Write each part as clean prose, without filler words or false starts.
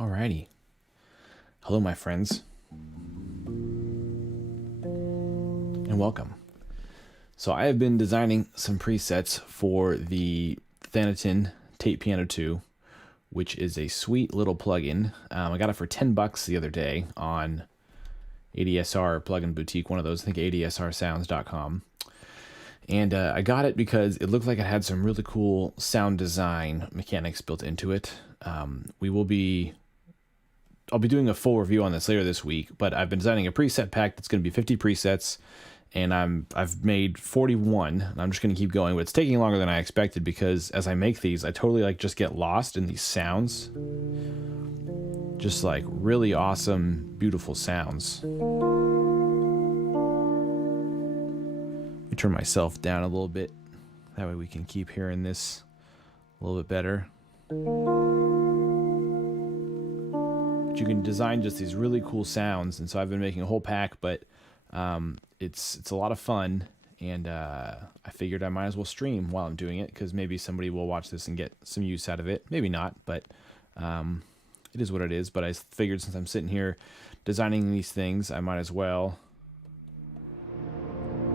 Alrighty. Hello, my friends, and welcome. So I have been designing some presets for the Thenatan Tape Piano 2, which is a sweet little plugin. I got it for $10 the other day on ADSR Plugin Boutique, one of those, I think adsrsounds.com. And I got it because it looked like it had some really cool sound design mechanics built into it. I'll be doing a full review on this later this week, but I've been designing a preset pack that's going to be 50 presets, and I've made 41, and I'm just going to keep going, but it's taking longer than I expected because as I make these, I totally just get lost in these sounds. Just really awesome, beautiful sounds. Let me turn myself down a little bit. That way we can keep hearing this a little bit better. You can design just these really cool sounds, and so I've been making a whole pack, but it's a lot of fun, and I figured I might as well stream while I'm doing it because maybe somebody will watch this and get some use out of it. Maybe not, but it is what it is. But I figured since I'm sitting here designing these things, I might as well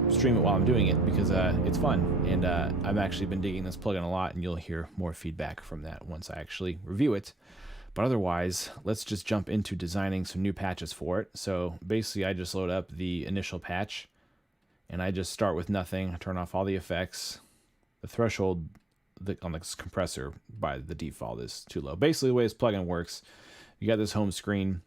stream it while I'm doing it because it's fun, and I've actually been digging this plugin a lot, and you'll hear more feedback from that once I actually review it. But otherwise, let's just jump into designing some new patches for it. So basically, I just load up the initial patch, and I just start with nothing. I turn off all the effects. The threshold on the compressor by the default is too low. Basically, the way this plugin works, you got this home screen,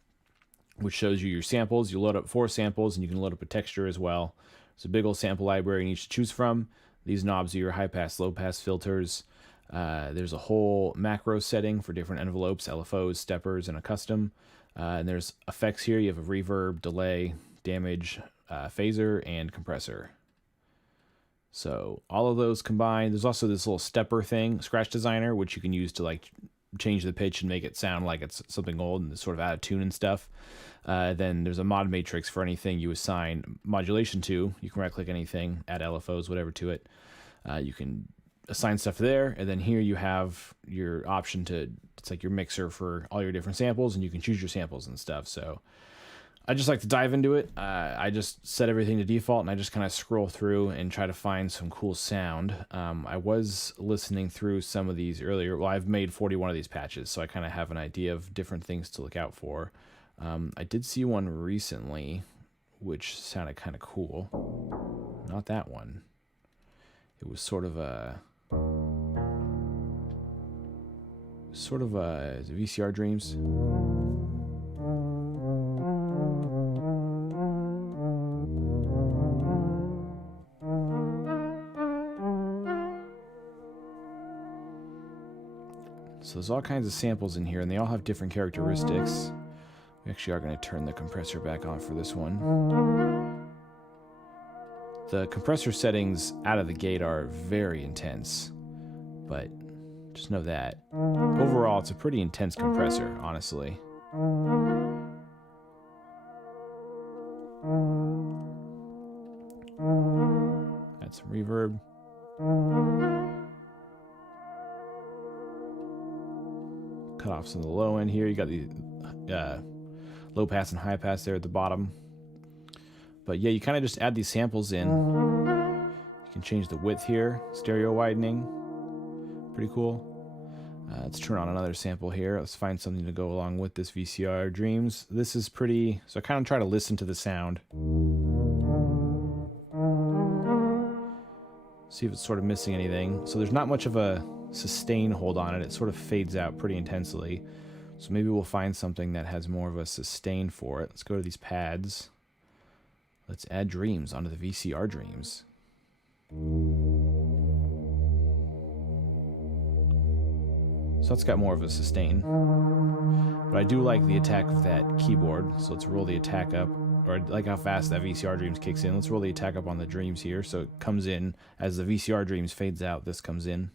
which shows you your samples. You load up 4 samples, and you can load up a texture as well. It's a big old sample library you need to choose from. These knobs are your high-pass, low-pass filters. There's a whole macro setting for different envelopes, LFOs, steppers, and a custom. And there's effects here. You have a reverb, delay, damage, phaser, and compressor. So all of those combined. There's also this little stepper thing, Scratch Designer, which you can use to change the pitch and make it sound like it's something old and sort of out of tune and stuff. Then there's a mod matrix for anything you assign modulation to. You can right-click anything, add LFOs, whatever to it. You can assign stuff there, and then here you have your option it's like your mixer for all your different samples, and you can choose your samples and stuff. So I just like to dive into it. I just set everything to default, and I just kind of scroll through and try to find some cool sound. I was listening through some of these earlier. Well, I've made 41 of these patches, so I kind of have an idea of different things to look out for. I did see one recently, which sounded kind of cool. Not that one. It was sort of a VCR Dreams. So there's all kinds of samples in here, and they all have different characteristics. We actually are going to turn the compressor back on for this one. The compressor settings out of the gate are very intense, but just know that. Overall, it's a pretty intense compressor, honestly. Add some reverb. Cut off some of the low end here. You got the low pass and high pass there at the bottom. But yeah, you kind of just add these samples in. You can change the width here, stereo widening. Pretty cool. Let's turn on another sample here. Let's find something to go along with this VCR Dreams. This is pretty, so I kind of try to listen to the sound. See if it's sort of missing anything. So there's not much of a sustain hold on it. It sort of fades out pretty intensely. So maybe we'll find something that has more of a sustain for it. Let's go to these pads. Let's add Dreams onto the VCR Dreams. So it's got more of a sustain. But I do like the attack of that keyboard. So let's roll the attack up. Or I like how fast that VCR Dreams kicks in. Let's roll the attack up on the Dreams here. So it comes in as the VCR Dreams fades out. This comes in.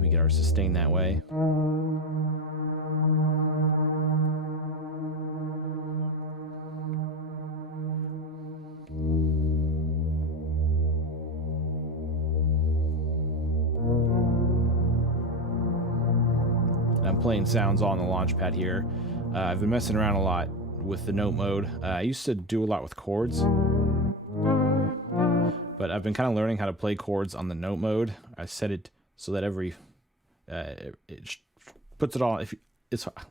We get our sustain that way. playing sounds all on the launch pad here. I've been messing around a lot with the note mode. I used to do a lot with chords, but I've been kind of learning how to play chords on the note mode. I set it so that every it puts it all.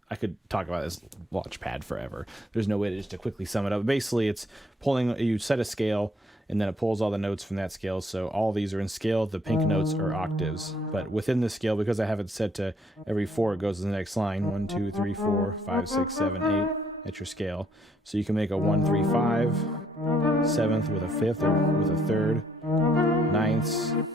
I could talk about this launch pad forever. There's no way to just to quickly sum it up. Basically, it's pulling. You set a scale, and then it pulls all the notes from that scale. So all these are in scale. The pink notes are octaves, but within the scale, because I have it set to every 4, it goes to the next line. 1, 2, 3, 4, 5, 6, 7, 8. At your scale, so you can make a 1, 3, 5, 7th with a 5th or with a 3rd, 9ths,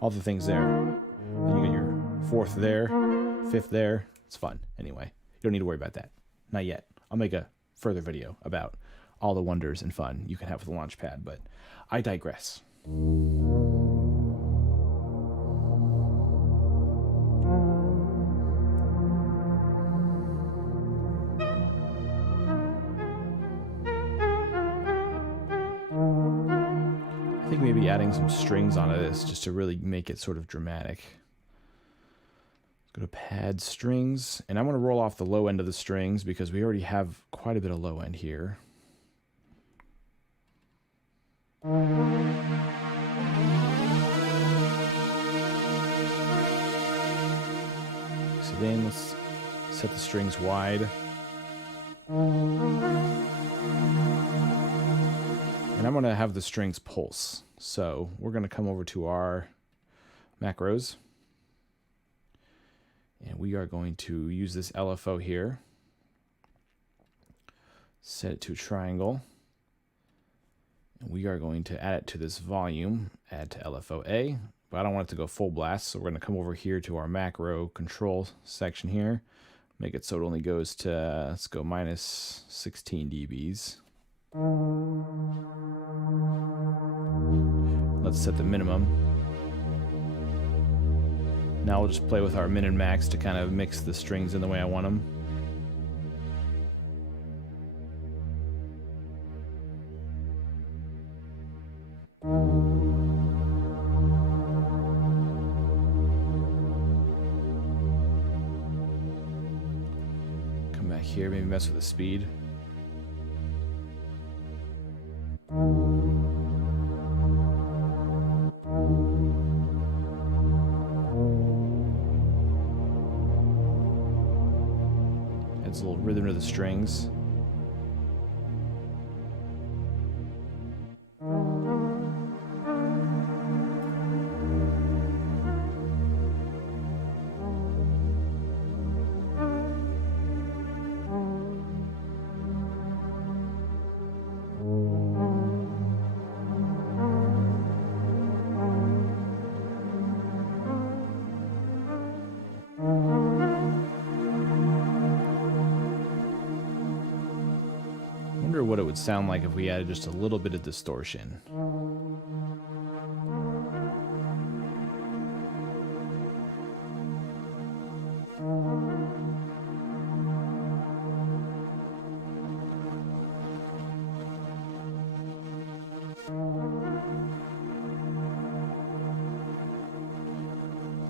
all the things there. Then you get your 4th there, 5th there. It's fun. Anyway, you don't need to worry about that. Not yet. I'll make a further video about all the wonders and fun you can have with the launch pad, but I digress. I think maybe adding some strings onto this just to really make it sort of dramatic. Let's go to pad strings, and I'm going to roll off the low end of the strings because we already have quite a bit of low end here. So then let's set the strings wide. And I'm going to have the strings pulse. So we're going to come over to our macros. And we are going to use this LFO here. Set it to a triangle. And we are going to add it to this volume. Add to LFO A. But I don't want it to go full blast. So we're going to come over here to our macro control section here. Make it so it only goes to, let's go minus 16 dBs. Let's set the minimum. Now we'll just play with our min and max to kind of mix the strings in the way I want them. Come back here, maybe mess with the speed. Adds a little rhythm to the strings. What it would sound like if we added just a little bit of distortion.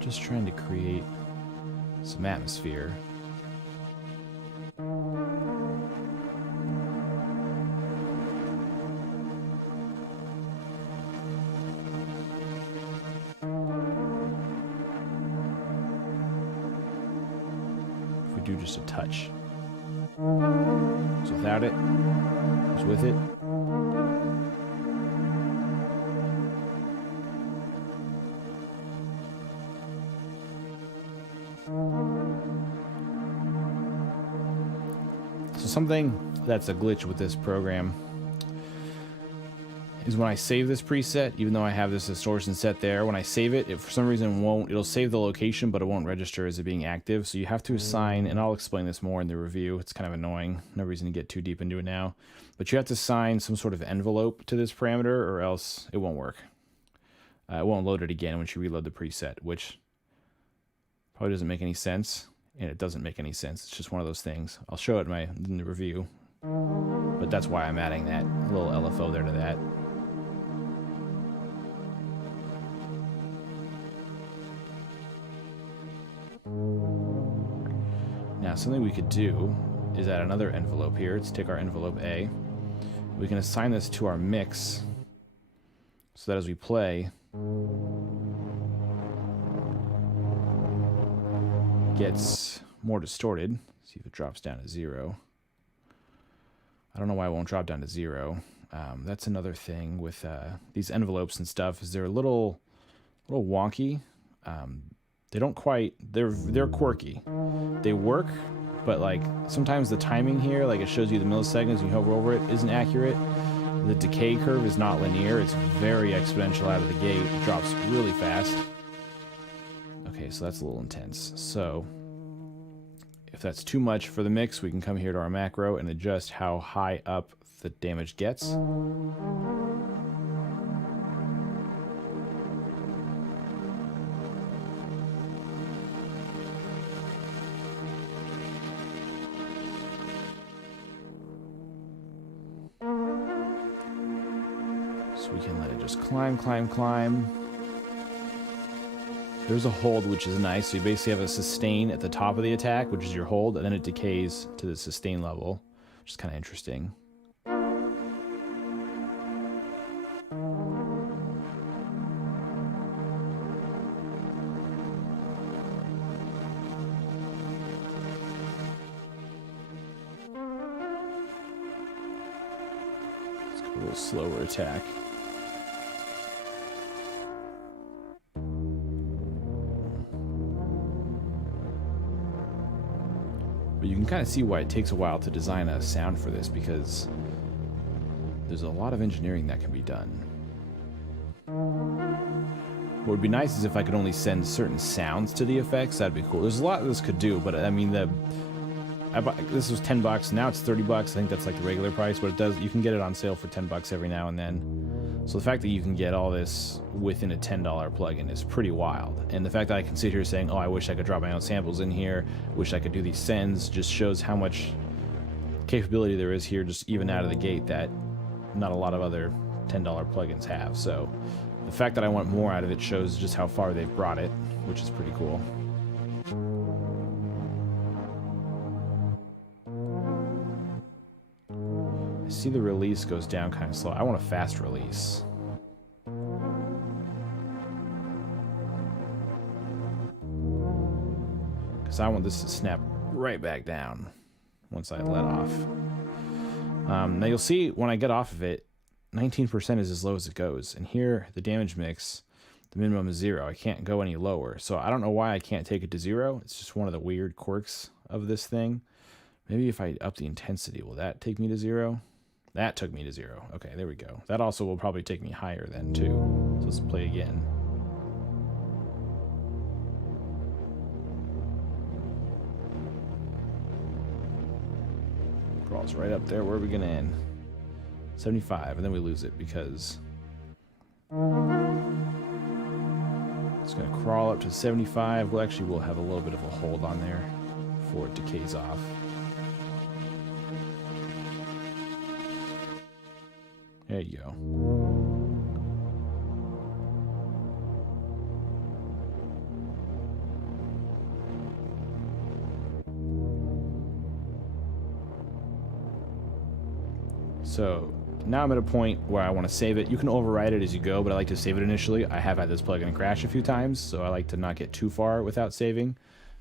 Just trying to create some atmosphere. Do just a touch. So without it, just with it. So something that's a glitch with this program is when I save this preset, even though I have this distortion set there, when I save it, it for some reason won't, it'll save the location, but it won't register as it being active. So you have to assign, and I'll explain this more in the review. It's kind of annoying. No reason to get too deep into it now. But you have to assign some sort of envelope to this parameter or else it won't work. It won't load it again once you reload the preset, which probably doesn't make any sense. And it doesn't make any sense. It's just one of those things. I'll show it in the review. But that's why I'm adding that little LFO there to that. Now, something we could do is add another envelope here. Let's take our envelope A. We can assign this to our mix so that as we play, it gets more distorted. See if it drops down to 0. I don't know why it won't drop down to 0. That's another thing with these envelopes and stuff, is they're a little wonky. They don't quite, they're quirky. They work, but like sometimes the timing here, like it shows you the milliseconds, you hover over it, isn't accurate. The decay curve is not linear. It's very exponential out of the gate. It drops really fast. Okay, so that's a little intense. So if that's too much for the mix, we can come here to our macro and adjust how high up the damage gets. So we can let it just climb, climb, climb. There's a hold, which is nice. So you basically have a sustain at the top of the attack, which is your hold, and then it decays to the sustain level, which is kind of interesting. Let's go a little slower attack. But you can kind of see why it takes a while to design a sound for this, because there's a lot of engineering that can be done. What would be nice is if I could only send certain sounds to the effects. That'd be cool. There's a lot this could do, but I mean, this was $10. Now it's $30. I think that's like the regular price, but it does. You can get it on sale for $10 every now and then. So the fact that you can get all this within a $10 plugin is pretty wild. And the fact that I can sit here saying, oh, I wish I could drop my own samples in here, wish I could do these sends, just shows how much capability there is here, just even out of the gate, that not a lot of other $10 plugins have. So the fact that I want more out of it shows just how far they've brought it, which is pretty cool. I see the release goes down kind of slow. I want a fast release. Because I want this to snap right back down once I let off. Now you'll see when I get off of it, 19% is as low as it goes. And here, the damage mix, the minimum is 0. I can't go any lower. So I don't know why I can't take it to 0. It's just one of the weird quirks of this thing. Maybe if I up the intensity, will that take me to 0? That took me to 0. Okay, there we go. That also will probably take me higher then too. So let's play again. Crawls right up there. Where are we gonna end? 75, and then we lose it because it's gonna crawl up to 75. Well, actually, we'll have a little bit of a hold on there before it decays off. There you go. So now I'm at a point where I want to save it. You can override it as you go, but I like to save it initially. I have had this plugin crash a few times, so I like to not get too far without saving,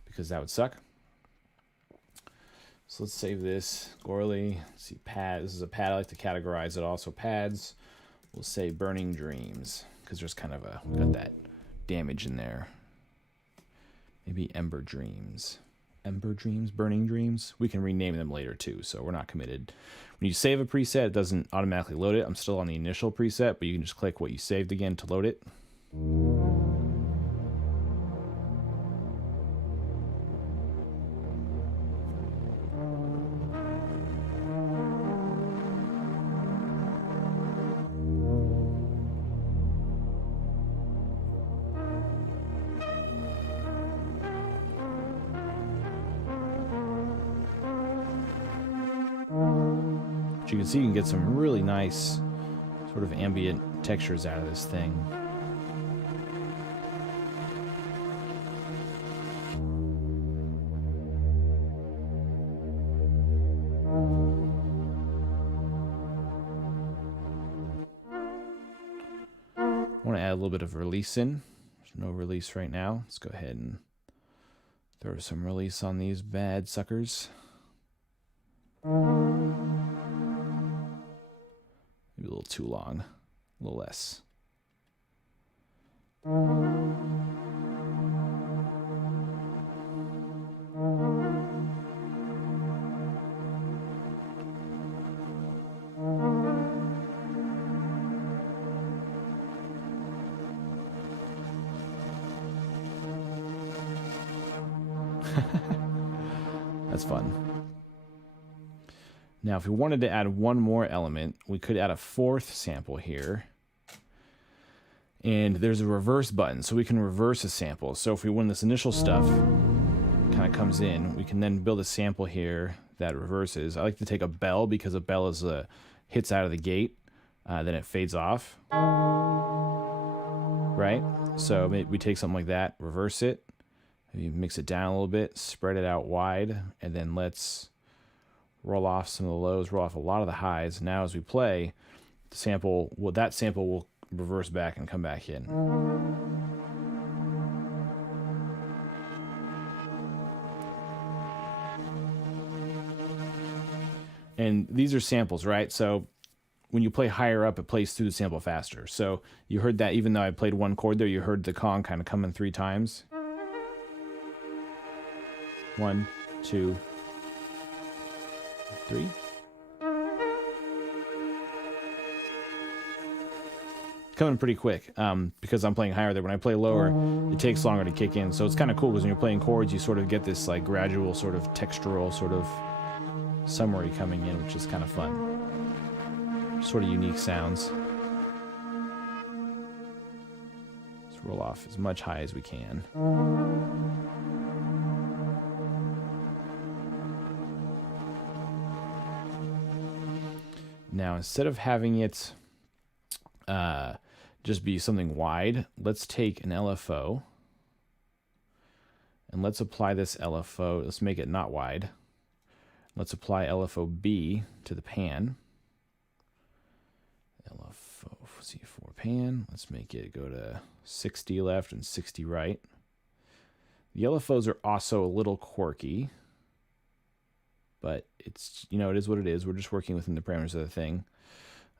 because that would suck. So let's save this. Gorley. Let's see, pad. This is a pad. I like to categorize it. Also pads. We'll say Burning Dreams, because there's kind of we got that damage in there. Maybe Ember Dreams. Ember Dreams, Burning Dreams. We can rename them later too, so we're not committed. When you save a preset, it doesn't automatically load it. I'm still on the initial preset, but you can just click what you saved again to load it. You can see you can get some really nice sort of ambient textures out of this thing. want to add a little bit of release in. There's no release right now. Let's go ahead and throw some release on these bad suckers. Maybe a little too long. A little less. That's fun. Now, if we wanted to add one more element, we could add a fourth sample here. And there's a reverse button, so we can reverse a sample. So if when this initial stuff kind of comes in, we can then build a sample here that reverses. I like to take a bell because a bell is hits out of the gate, then it fades off. Right? So we take something like that, reverse it, maybe mix it down a little bit, spread it out wide, and then let's roll off some of the lows, roll off a lot of the highs. Now as we play, the sample, well, that sample will reverse back and come back in. And these are samples, right? So when you play higher up, it plays through the sample faster. So you heard that even though I played one chord there, you heard the Kong kind of coming 3 times. 1, 2, 3. Coming pretty quick because I'm playing higher there. When I play lower, it takes longer to kick in. So it's kind of cool because when you're playing chords, you sort of get this like gradual sort of textural sort of summary coming in, which is kind of fun. Sort of unique sounds. Let's roll off as much high as we can. Now, instead of having it just be something wide, let's take an LFO and let's apply this LFO. Let's make it not wide. Let's apply LFO-B to the pan. LFO C4 pan. Let's make it go to 60 left and 60 right. The LFOs are also a little quirky, but it's, you know, it is what it is. We're just working within the parameters of the thing.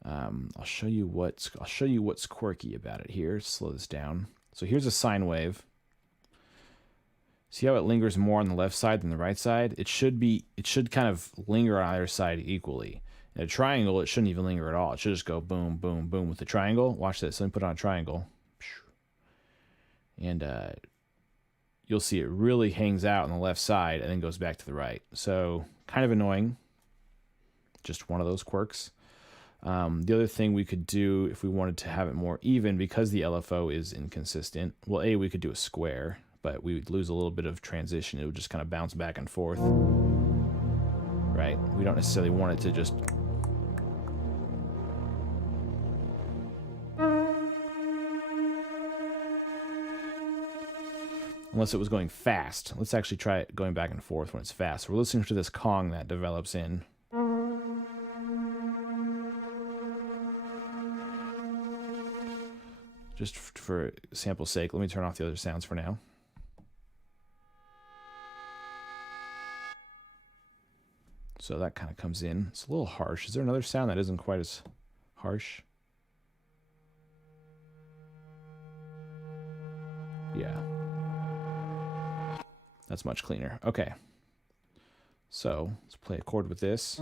I'll show you what's quirky about it here. Slow this down. So here's a sine wave. See how it lingers more on the left side than the right side? It should kind of linger on either side equally. In a triangle, it shouldn't even linger at all. It should just go boom, boom, boom with the triangle. Watch this. Let me put on a triangle. And you'll see it really hangs out on the left side and then goes back to the right. So kind of annoying. Just one of those quirks. The other thing we could do if we wanted to have it more even, because the LFO is inconsistent, well, we could do a square, but we would lose a little bit of transition. It would just kind of bounce back and forth. Right? We don't necessarily want it to just... Unless it was going fast. Let's actually try it going back and forth when it's fast. So we're listening to this Kong that develops in. Just for sample's sake, let me turn off the other sounds for now. So that kind of comes in. It's a little harsh. Is there another sound that isn't quite as harsh? Yeah. That's much cleaner. Okay. So let's play a chord with this.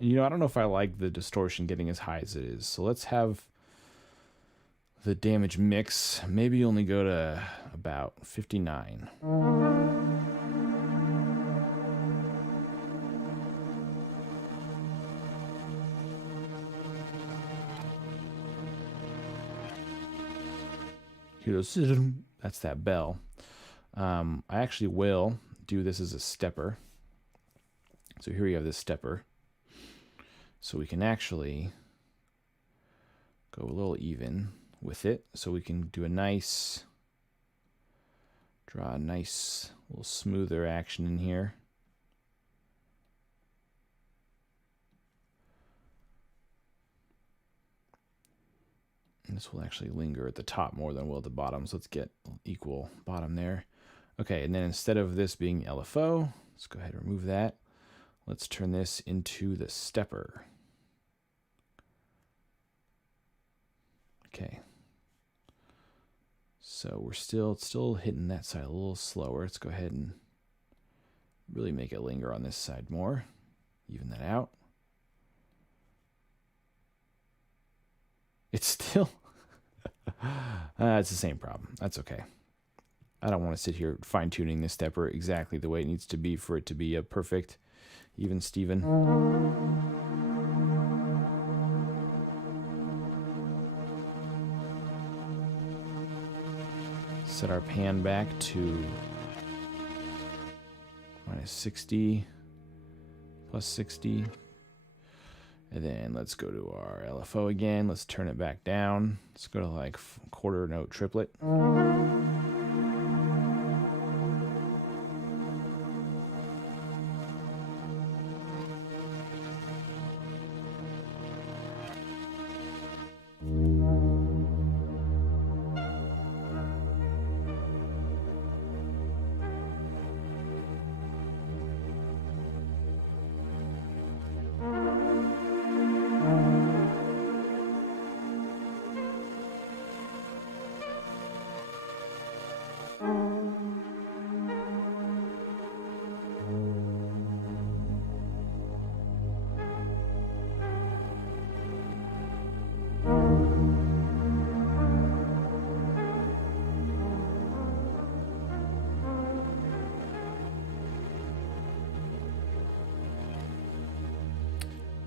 You know, I don't know if I like the distortion getting as high as it is. So let's have the damage mix maybe only go to about 59. Here goes, that's that bell. I actually will do this as a stepper. So here we have this stepper. So we can actually go a little even with it. So we can do a nice Draw a nice little smoother action in here. And this will actually linger at the top more than will at the bottom, so let's get equal bottom there. Okay, and then instead of this being LFO, let's go ahead and remove that. Let's turn this into the stepper. Okay. So we're still hitting that side a little slower. Let's go ahead and really make it linger on this side more. Even that out. It's still it's the same problem. That's okay. I don't want to sit here fine-tuning this stepper exactly the way it needs to be for it to be a perfect even Steven. Set our pan back to -60, +60. And then let's go to our LFO again. Let's turn it back down. Let's go to like quarter note triplet.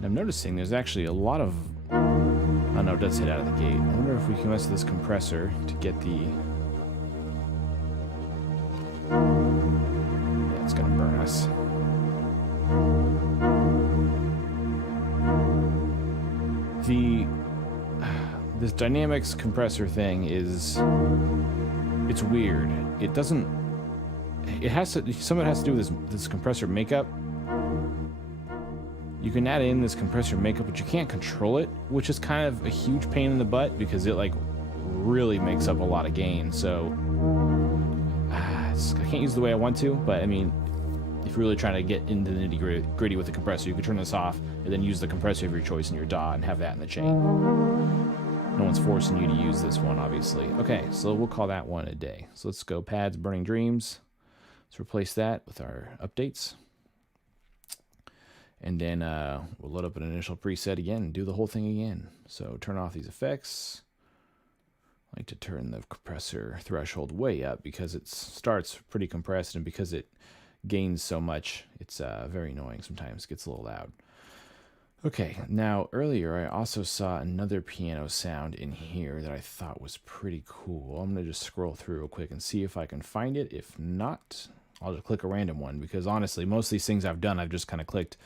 I'm noticing there's actually a lot of... Oh no, it does hit out of the gate. I wonder if we can mess with this compressor to get the... Yeah, it's gonna burn us. This dynamics compressor thing is... It's weird. It doesn't... It has to... Some of it has to do with this compressor makeup. You can add in this compressor makeup, but you can't control it, which is kind of a huge pain in the butt because it like really makes up a lot of gain. So I can't use it the way I want to, but I mean, if you're really trying to get into the nitty gritty with the compressor, you can turn this off and then use the compressor of your choice in your DAW and have that in the chain. No one's forcing you to use this one, obviously. Okay, so we'll call that one a day. So let's go pads, burning dreams. Let's replace that with our updates. And then we'll load up an initial preset again and do the whole thing again. So turn off these effects. I like to turn the compressor threshold way up because it starts pretty compressed, and because it gains so much, it's very annoying sometimes. It gets a little loud. Okay, now earlier I also saw another piano sound in here that I thought was pretty cool. I'm going to just scroll through real quick and see if I can find it. If not, I'll just click a random one, because honestly, most of these things I've done, I've just kind of clicked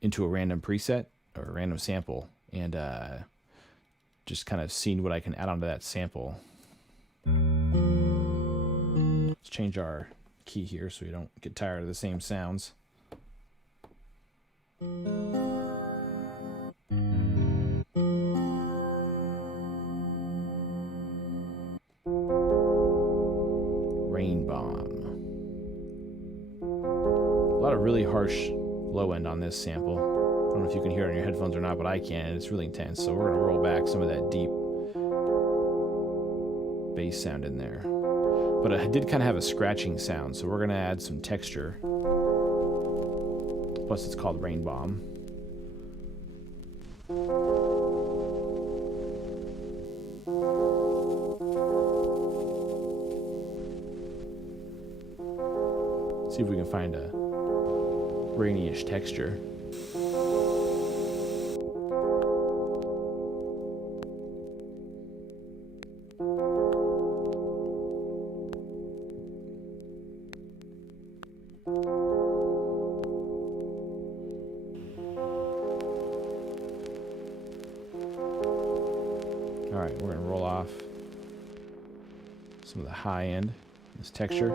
into a random preset or a random sample and just kind of seen what I can add onto that sample. Let's change our key here so we don't get tired of the same sounds. Rain Bomb. A lot of really harsh low end on this sample. I don't know if you can hear it on your headphones or not, but I can, and it's really intense. So we're going to roll back some of that deep bass sound in there. But it did kind of have a scratching sound, so we're going to add some texture. Plus it's called Rain Bomb. See if we can find a rainy-ish texture. All right, we're gonna roll off some of the high end this texture.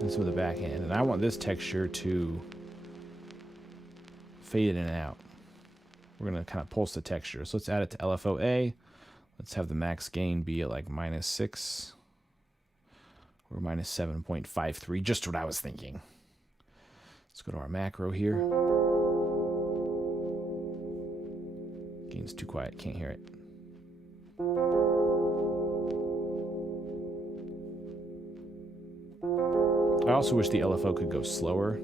This with the back end. And I want this texture to fade in and out. We're going to kind of pulse the texture. So let's add it to LFO-A. Let's have the max gain be at like -6 or -7.53. Just what I was thinking. Let's go to our macro here. Gain's too quiet. Can't hear it. I also wish the LFO could go slower.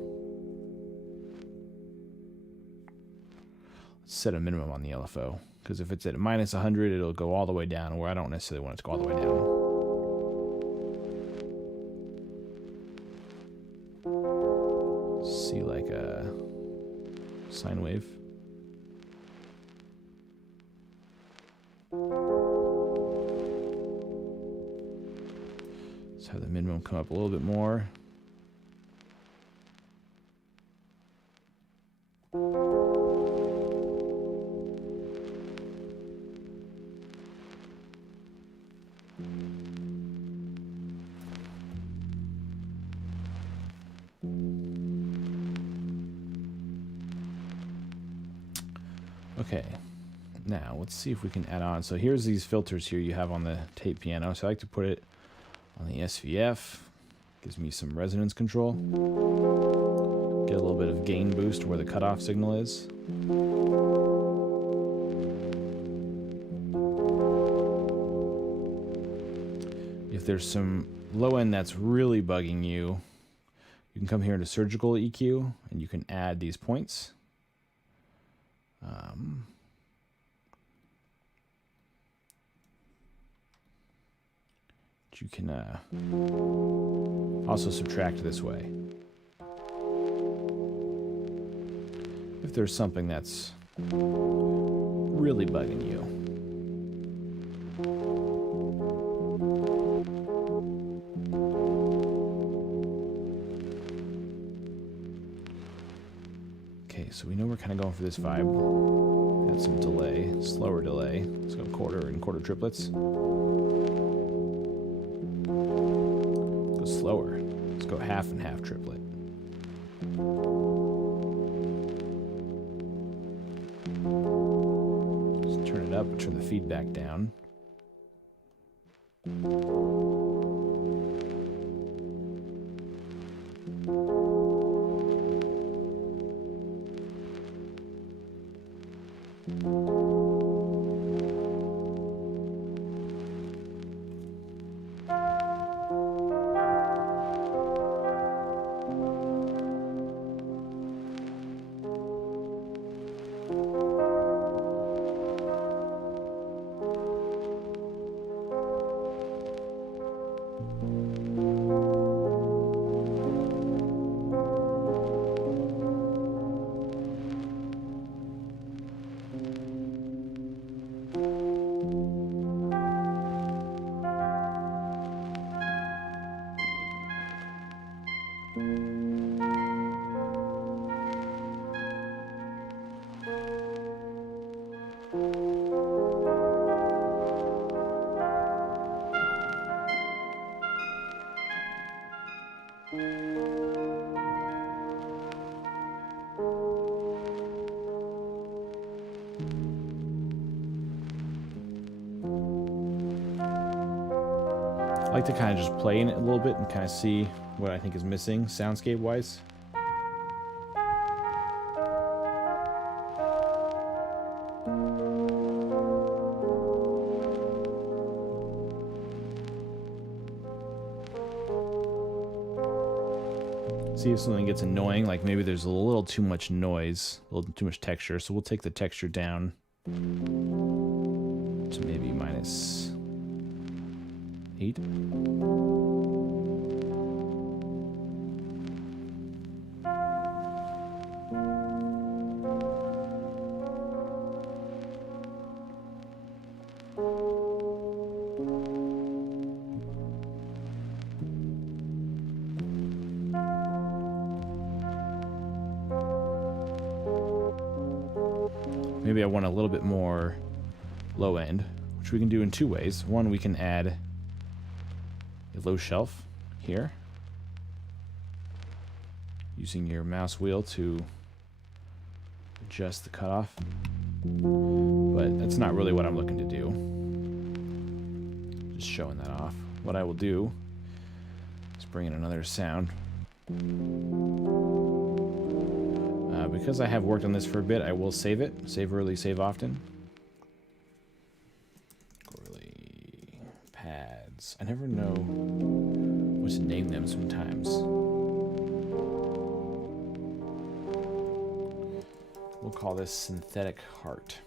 Let's set a minimum on the LFO, because if it's at -100, it'll go all the way down, where I don't necessarily want it to go all the way down. See, like a sine wave. Let's have the minimum come up a little bit more. Okay, now let's see if we can add on. So here's these filters here you have on the tape piano. So I like to put it on the SVF. Gives me some resonance control. Get a little bit of gain boost where the cutoff signal is. If there's some low end that's really bugging you, you can come here into surgical EQ and you can add these points. You can also subtract this way. If there's something that's really bugging you. Okay, so we know we're kind of going for this vibe. Add some delay, slower delay. Let's go quarter and quarter triplets. Go slower. Let's go half and half triplet. Just turn it up and turn the feedback down. I like to kind of just play in it a little bit and kind of see what I think is missing soundscape wise. See if something gets annoying, like maybe there's a little too much noise, a little too much texture, so we'll take the texture down to maybe -8. Maybe I want a little bit more low end, which we can do in two ways. One, we can add a low shelf here, using your mouse wheel to adjust the cutoff. But that's not really what I'm looking to do. Just showing that off. What I will do is bring in another sound. Because I have worked on this for a bit, I will save it. Save early, save often. Early pads. I never know what to name them sometimes. We'll call this Synthetic Heart.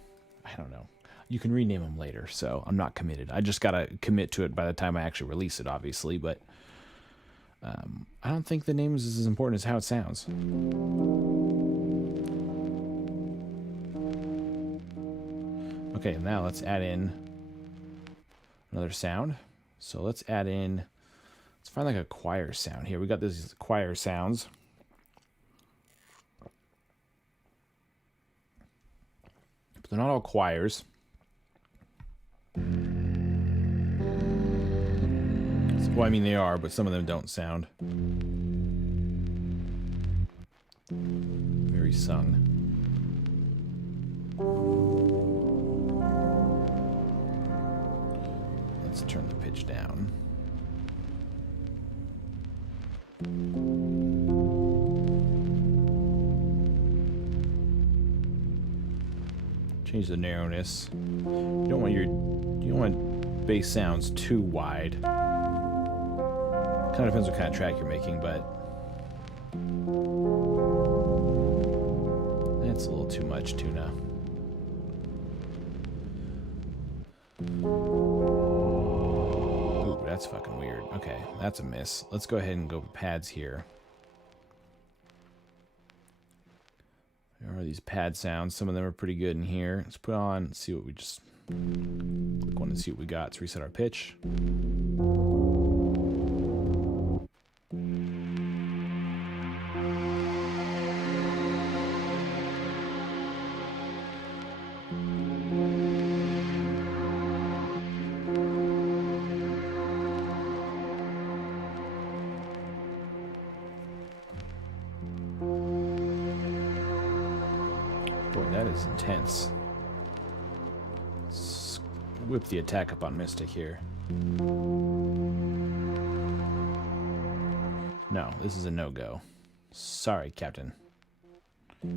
I don't know. You can rename them later, so I'm not committed. I just gotta commit to it by the time I actually release it, obviously, but I don't think the name is as important as how it sounds. Okay, now let's add in another sound. So let's add in, let's find like a choir sound here. We got these choir sounds. But they're not all choirs. Well, I mean they are, but some of them don't sound very sung. Let's turn the pitch down. Change the narrowness. You don't want bass sounds too wide. Kind of depends what kind of track you're making, but it's a little too much tuna. Ooh, that's fucking weird. Okay, that's a miss. Let's go ahead and go pads here. There are these pad sounds. Some of them are pretty good in here. Let's put on, let's see what we just click one to see what we got. Let's reset our pitch. Boy, that is intense. Let's whip the attack up on Mystic here. No, this is a no-go. Sorry, Captain. A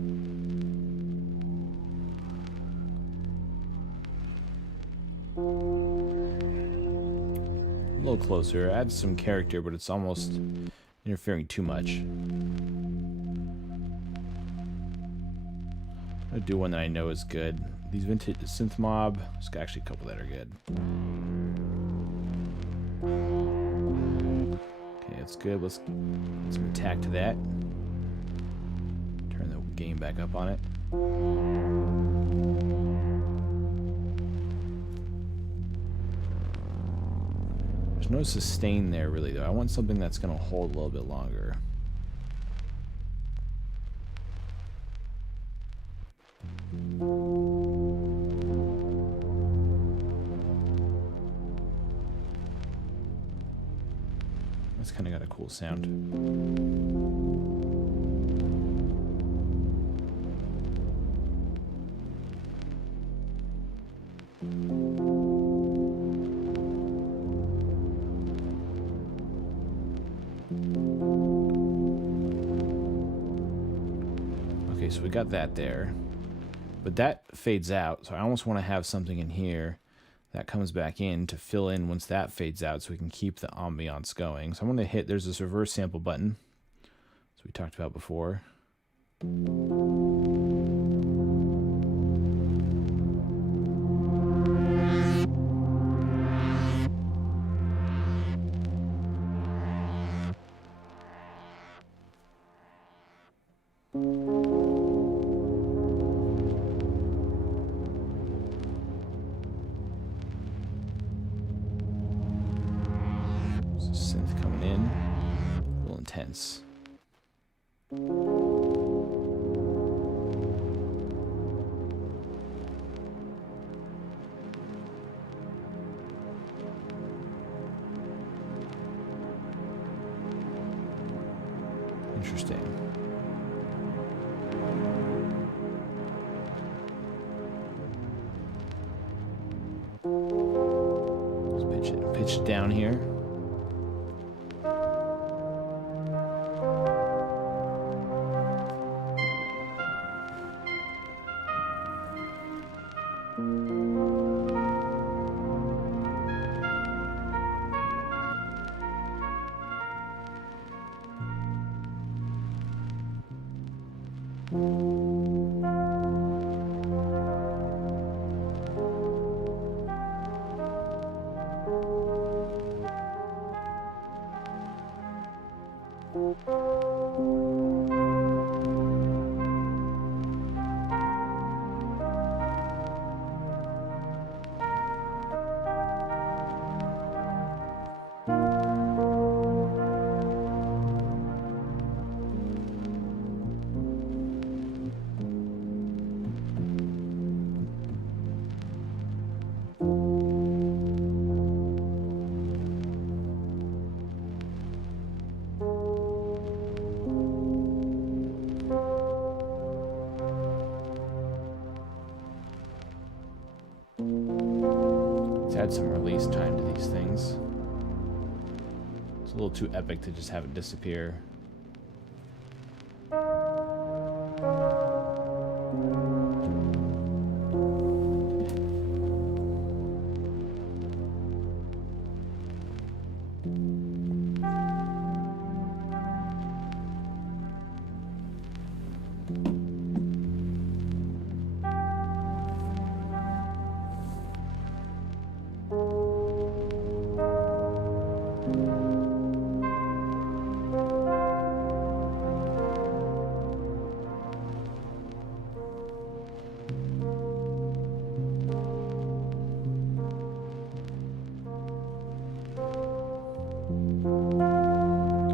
little closer. Add some character, but it's almost interfering too much. I'll do one that I know is good. These vintage synth mob. There's actually a couple that are good. Okay, that's good. Let's get some attack to that. Turn the gain back up on it. There's no sustain there really though. I want something that's gonna hold a little bit longer. That's kind of got a cool sound. Okay, so we got that there. But that fades out, so I almost want to have something in here that comes back in to fill in once that fades out so we can keep the ambiance going. So I'm going to hit, there's this reverse sample button, as we talked about before. Synth coming in, a little intense. Interesting. Let's pitch it down here. Add some release time to these things. It's a little too epic to just have it disappear.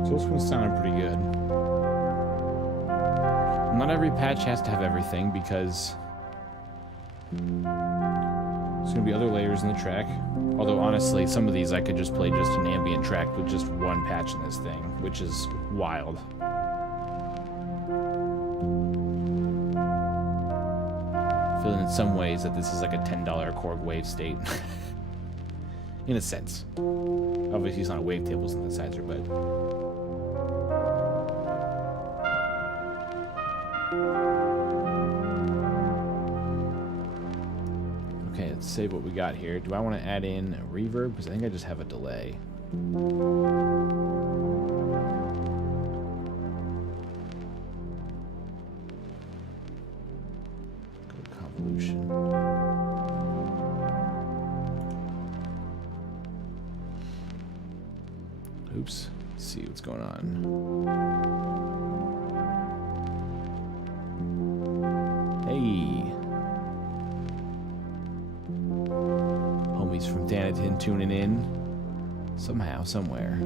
So this one's sounding pretty good. Not every patch has to have everything because there's going to be other layers in the track. Although honestly, some of these I could just play just an ambient track with just one patch in this thing, which is wild. I feel in some ways that this is like a $10 Korg wave state. In a sense. Obviously it's not a wavetable synthesizer, but... Okay, let's save what we got here. Do I want to add in a reverb? Because I think I just have a delay. Go to convolution. Oops. Let's see what's going on. Hey. Homies from Thenatan tuning in. Somehow, somewhere.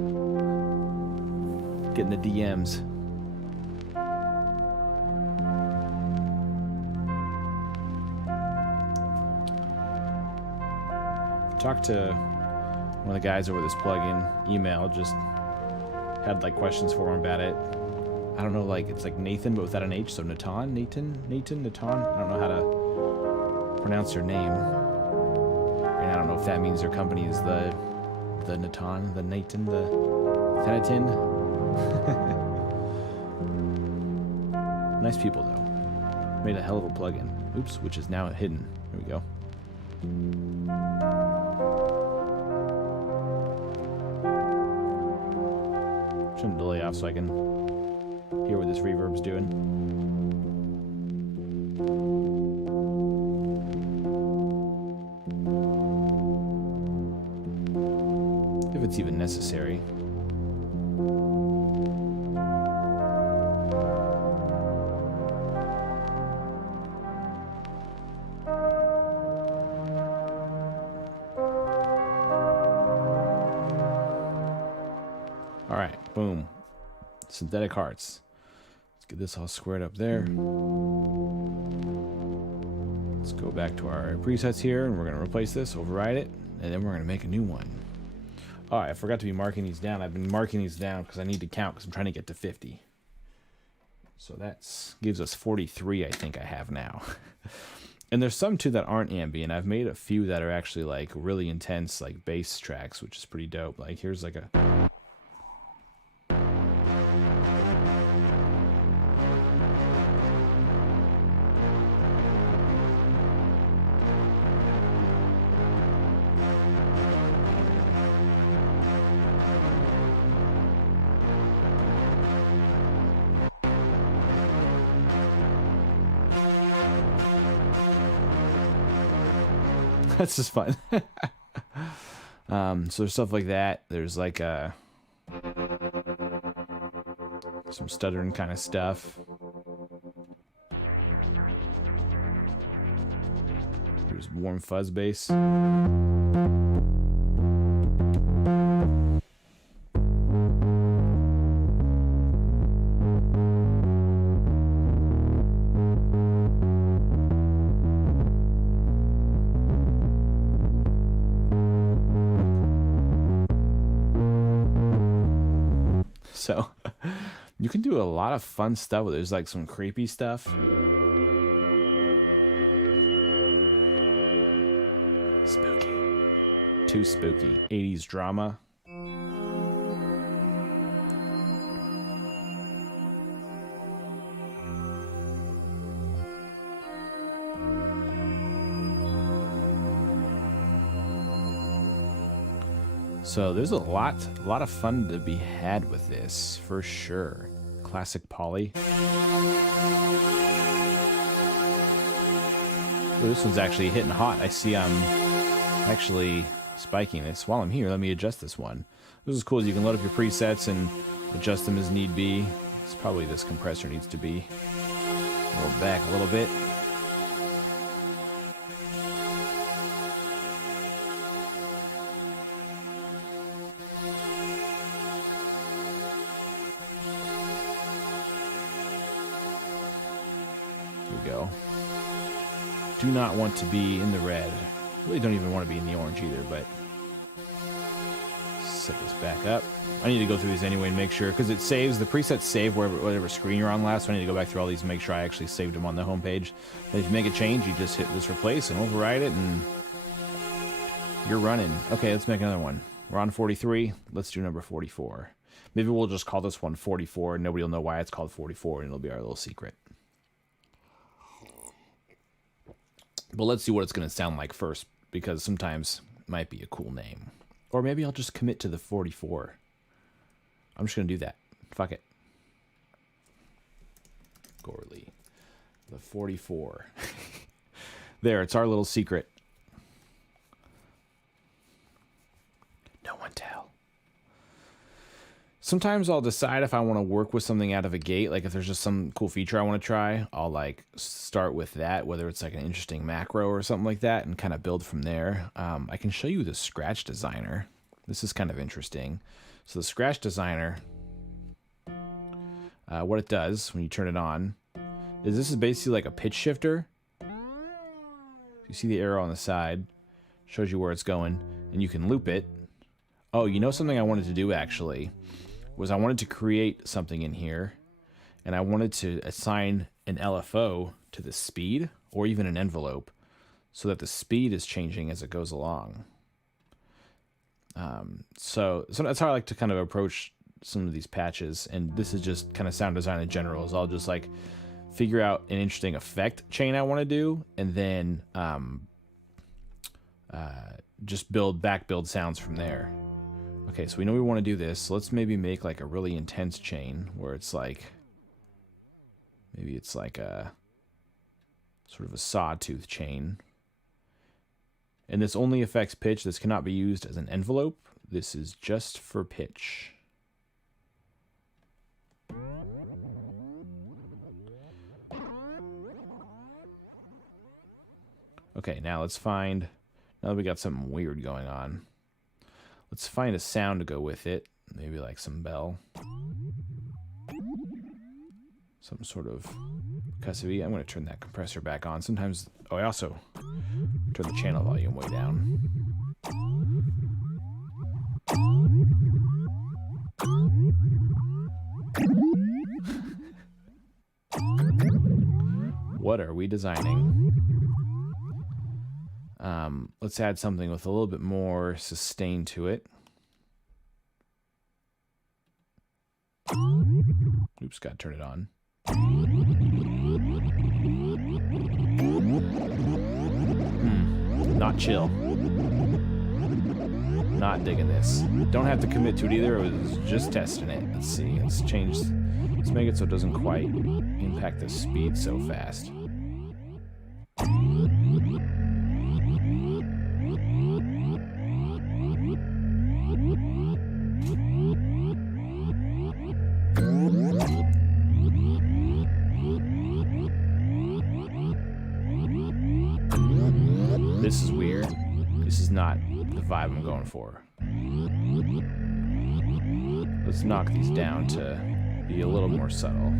Getting the DMs. Talked to one of the guys over this plugin, email, just had like questions for him about it. I don't know, like it's like Nathan but without an H, so Natan, Natan. I don't know how to pronounce their name. And I don't know if that means their company is the Natan, the Nathan, the Thenatan. Nice people though. Made a hell of a plugin. Oops, which is now hidden. There we go. Turn the delay off so I can hear what this reverb's doing. If it's even necessary. Alright, boom. Synthetic hearts. Let's get this all squared up there. Let's go back to our presets here, and we're going to replace this, override it, and then we're going to make a new one. Oh, I forgot to be marking these down. I've been marking these down because I need to count because I'm trying to get to 50. So that gives us 43, I think I have now. And there's some too that aren't ambient. I've made a few that are actually like really intense, like bass tracks, which is pretty dope. Like here's like a... That's just fun. So there's stuff like that. There's like some stuttering kind of stuff. There's warm fuzz bass. So you can do a lot of fun stuff with it. There's like some creepy stuff. Spooky. Too spooky. 80s drama. So there's a lot of fun to be had with this, for sure. Classic poly. Oh, this one's actually hitting hot. I see I'm actually spiking this. While I'm here, let me adjust this one. This is cool. You can load up your presets and adjust them as need be. It's probably this compressor needs to be rolled back a little bit. Go. Do not want to be in the red. Really don't even want to be in the orange either, but set this back up. I need to go through these anyway and make sure, because it saves, the presets save whatever screen you're on last, so I need to go back through all these and make sure I actually saved them on the home page. If you make a change, you just hit this replace and override it, and you're running. Okay, let's make another one. We're on 43. Let's do number 44. Maybe we'll just call this one 44, and nobody will know why it's called 44, and it'll be our little secret. But let's see what it's going to sound like first, because sometimes it might be a cool name. Or maybe I'll just commit to the 44. I'm just going to do that. Fuck it. Gorley. The 44. There, it's our little secret. No one tell. Sometimes I'll decide if I want to work with something out of a gate. Like if there's just some cool feature I want to try, I'll like start with that, whether it's like an interesting macro or something like that, and kind of build from there. I can show you the Scratch Designer. This is kind of interesting. So the Scratch Designer, what it does when you turn it on is this is basically like a pitch shifter. You see the arrow on the side, shows you where it's going, and you can loop it. Oh, you know something I wanted to do actually was I wanted to create something in here, and I wanted to assign an LFO to the speed or even an envelope so that the speed is changing as it goes along. So that's how I like to kind of approach some of these patches, and this is just kind of sound design in general. Is I'll just like figure out an interesting effect chain I want to do, and then just build sounds from there. Okay, so we know we want to do this. So let's maybe make like a really intense chain where it's like, maybe it's like a sort of a sawtooth chain. And this only affects pitch. This cannot be used as an envelope. This is just for pitch. Okay, now let's find, now that we got something weird going on, let's find a sound to go with it. Maybe like some bell. Some sort of percussive. I'm going to turn that compressor back on. Sometimes, oh, I also turn the channel volume way down. What are we designing? Let's add something with a little bit more sustain to it. Oops, gotta turn it on. Not chill. Not digging this. Don't have to commit to it either. I was just testing it. Let's see. Let's change. Let's make it so it doesn't quite impact the speed so fast. This is weird. This is not the vibe I'm going for. Let's knock these down to be a little more subtle.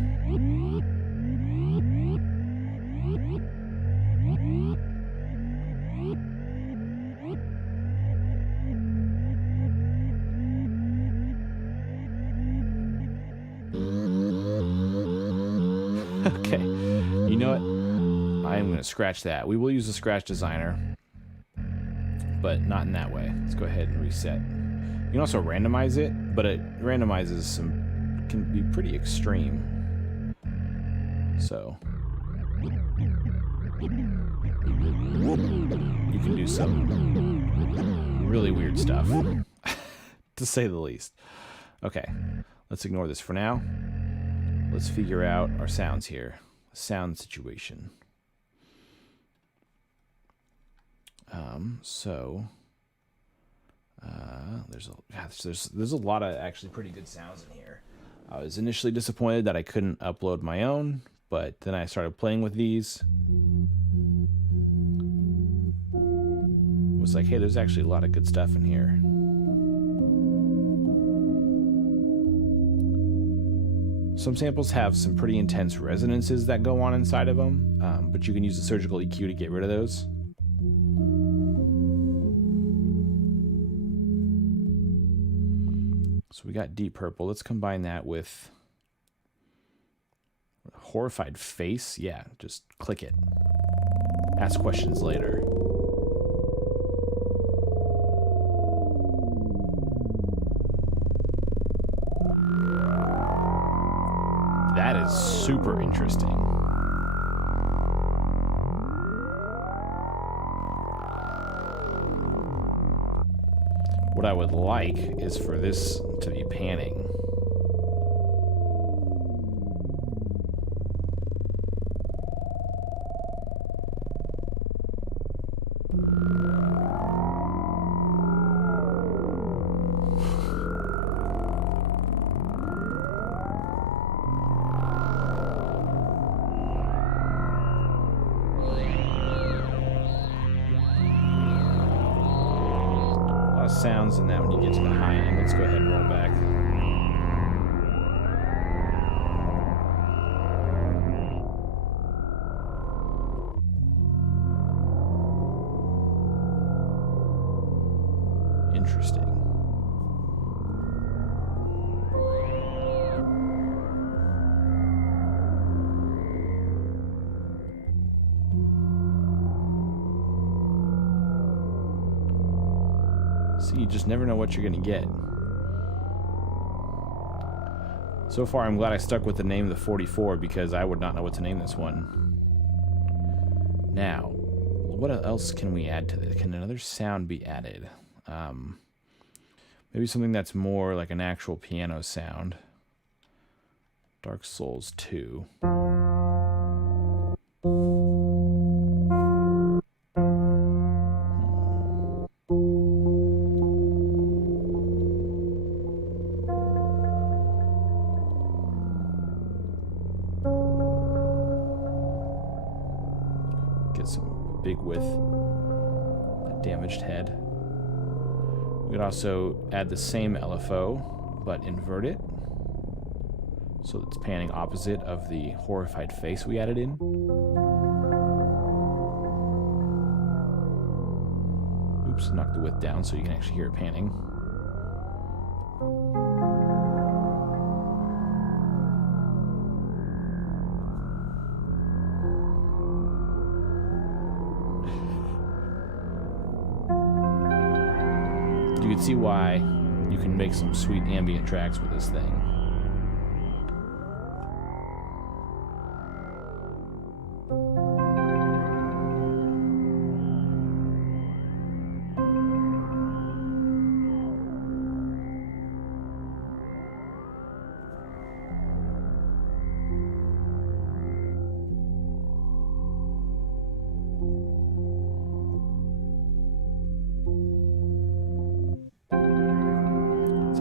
Okay, you know what? I am going to scratch that. We will use the scratch designer, but not in that way. Let's go ahead and reset. You can also randomize it, but it randomizes some, can be pretty extreme. So you can do some really weird stuff, to say the least. Okay, let's ignore this for now. Let's figure out our sounds here. Sound situation. There's a lot of actually pretty good sounds in here. I was initially disappointed that I couldn't upload my own, but then I started playing with these. It was like, hey, there's actually a lot of good stuff in here. Some samples have some pretty intense resonances that go on inside of them, but you can use the surgical EQ to get rid of those. So we got Deep Purple. Let's combine that with Horrified Face. Yeah, just click it. Ask questions later. That is super interesting. What I would like is for this to be panning. Sounds in that when you get to the high end. Let's go ahead and roll back. Interesting. So you just never know what you're going to get. So far, I'm glad I stuck with the name the 44 because I would not know what to name this one. Now, what else can we add to this? Can another sound be added? Maybe something that's more like an actual piano sound. Dark Souls 2. Get some big width, a damaged head. We could also add the same LFO, but invert it, so it's panning opposite of the horrified face we added in. Oops, knock the width down so you can actually hear it panning. see why you can make some sweet ambient tracks with this thing.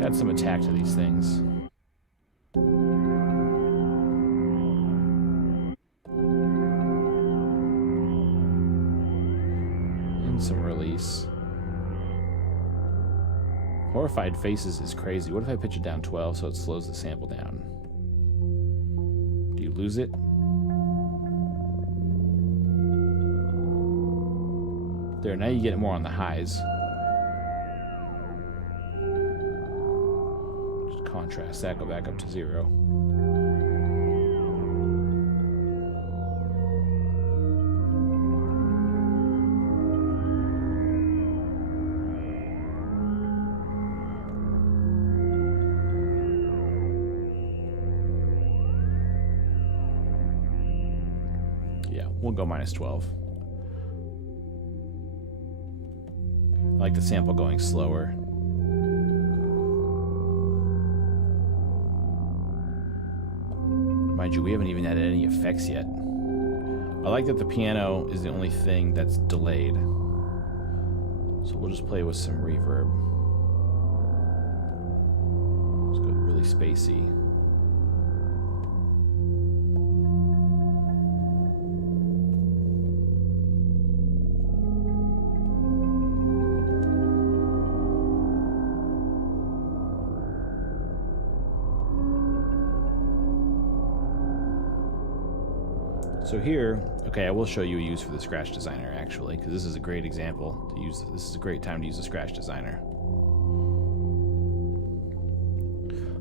Add some attack to these things. And some release. Horrified faces is crazy. What if I pitch it down 12 so it slows the sample down? Do you lose it? There, now you get it more on the highs. Contrast that, go back up to 0. Yeah, we'll go minus 12. I like the sample going slower. Mind you, we haven't even added any effects yet. I like that the piano is the only thing that's delayed. So we'll just play with some reverb. Let's go really spacey. So here, okay, I will show you a use for the Scratch Designer actually, because this is a great example to use. This is a great time to use the Scratch Designer.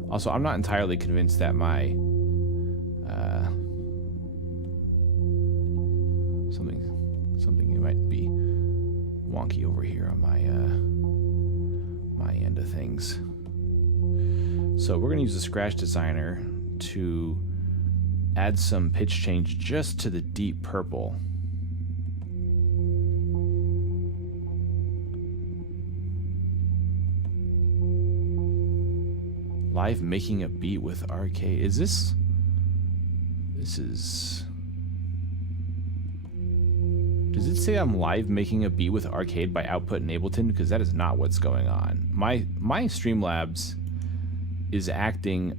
Also, I'm not entirely convinced that my something might be wonky over here on my end of things. So we're going to use the Scratch Designer to add some pitch change just to the deep purple. Live making a beat with arcade. Is this is... Does it say I'm live making a beat with arcade by Output in Ableton? Because that is not what's going on. My Streamlabs is acting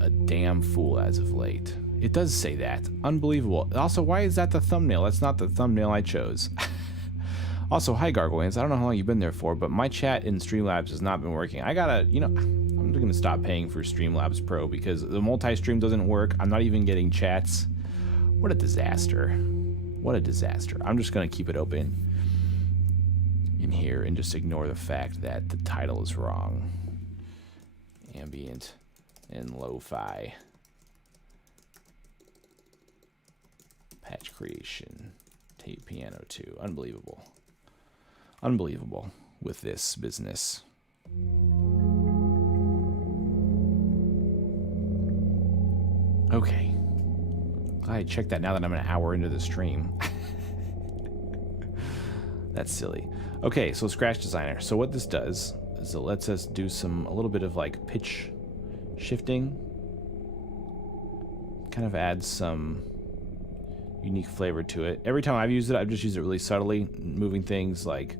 a damn fool as of late. It does say that. Unbelievable. Also, why is that the thumbnail? That's not the thumbnail I chose. Also, hi Gargoyles. I don't know how long you've been there for, but my chat in Streamlabs has not been working. I gotta, I'm gonna stop paying for Streamlabs Pro because the multi-stream doesn't work. I'm not even getting chats. What a disaster. What a disaster. I'm just gonna keep it open in here and just ignore the fact that the title is wrong. Ambient and LoFi. Patch creation. Tape Piano 2. Unbelievable. Unbelievable with this business. Okay. I checked that now that I'm an hour into the stream. That's silly. Okay, so Scratch Designer. So what this does is it lets us do a little bit of like pitch shifting. Kind of adds some unique flavor to it. Every time I've used it, I've just used it really subtly, moving things like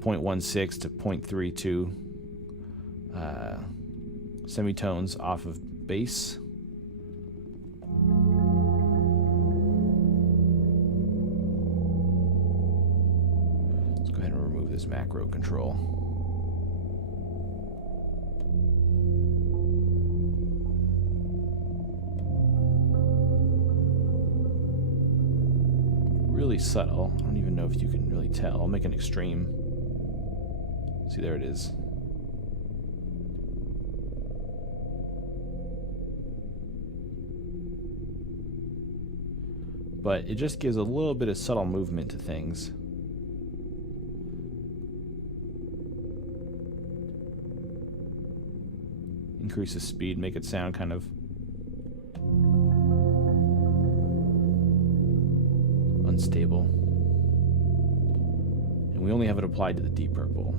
0.16 to 0.32 semitones off of bass. Let's go ahead and remove this macro control. Really subtle. I don't even know if you can really tell. I'll make an extreme. See, there it is. But it just gives a little bit of subtle movement to things. Increase the speed, make it sound kind of unstable. And we only have it applied to the deep purple.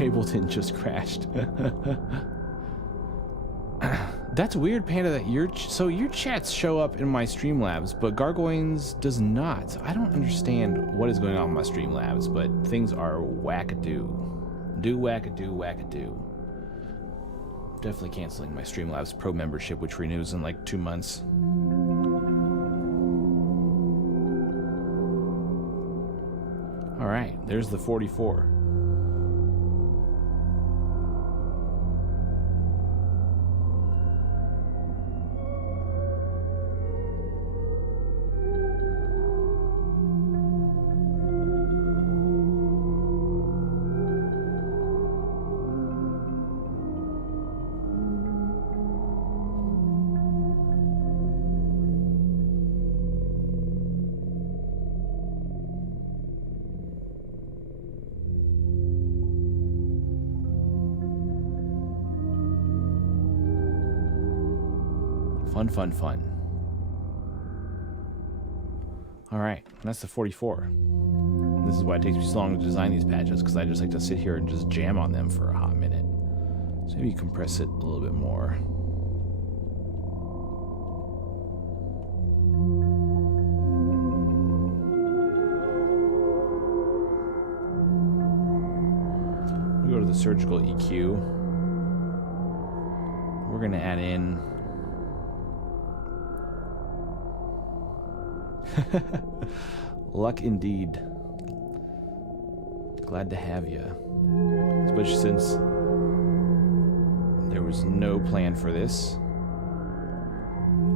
Ableton just crashed. That's weird, Panda, that your chats show up in my Streamlabs, but Gargoynes does not. I don't understand what is going on with my Streamlabs, but things are wackadoo. Wackadoo, wackadoo. Definitely canceling my Streamlabs Pro membership, which renews in like 2 months. Alright, there's the 44. Fun, fun. Alright, that's the 44. This is why it takes me so long to design these patches, because I just like to sit here and just jam on them for a hot minute. So maybe compress it a little bit more. We go to the surgical EQ. We're going to add in luck indeed. Glad to have you. Especially since there was no plan for this.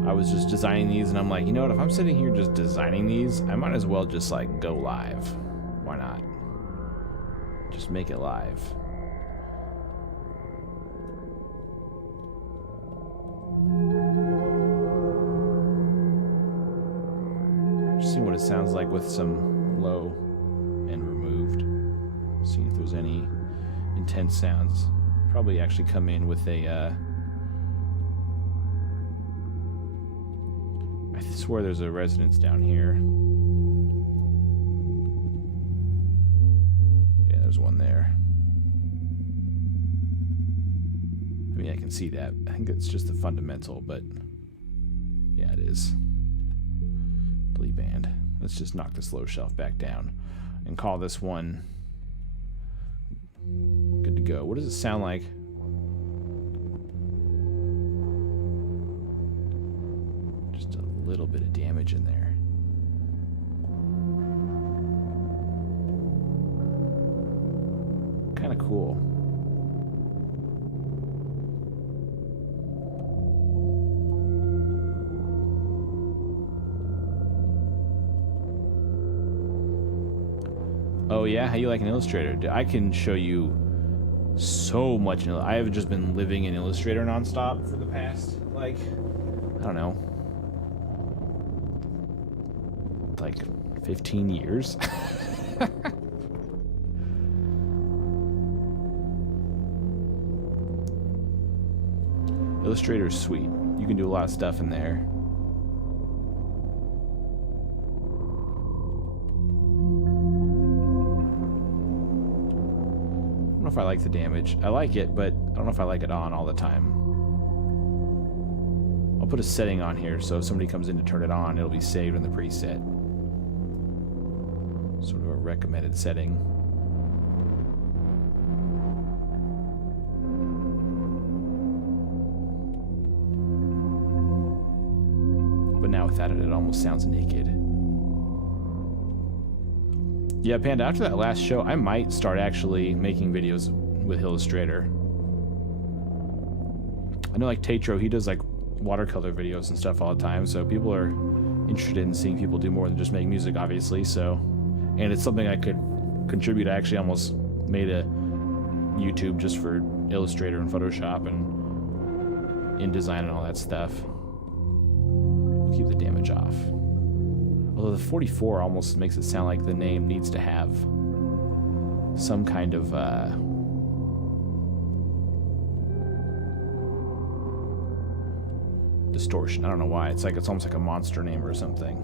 I was just designing these and I'm like, you know what, if I'm sitting here just designing these, I might as well just like go live. Why not? Just make it live. See what it sounds like with some low and removed. See if there's any intense sounds. Probably actually come in with a I swear there's a resonance down here. Yeah, there's one there. I mean, I can see that. I think it's just the fundamental, but yeah, it is. Band. Let's just knock this low shelf back down and call this one good to go. What does it sound like? Just a little bit of damage in there. Kind of cool. Oh yeah, how you like an Illustrator? I can show you so much. I have just been living in Illustrator nonstop for the past, like, I don't know, like 15 years. Illustrator is sweet. You can do a lot of stuff in there. I don't know if I like the damage. I like it, but I don't know if I like it on all the time. I'll put a setting on here so if somebody comes in to turn it on, it'll be saved in the preset. Sort of a recommended setting. But now without it, it almost sounds naked. Yeah, Panda, after that last show, I might start actually making videos with Illustrator. I know, like, Tatro, he does, like, watercolor videos and stuff all the time, so people are interested in seeing people do more than just make music, obviously. So, and it's something I could contribute. I actually almost made a YouTube just for Illustrator and Photoshop and InDesign and all that stuff. We'll keep the damage off. Although the 44 almost makes it sound like the name needs to have some kind of distortion. I don't know why. It's almost like a monster name or something.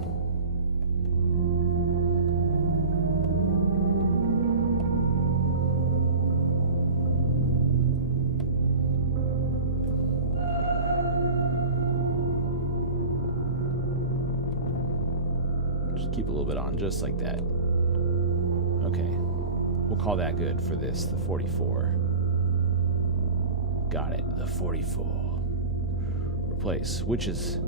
Just keep a little bit on, just like that. Okay. We'll call that good for this, the 44. Got it, the 44. Replace, which is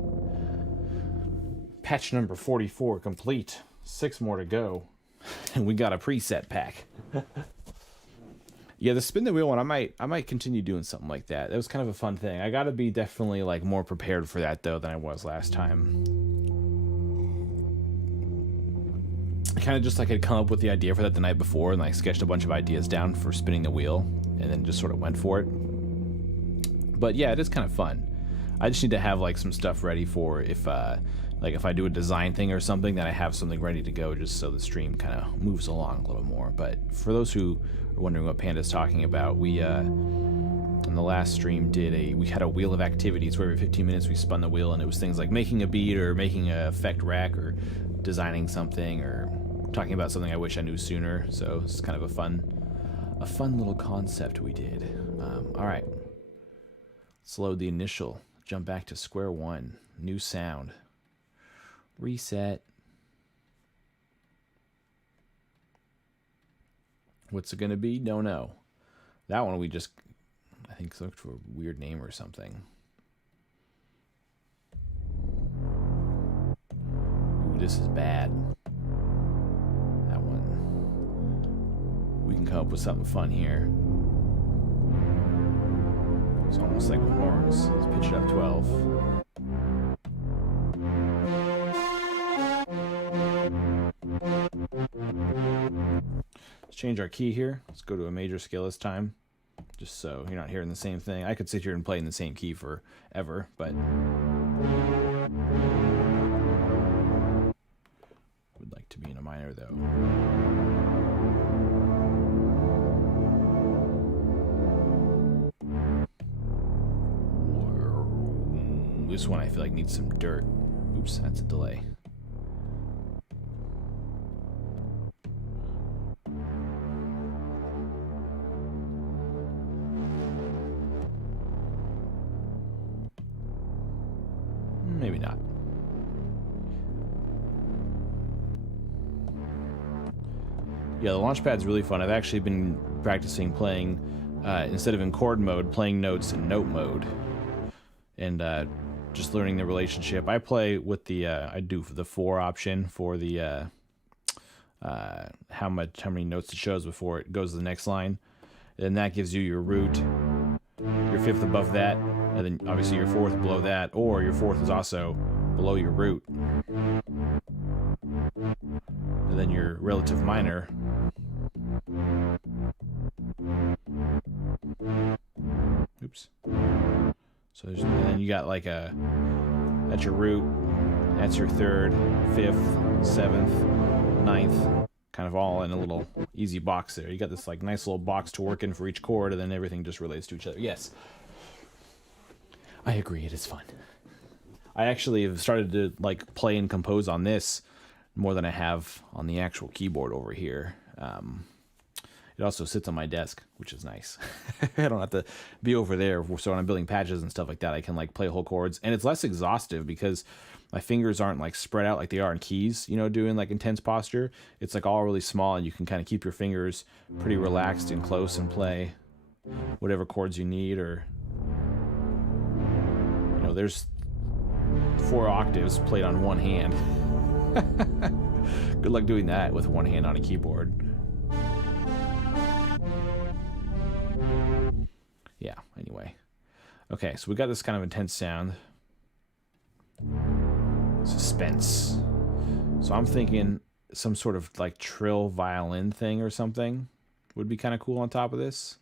patch number 44 complete. 6 more to go. And we got a preset pack. Yeah, the spin the wheel one, I might continue doing something like that. That was kind of a fun thing. I gotta be definitely like more prepared for that though than I was last time. I kind of just like had come up with the idea for that the night before and like sketched a bunch of ideas down for spinning the wheel and then just sort of went for it. But yeah, it is kind of fun. I just need to have like some stuff ready for if like if I do a design thing or something, that I have something ready to go just so the stream kind of moves along a little more. But for those who are wondering what Panda's talking about, we in the last stream we had a wheel of activities where every 15 minutes we spun the wheel, and it was things like making a beat or making a effect rack or designing something or talking about something I wish I knew sooner. So it's kind of a fun little concept we did. All right, let's load the initial. Jump back to square one. New sound. Reset. What's it gonna be? Don't know. That one we just, I think, looked for a weird name or something. Ooh, this is bad. That one. We can come up with something fun here. It's almost like horns. Let's pitch it up 12. Let's change our key here. Let's go to a major scale this time, just so you're not hearing the same thing. I could sit here and play in the same key forever, but would like to be in a minor though. This one I feel like needs some dirt. Oops, that's a delay. Maybe not. Yeah, the Launchpad's really fun. I've actually been practicing playing, instead of in chord mode, playing notes in note mode. And just learning the relationship. I play with the I do for the 4 option for the how many notes it shows before it goes to the next line. And that gives you your root, your 5th above that, and then obviously your 4th below that, or your 4th is also below your root. And then your relative minor. Oops. So and then you got like that's your root, that's your 3rd, 5th, 7th, 9th, kind of all in a little easy box there. You got this like nice little box to work in for each chord, and then everything just relates to each other. Yes, I agree, it is fun. I actually have started to like play and compose on this more than I have on the actual keyboard over here. It also sits on my desk, which is nice. I don't have to be over there. So when I'm building patches and stuff like that, I can like play whole chords, and it's less exhaustive because my fingers aren't like spread out like they are in keys, you know, doing like intense posture. It's like all really small, and you can kind of keep your fingers pretty relaxed and close and play whatever chords you need. Or, you know, there's 4 octaves played on one hand. Good luck doing that with one hand on a keyboard. Yeah, anyway. Okay, so we got this kind of intense sound. Suspense. So I'm thinking some sort of like trill violin thing or something would be kind of cool on top of this.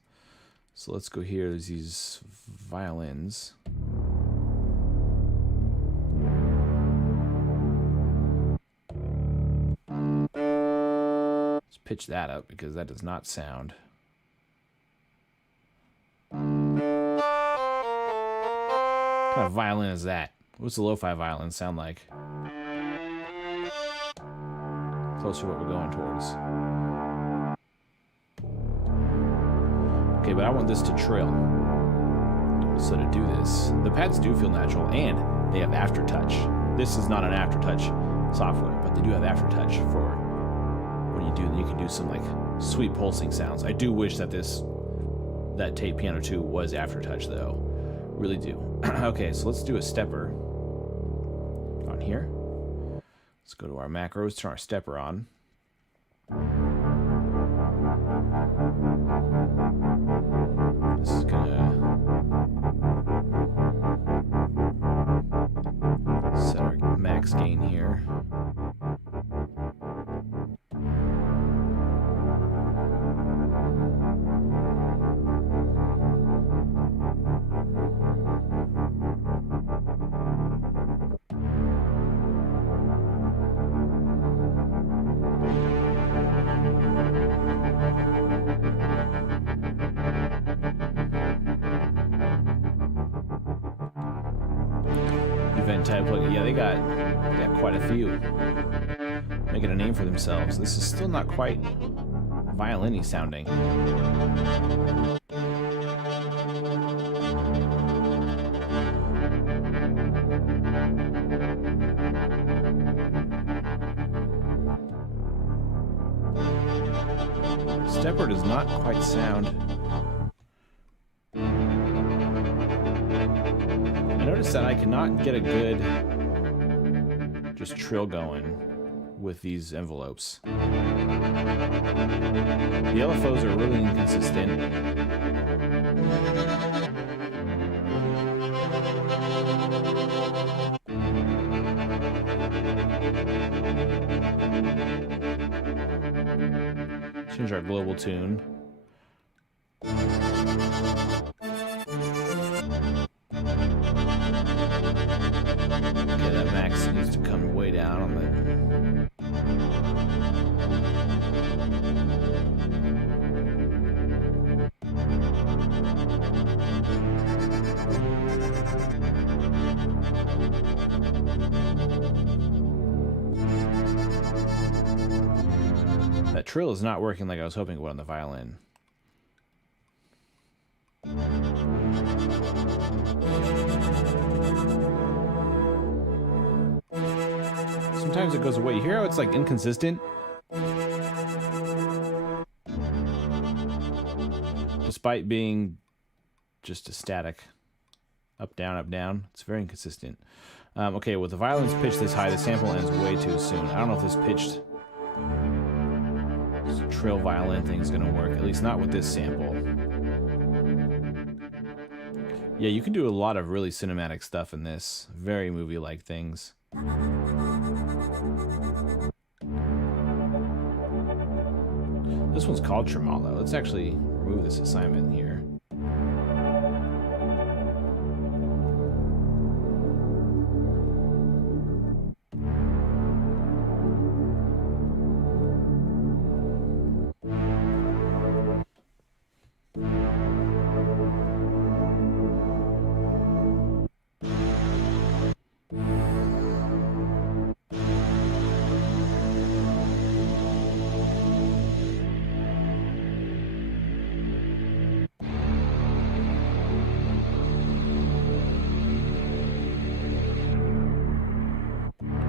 So let's go here. There's these violins. Let's pitch that up because that does not sound. What kind of violin is that? What's the lo-fi violin sound like? Close to what we're going towards. Okay, but I want this to trill. So to do this, the pads do feel natural and they have aftertouch. This is not an aftertouch software, but they do have aftertouch for when you do, you can do some like sweet pulsing sounds. I do wish that that Tape Piano 2 was aftertouch though. Really do. Okay, so let's do a stepper on here. Let's go to our macros, turn our stepper on. This is gonna set our max gain here. Event type plugin. Yeah, they got quite a few. Making a name for themselves. This is still not quite violin-y sounding. Stepper does not quite sound. I noticed that I cannot get a good just trill going with these envelopes. The LFOs are really inconsistent. Change our global tune. Okay, that max needs to come way down on the... That trill is not working like I was hoping it would on the violin. Sometimes it goes away. You hear how it's like inconsistent? Despite being just a static up, down. It's very inconsistent. Okay, with the violin's pitched this high, the sample ends way too soon. I don't know if this pitched trill violin thing is going to work, at least not with this sample. Yeah, you can do a lot of really cinematic stuff in this. Very movie-like things. This one's called Tremolo. Let's actually remove this assignment here.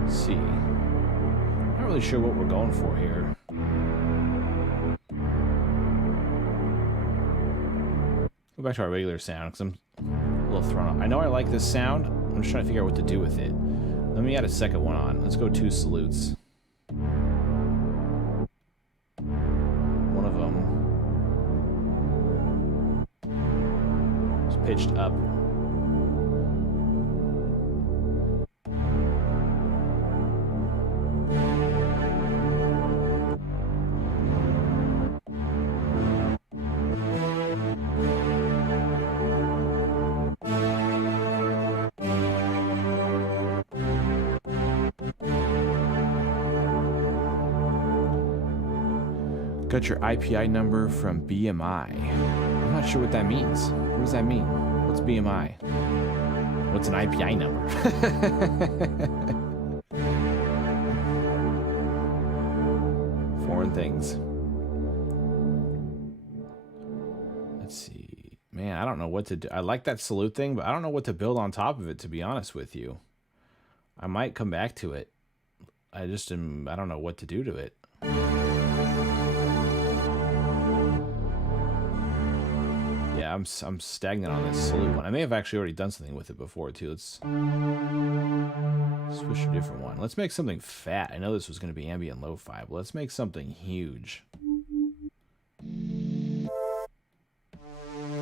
See. Not really sure what we're going for here. Go back to our regular sound because I'm a little thrown off. I know I like this sound. I'm just trying to figure out what to do with it. Let me add a second one on. Let's go 2 salutes. One of them is pitched up. Got your IPI number from BMI. I'm not sure what that means. What does that mean? What's BMI? What's an IPI number? Foreign things. Let's see. Man, I don't know what to do. I like that salute thing, but I don't know what to build on top of it, to be honest with you. I might come back to it. I don't know what to do to it. Yeah, I'm stagnant on this salute one. I may have actually already done something with it before too. Let's switch to a different one. Let's make something fat. I know this was going to be ambient lo-fi, but let's make something huge.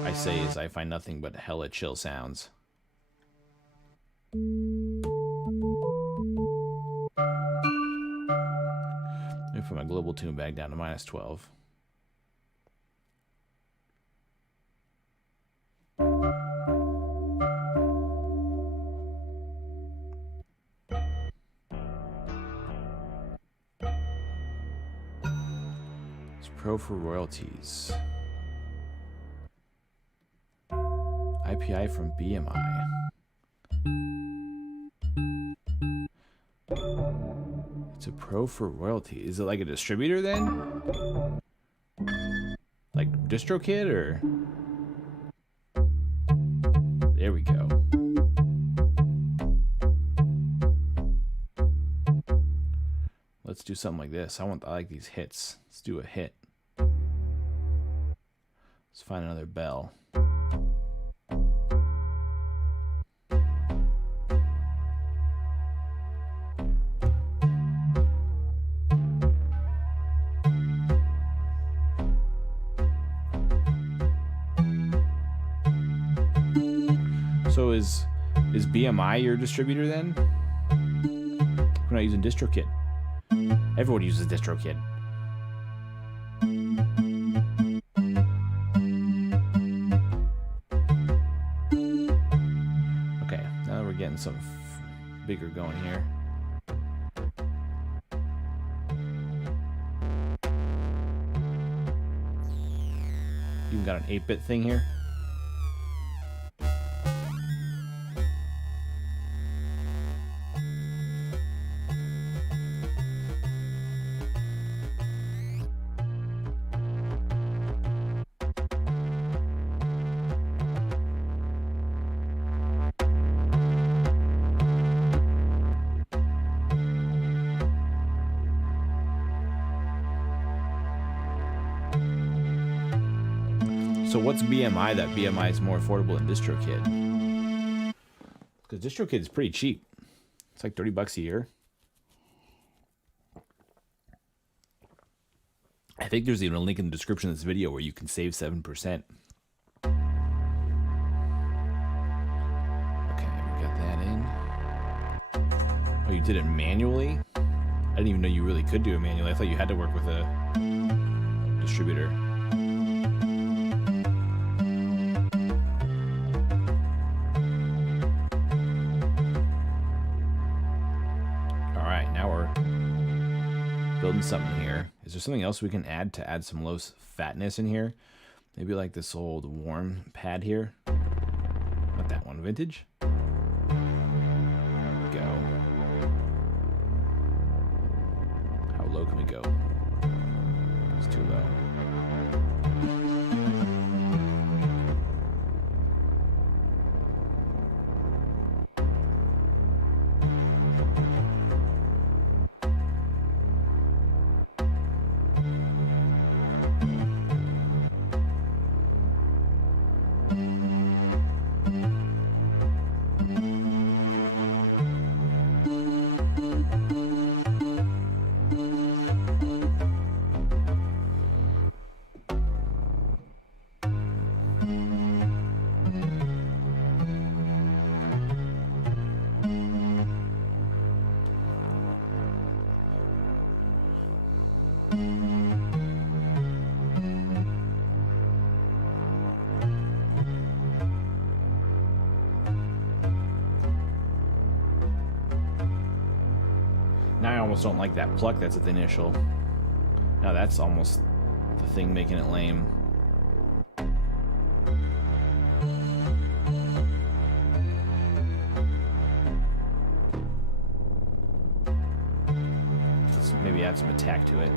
I say as I find nothing but hella chill sounds. Let me put my global tune back down to -12. It's pro for royalties. IPI from BMI. It's a pro for royalty. Is it like a distributor then? Like DistroKid or? There we go. Let's do something like this. I like these hits. Let's do a hit. Let's find another bell. So is BMI your distributor then? We're not using DistroKid. Everyone uses DistroKid. Okay, now we're getting some bigger going here. Even got an 8-bit thing here. So what's BMI that BMI is more affordable than DistroKid? Because DistroKid is pretty cheap. It's like $30 a year. I think there's even a link in the description of this video where you can save 7%. Okay, we got that in. Oh, you did it manually? I didn't even know you really could do it manually. I thought you had to work with a distributor. Building something here. Is there something else we can add to add some low fatness in here? Maybe like this old warm pad here. Not that one, vintage. There we go. How low can we go? It's too low. Now I almost don't like that pluck that's at the initial. Now that's almost the thing making it lame. Let's maybe add some attack to it.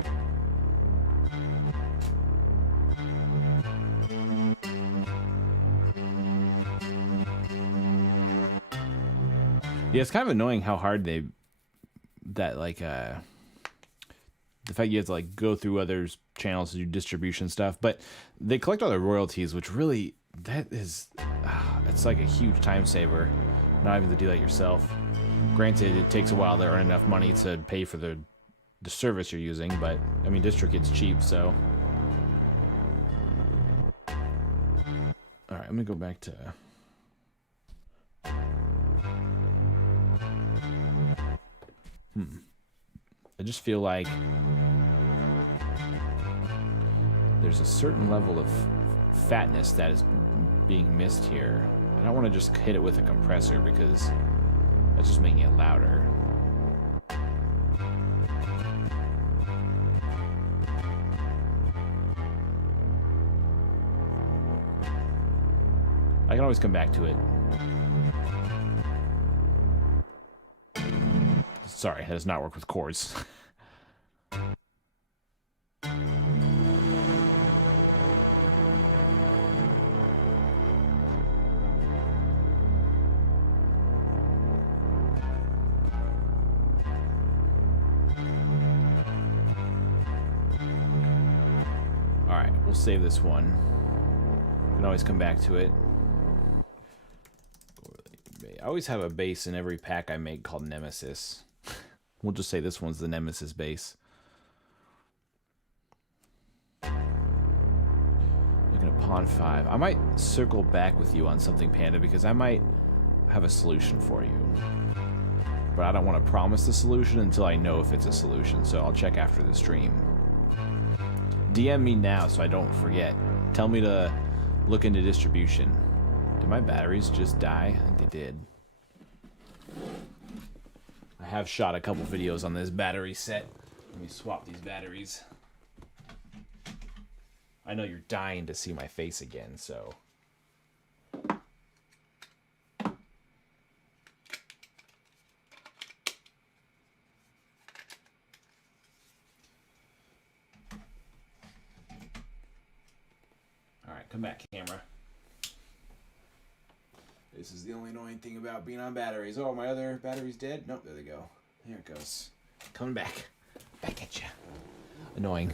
Yeah, it's kind of annoying how hard the fact you have to like go through others' channels to do distribution stuff, but they collect all their royalties, which really it's like a huge time saver, not having to do that yourself. Granted, it takes a while to earn enough money to pay for the service you're using, but I mean, DistroKid's cheap, so. All right, I'm gonna go back to. I just feel like there's a certain level of fatness that is being missed here. I don't want to just hit it with a compressor because that's just making it louder. I can always come back to it. Sorry, that does not work with chords. Alright, we'll save this one. We can always come back to it. I always have a bass in every pack I make called Nemesis. We'll just say this one's the Nemesis bass. Looking at pawn 5. I might circle back with you on something, Panda, because I might have a solution for you. But I don't want to promise the solution until I know if it's a solution, so I'll check after the stream. DM me now so I don't forget. Tell me to look into distribution. Did my batteries just die? I think they did. I have shot a couple videos on this battery set. Let me swap these batteries. I know you're dying to see my face again, so. Alright, come back, camera. This is the only annoying thing about being on batteries. Oh, my other battery's dead? Nope, there they go. There it goes. Coming back. Back at you. Annoying.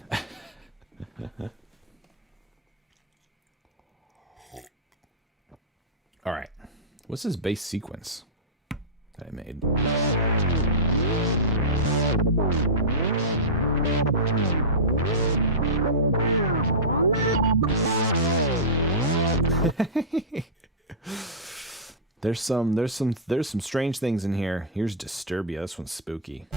Alright. What's this bass sequence that I made? There's some strange things in here. Here's Disturbia. This one's spooky.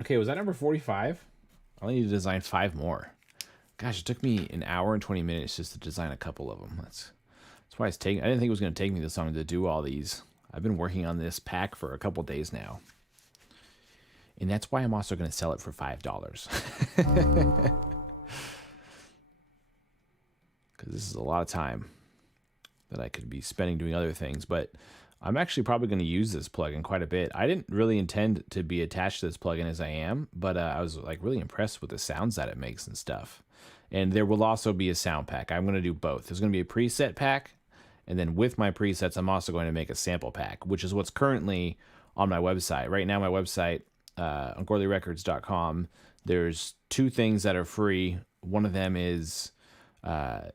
Okay, was that number 45? I only need to design 5 more. Gosh, it took me an hour and 20 minutes just to design a couple of them. That's why it's taking. I didn't think it was going to take me this long to do all these. I've been working on this pack for a couple days now. And that's why I'm also going to sell it for $5. Because this is a lot of time that I could be spending doing other things. But I'm actually probably going to use this plugin quite a bit. I didn't really intend to be attached to this plugin as I am, but I was like really impressed with the sounds that it makes and stuff. And there will also be a sound pack. I'm going to do both. There's going to be a preset pack. And then with my presets, I'm also going to make a sample pack, which is what's currently on my website. Right now, my website, on GorleyRecords.com, there's 2 things that are free. One of them is a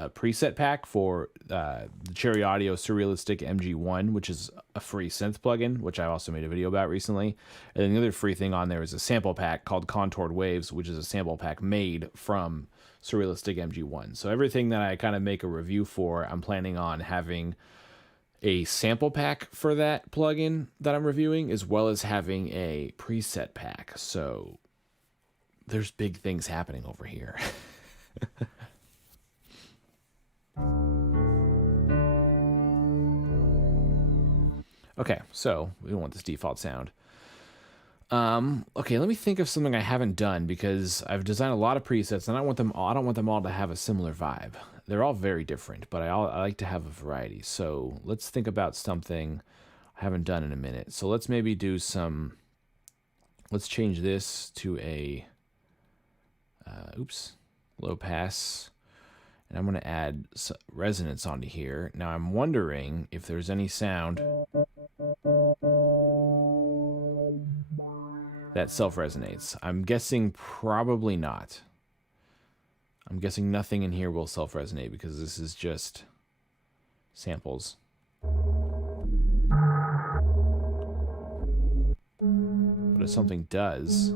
preset pack for the Cherry Audio Surrealistic MG1, which is a free synth plugin, which I also made a video about recently. And then the other free thing on there is a sample pack called Contoured Waves, which is a sample pack made from Surrealistic MG1. So everything that I kind of make a review for, I'm planning on having a sample pack for that plugin that I'm reviewing, as well as having a preset pack. So there's big things happening over here. Okay, so we don't want this default sound. Okay, let me think of something I haven't done because I've designed a lot of presets and I don't want them all to have a similar vibe. They're all very different, but I like to have a variety. So let's think about something I haven't done in a minute. So let's maybe do some, let's change this to a, low pass. And I'm going to add resonance onto here. Now I'm wondering if there's any sound that self-resonates. I'm guessing probably not. I'm guessing nothing in here will self-resonate because this is just samples. But if something does...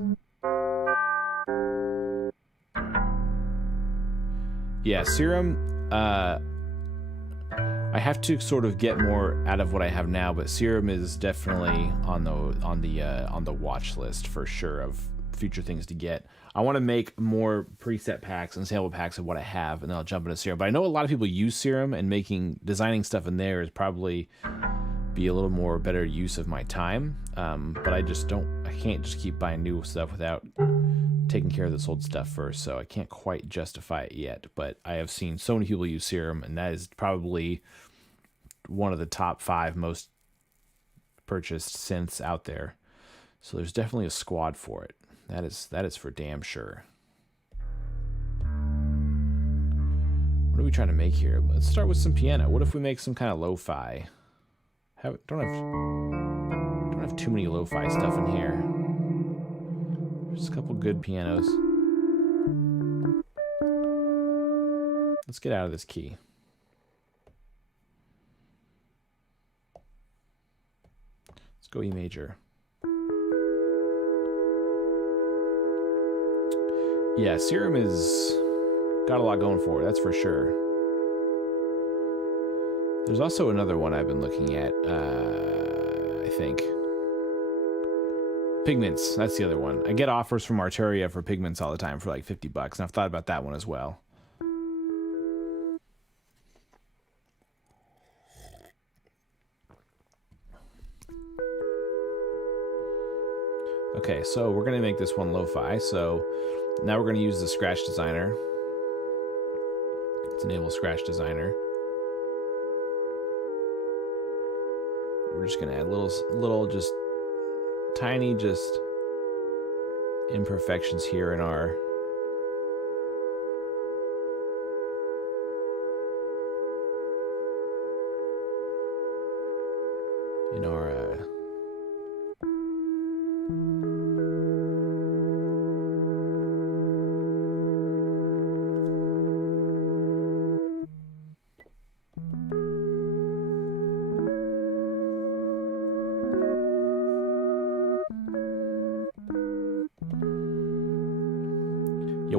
Yeah, Serum, I have to sort of get more out of what I have now, but Serum is definitely on the watch list for sure of future things to get. I want to make more preset packs and sample packs of what I have, and then I'll jump into Serum. But I know a lot of people use Serum, and designing stuff in there is probably be a little more better use of my time. But I can't just keep buying new stuff without taking care of this old stuff first, so I can't quite justify it yet. But I have seen so many people use Serum, and that is probably one of the top 5 most purchased synths out there. So there's definitely a squad for it. That is for damn sure. What are we trying to make here? Let's start with some piano. What if we make some kind of lo-fi? Don't have too many lo-fi stuff in here. There's a couple good pianos. Let's get out of this key. Let's go E major. Yeah, Serum is got a lot going for it, that's for sure. There's also another one I've been looking at, I think. Pigments, that's the other one. I get offers from Arturia for Pigments all the time for like $50, and I've thought about that one as well. Okay, so we're going to make this one lo-fi, so now we're going to use the Scratch Designer. Let's enable Scratch Designer. We're just going to add little just tiny just imperfections here in our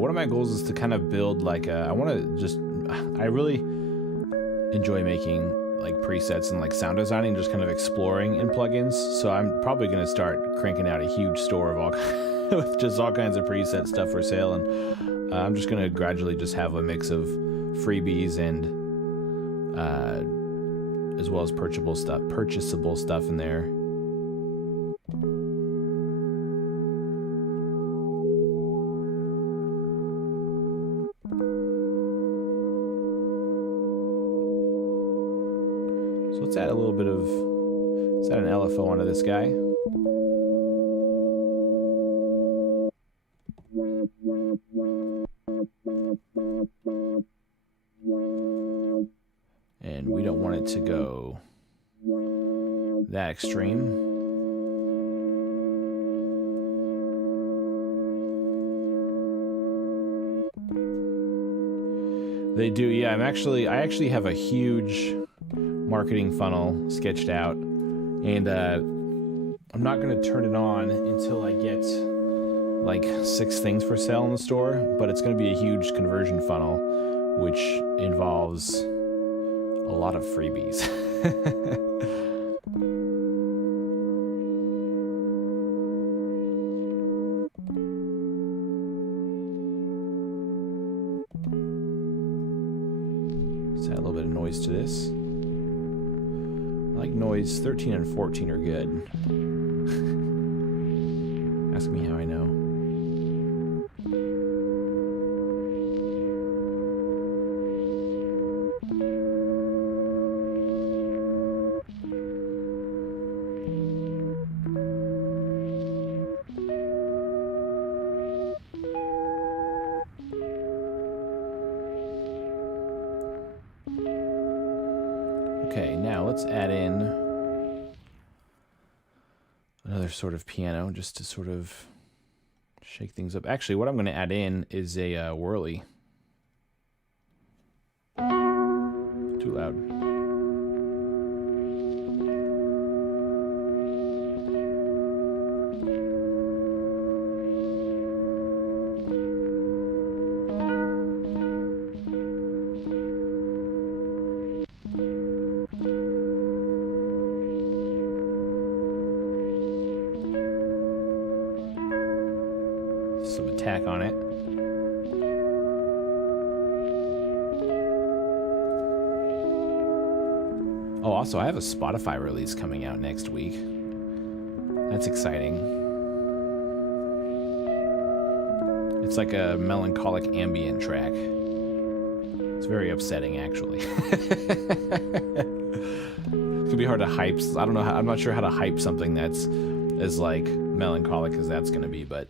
one of my goals is to kind of build like I really enjoy making like presets and like sound designing, just kind of exploring in plugins. So I'm probably going to start cranking out a huge store of all with just all kinds of preset stuff for sale, and I'm just going to gradually just have a mix of freebies and as well as purchasable stuff in there. Let's add a little bit of, let's add an LFO onto this guy. And we don't want it to go that extreme. They do, yeah, I actually have a huge marketing funnel sketched out, and I'm not going to turn it on until I get like 6 things for sale in the store, but it's going to be a huge conversion funnel, which involves a lot of freebies. Let's add a little bit of noise to this. I Like noise 13 and 14 are good. Ask me how I know. Okay, now let's add in another sort of piano just to sort of shake things up. Actually, what I'm going to add in is a whirly. Too loud. Some attack on it. Oh, also, I have a Spotify release coming out next week. That's exciting. It's like a melancholic ambient track. It's very upsetting, actually. It could be hard to hype. I don't know. I'm not sure how to hype something that's as like melancholic as that's going to be, but.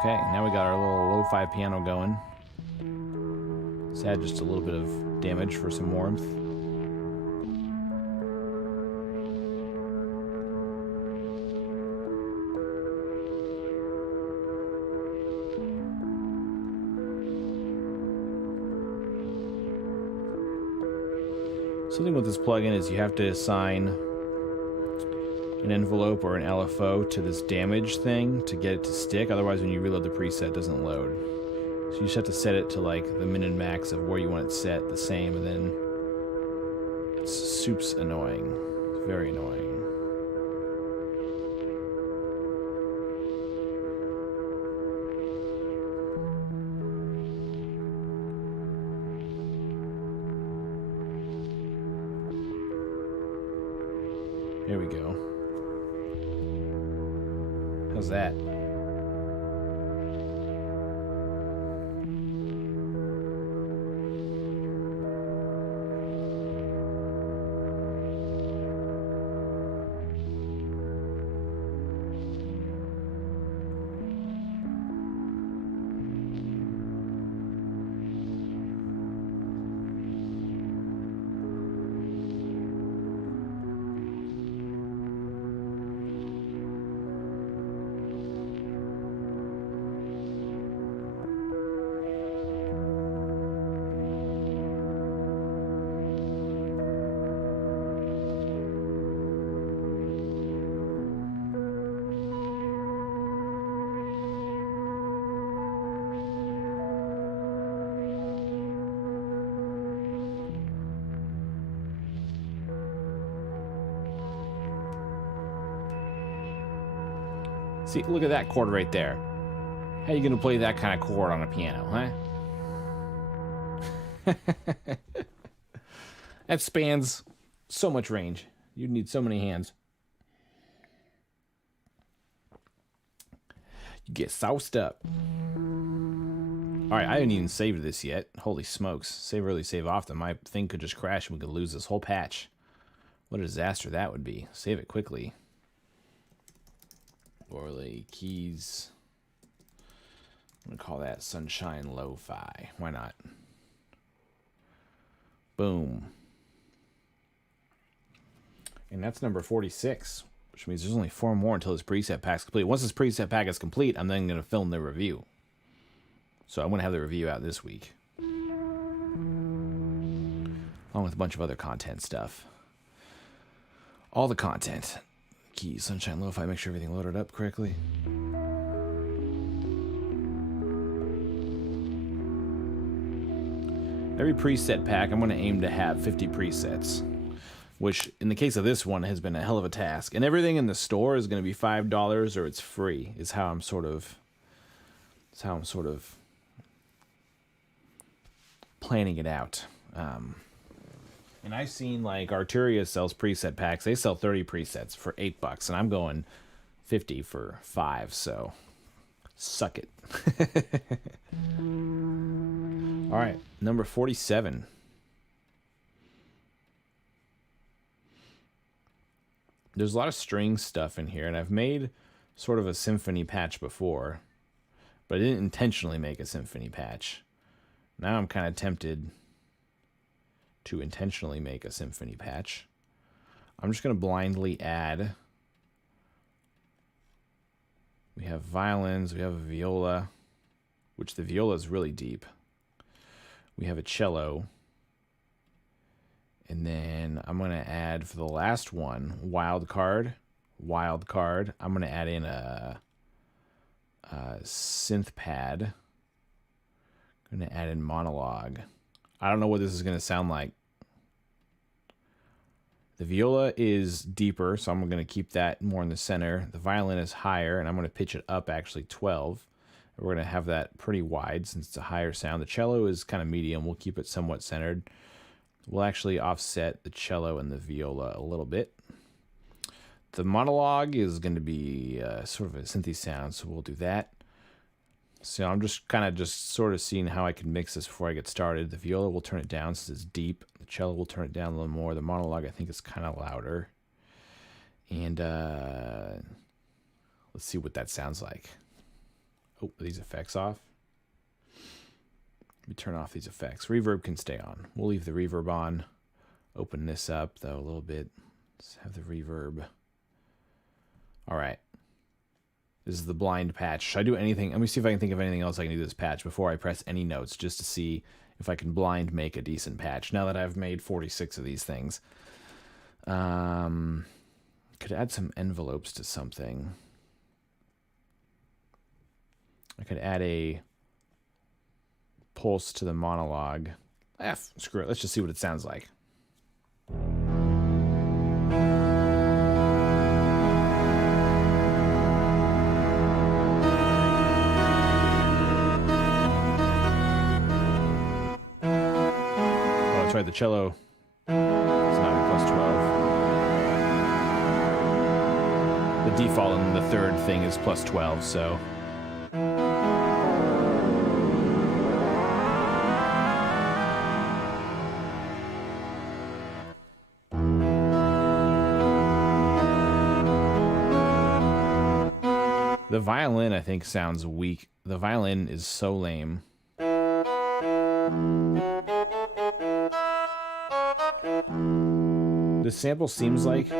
Okay, now we got our little lo-fi piano going. Let's add just a little bit of damage for some warmth. Something with this plugin is you have to assign an envelope or an LFO to this damage thing to get it to stick. Otherwise, when you reload the preset, it doesn't load. So you just have to set it to like the min and max of where you want it set, the same, and then it's soup's annoying. It's very annoying. There we go. How's that? See, look at that chord right there. How are you going to play that kind of chord on a piano, huh? That spans so much range. You'd need so many hands. You get soused up. Alright, I haven't even saved this yet. Holy smokes. Save early, save often. My thing could just crash and we could lose this whole patch. What a disaster that would be. Save it quickly. Orley keys. I'm going to call that Sunshine Lo-Fi. Why not? Boom. And that's number 46, which means there's only 4 more until this preset pack's complete. Once this preset pack is complete, I'm then going to film the review. So I'm going to have the review out this week, along with a bunch of other content stuff. All the content. Keys, Sunshine Lo-Fi, make sure everything loaded up correctly. Every preset pack, I'm going to aim to have 50 presets, which in the case of this one has been a hell of a task. And everything in the store is going to be $5 or it's free. Is how I'm sort of planning it out. And I've seen like Arturia sells preset packs. They sell 30 presets for $8, and I'm going 50 for 5. So suck it. All right, number 47. There's a lot of string stuff in here, and I've made sort of a symphony patch before, but I didn't intentionally make a symphony patch. Now I'm kind of tempted to intentionally make a symphony patch. I'm just going to blindly add. We have violins, we have a viola, which the viola is really deep. We have a cello. And then I'm going to add for the last one, wild card. I'm going to add in a synth pad. I'm going to add in monologue. I don't know what this is going to sound like. The viola is deeper, so I'm going to keep that more in the center. The violin is higher, and I'm going to pitch it up actually 12. We're going to have that pretty wide since it's a higher sound. The cello is kind of medium. We'll keep it somewhat centered. We'll actually offset the cello and the viola a little bit. The monologue is going to be sort of a synthy sound, so we'll do that. So I'm just sort of seeing how I can mix this before I get started. The viola will turn it down since it's deep. The cello will turn it down a little more. The monologue I think is kind of louder. And let's see what that sounds like. Oh, are these effects off? Let me turn off these effects. Reverb can stay on. We'll leave the reverb on. Open this up, though, a little bit. Let's have the reverb. All right. This is the blind patch. Should I do anything? Let me see if I can think of anything else I can do this patch before I press any notes, just to see if I can blind make a decent patch, now that I've made 46 of these things. Could add some envelopes to something. I could add a pulse to the monologue. Screw it. Let's just see what it sounds like. Oh, that's right. The cello is not a plus 12. The default in the third thing is plus 12, so... The violin, I think, sounds weak. The violin is so lame. This sample seems like it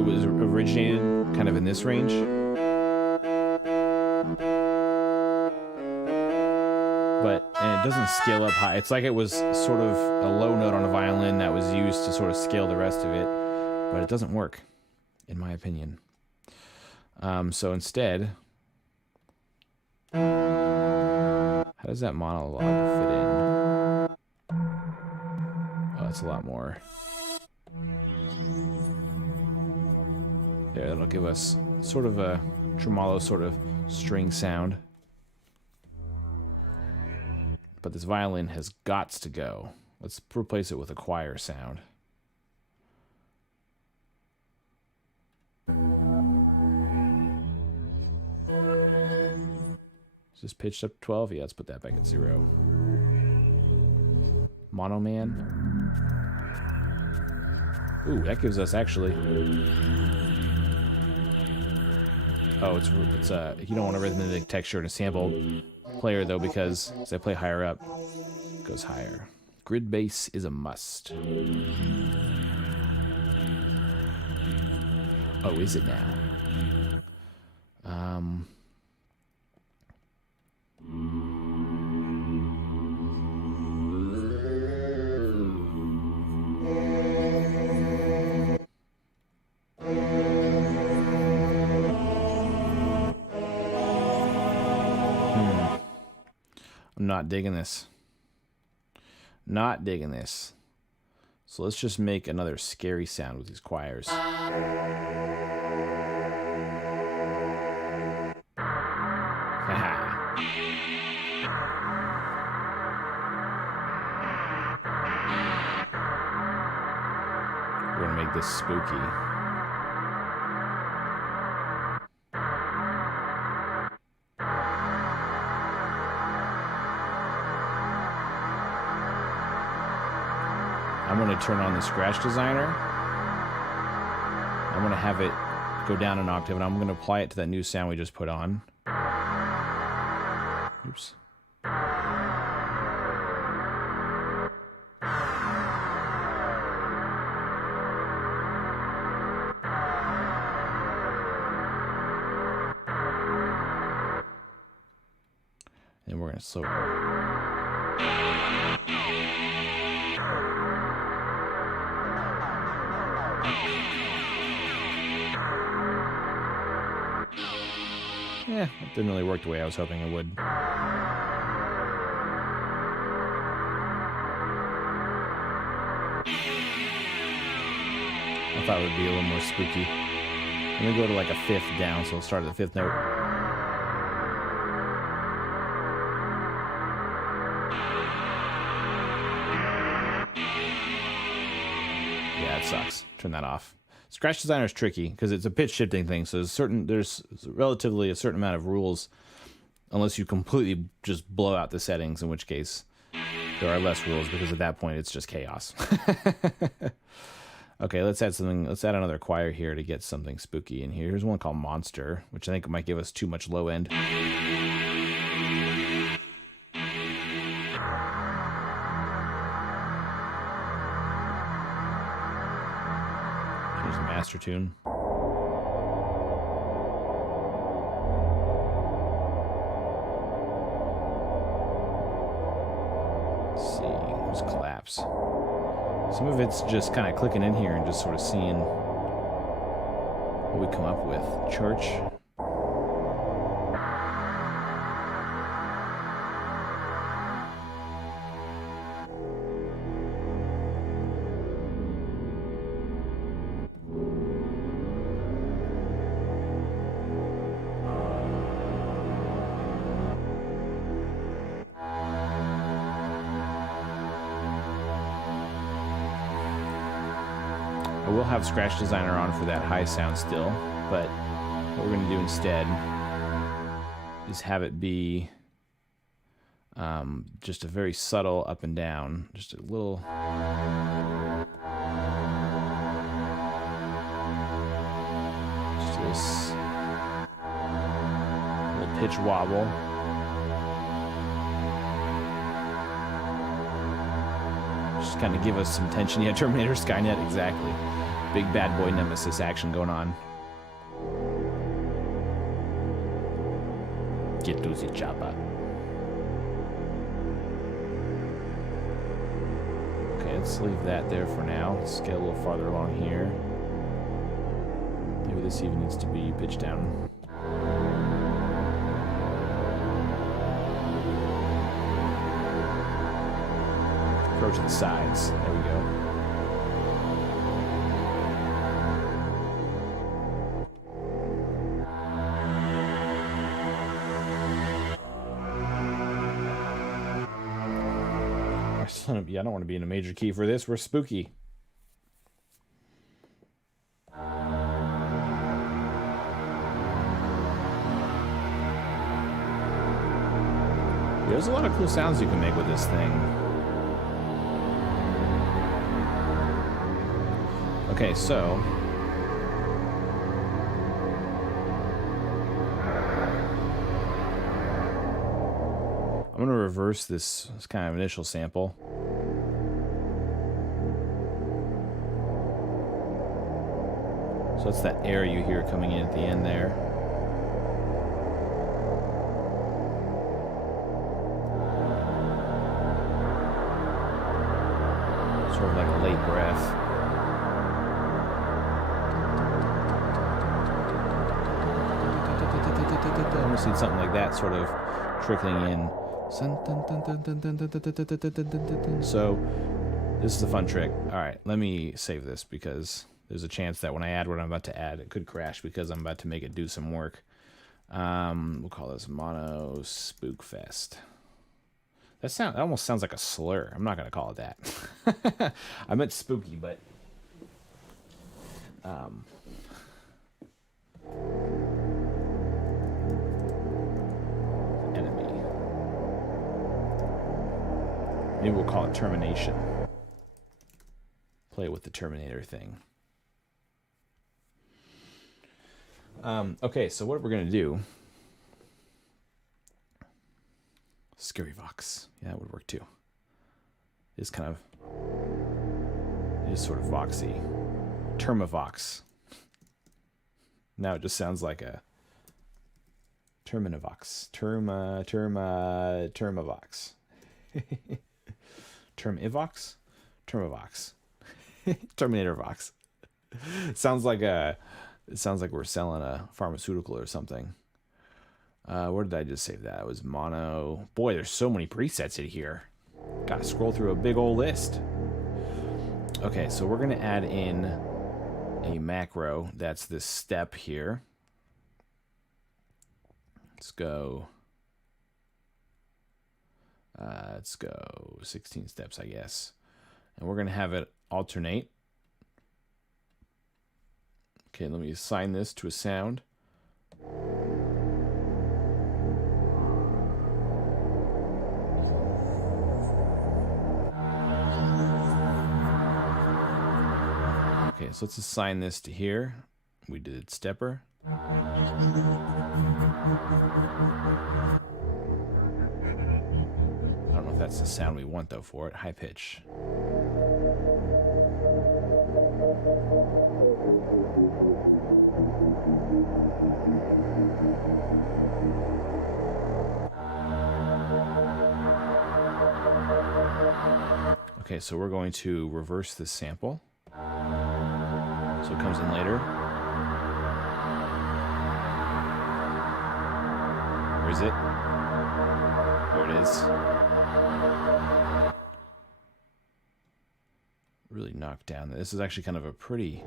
was originated kind of in this range. And it doesn't scale up high. It's like it was sort of a low note on a violin that was used to sort of scale the rest of it, but it doesn't work, in my opinion. So instead, how does that monologue fit in? Oh, it's a lot more. There, that'll give us sort of a tremolo sort of string sound. But this violin has gots to go. Let's replace it with a choir sound. Is this pitched up to 12? Yeah, let's put that back at 0. Mono Man. Ooh, that gives us actually... Oh, it's you don't want a rhythmic texture in a sample player, though, because as I play higher up, it goes higher. Grid bass is a must. Oh, is it now? I'm not digging this. Not digging this. So let's just make another scary sound with these choirs. we're going to make this spooky. I'm going to turn on the scratch designer. I'm going to have it go down an octave, and I'm going to apply it to that new sound we just put on. Oops. And we're going to slow it. Yeah, it didn't really work the way I was hoping it would. I thought it would be a little more spooky. Let me go to like a fifth down, so we'll start at the fifth note. Yeah, it sucks. Turn that off. Scratch Designer is tricky because it's a pitch shifting thing, so there's relatively a certain amount of rules, unless you completely just blow out the settings, in which case there are less rules, because at that point it's just chaos. Okay, let's add something. Let's add another choir here to get something spooky in here. Here's one called Monster, which I think might give us too much low end. Here's the master tune. Let's see. There's collapse. Some of it's just kind of clicking in here and just sort of seeing what we come up with. Church. We'll have Scratch Designer on for that high sound still, but what we're going to do instead is have it be just a very subtle up and down, just a little... just this little pitch wobble. Just kind of give us some tension. Yeah, Terminator, Skynet, exactly. Big bad boy nemesis action going on. Get to the chopper. Okay, let's leave that there for now. Let's get a little farther along here. Maybe this even needs to be pitched down. Approach the sides. There we go. Yeah, I don't want to be in a major key for this. We're spooky. There's a lot of cool sounds you can make with this thing. Okay, so I'm going to reverse this kind of initial sample. So it's that air you hear coming in at the end there. Sort of like a late breath. I almost need something like that sort of trickling in. So this is a fun trick. All right, let me save this because there's a chance that when I add what I'm about to add, it could crash because I'm about to make it do some work. We'll call this Mono Spookfest. That almost sounds like a slur. I'm not going to call it that. I meant spooky, but Enemy. Maybe we'll call it termination. Play with the Terminator thing. Okay, so what we're going to do... Scary Vox. Yeah, that would work too. It's kind of... It is sort of voxy. Termavox. Now it just sounds like a... Terminavox. Termavox. Termivox? Termavox. Terminator Vox. Sounds like a... It sounds like we're selling a pharmaceutical or something. Where did I just save that? It was mono. Boy, there's so many presets in here. Gotta scroll through a big old list. Okay, so we're gonna add in a macro. That's this step here. Let's go 16 steps, I guess. And we're gonna have it alternate. Okay, let me assign this to a sound. Okay, so let's assign this to here. We did stepper. I don't know if that's the sound we want though for it. High pitch. Okay, so we're going to reverse this sample. So it comes in later. Where is it? There it is. Really knocked down. This is actually kind of a pretty...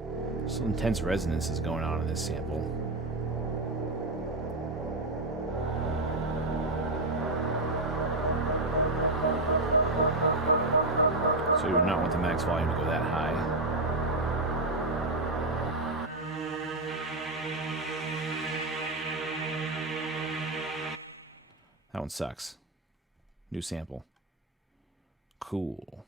Some intense resonance is going on in this sample. So we would not want the max volume to go that high. That one sucks. New sample. Cool.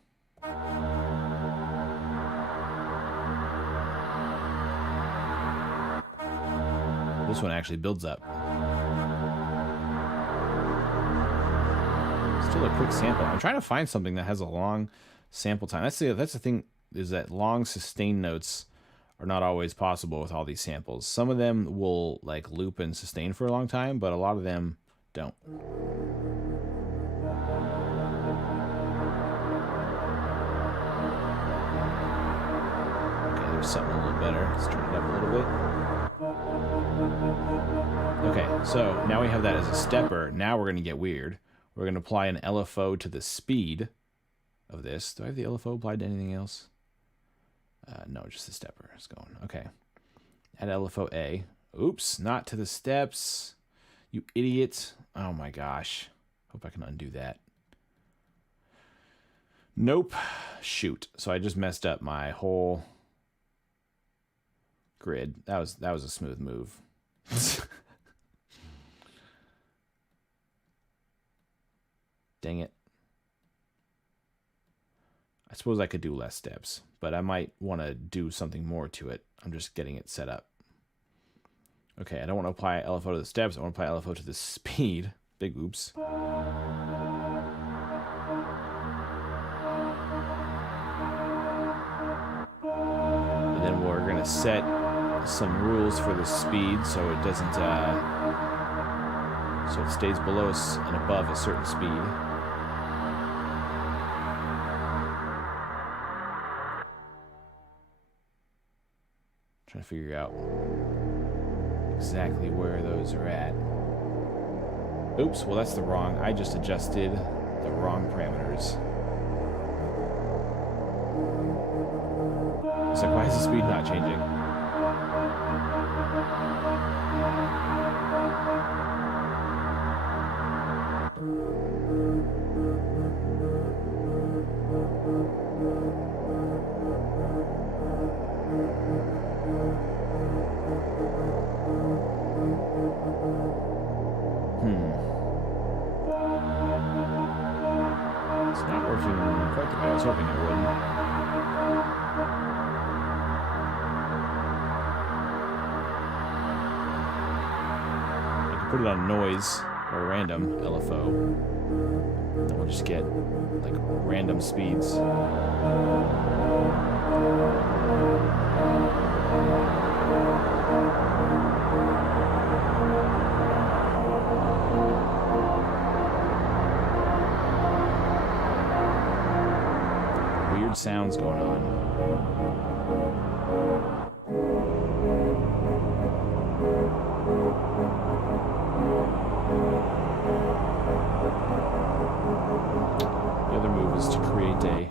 This one actually builds up. Still a quick sample. I'm trying to find something that has a long sample time. That's the thing, is that long sustained notes are not always possible with all these samples. Some of them will like loop and sustain for a long time, but a lot of them don't. Okay, there's something a little better. Let's turn it up a little bit. Okay, so now we have that as a stepper. Now we're going to get weird. We're going to apply an LFO to the speed of this. Do I have the LFO applied to anything else? No, just the stepper is going. Okay. Add LFO A. Oops, not to the steps. You idiot. Oh my gosh. Hope I can undo that. Nope. Shoot. So I just messed up my whole grid. That was a smooth move. Dang it. I suppose I could do less steps, but I might want to do something more to it. I'm just getting it set up. Okay, I don't want to apply LFO to the steps. I want to apply LFO to the speed. Big oops. And then we're going to set some rules for the speed so it doesn't, so it stays below and above a certain speed. Trying to figure out exactly where those are at. Oops, well that's the wrong. I just adjusted the wrong parameters. It's like, why is the speed not changing? put it on noise or random LFO, and we'll just get like random speeds. Weird sounds going on. The other move is to create a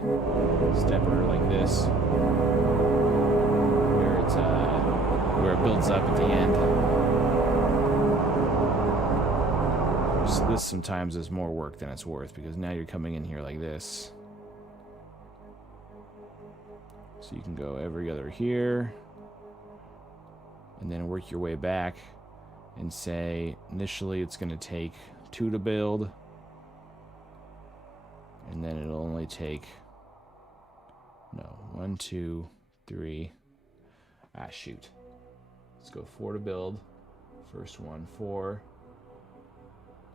stepper like this, where it builds up at the end. So this sometimes is more work than it's worth, because now you're coming in here like this. So you can go every other here, and then work your way back and say initially it's going to take 2 to build, and then it'll only take 1, 2, 3. Shoot. Let's go 4 to build. First one, 4.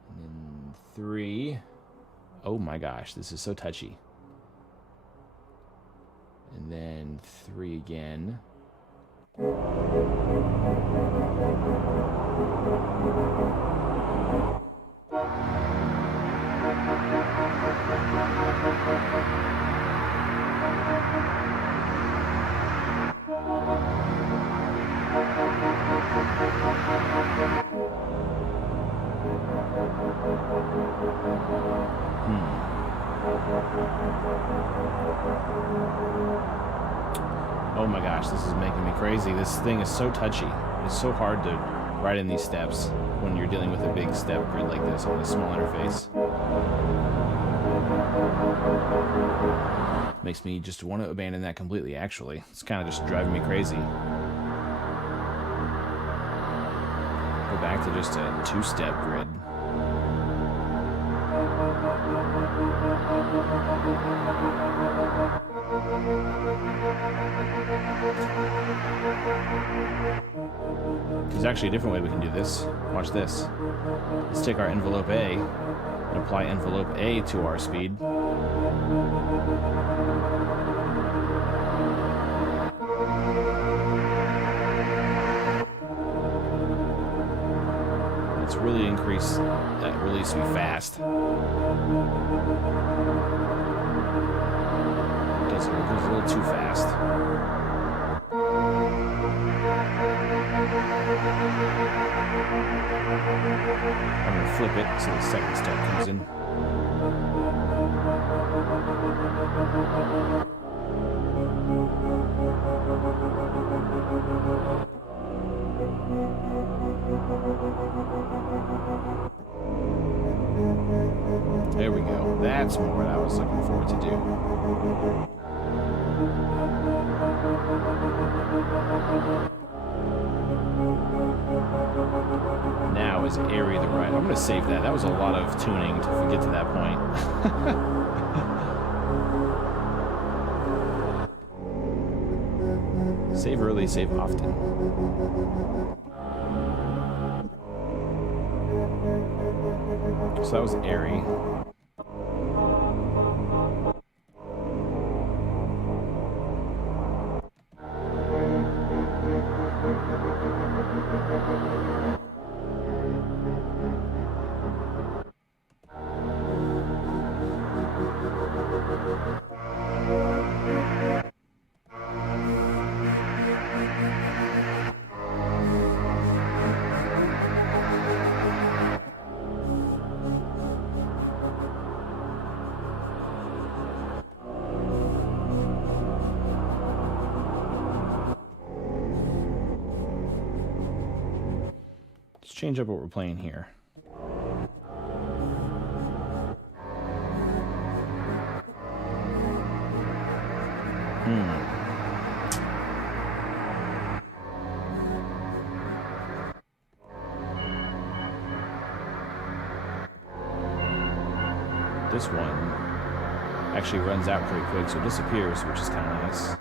And then 3. Oh my gosh, this is so touchy. And then 3 again. Oh my gosh, this is making me crazy. This thing is so touchy. It's so hard to write in these steps when you're dealing with a big step grid like this on a small interface. Makes me just want to abandon that completely, actually. It's kind of just driving me crazy. Go back to just a 2-step grid. There's actually a different way we can do this. Watch this. Let's take our envelope A and apply envelope A to our speed. Let's really increase that release speed fast. It goes a little too fast. I'm going to flip it so the second step comes in. There we go. That's more what I was looking forward to do. Now is airy the right. I'm going to save that. That was a lot of tuning to get to that point. Save early, save often. So that was airy. Let's change up what we're playing here. This one actually runs out pretty quick, so it disappears, which is kind of nice.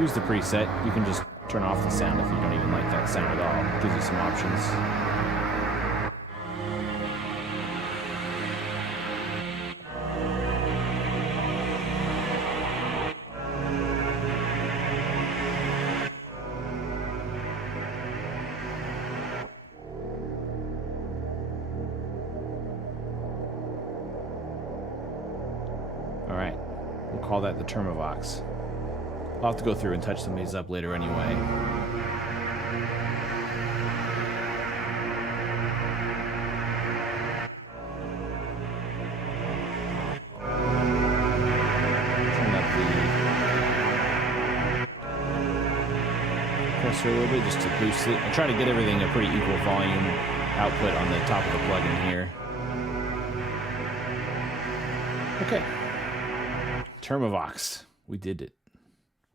use the preset. You can just turn off the sound if you don't even like that sound at all. It gives you some options. All right, we'll call that the Termavox. I'll have to go through and touch some of these up later anyway. Turn up the compressor a little bit just to boost it. I try to get everything a pretty equal volume output on the top of the plugin here. Okay. Termavox. We did it.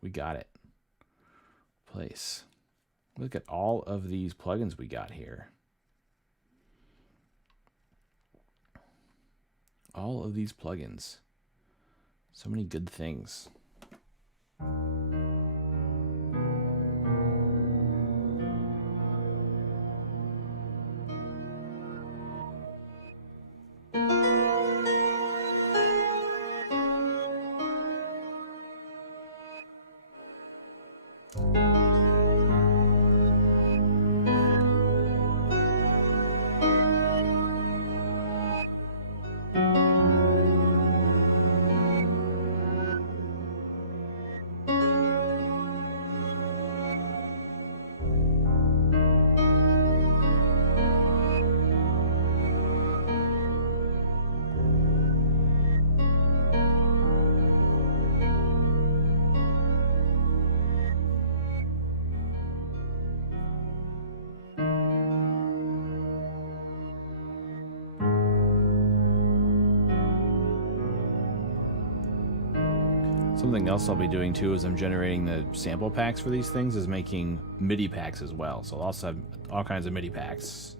We got it. Place. Look at all of these plugins we got here. All of these plugins. So many good things. Something else I'll be doing too is I'm generating the sample packs for these things is making MIDI packs as well. So I'll also have all kinds of MIDI packs.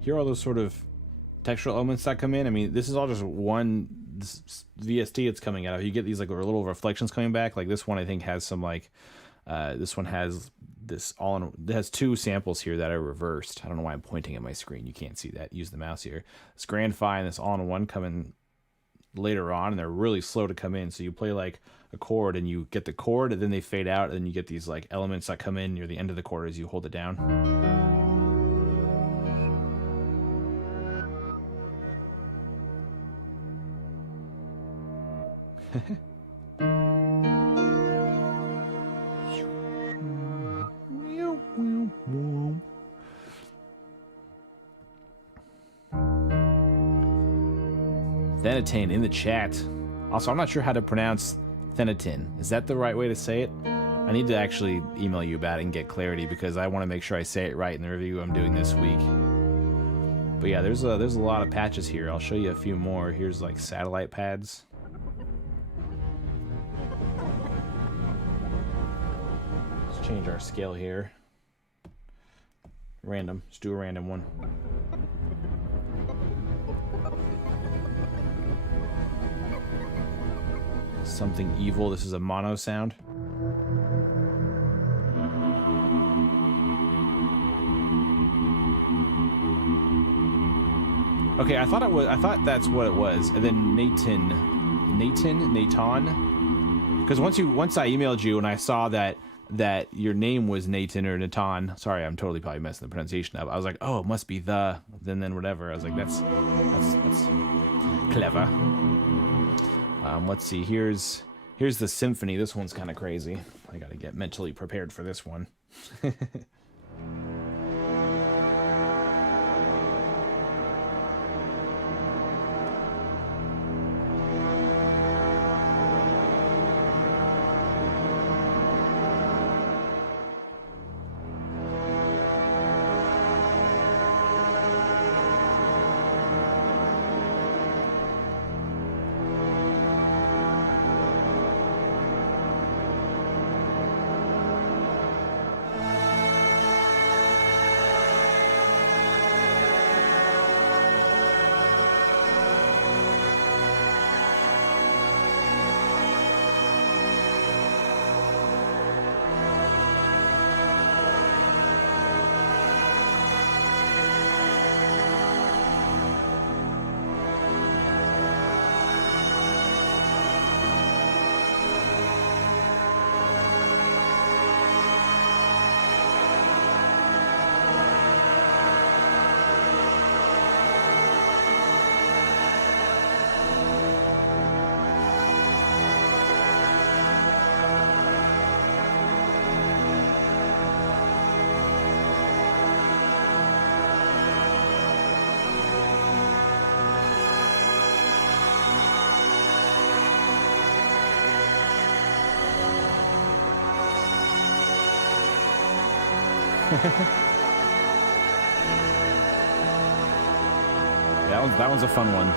Here are all those sort of textural elements that come in. I mean, this is all just one VST it's coming out of. You get these like little reflections coming back. Like this one I think has some like, this one has this it has two samples here that are reversed. I don't know why I'm pointing at my screen. You can't see that. Use the mouse here. This Grand Fi and this all-in-one come in later on, and they're really slow to come in. So you play like a chord and you get the chord, and then they fade out, and then you get these like elements that come in near the end of the chord as you hold it down. Thenatan in the chat. Also, I'm not sure how to pronounce Thenatan. Is that the right way to say it? I need to actually email you about it and get clarity because I want to make sure I say it right in the review I'm doing this week. But yeah, there's a lot of patches here. I'll show you a few more. Here's like satellite pads. Let's change our scale here. Random. Let's do a random one. Something evil. This is a mono sound. Okay, I thought that's what it was. And then Natan. Because once I emailed you and I saw that your name was Nathan or Natan. Sorry, I'm totally probably messing the pronunciation up. I was like, oh, it must be the. Then whatever. I was like, that's clever. Let's see. Here's the symphony. This one's kind of crazy. I gotta get mentally prepared for this one. That one's a fun one.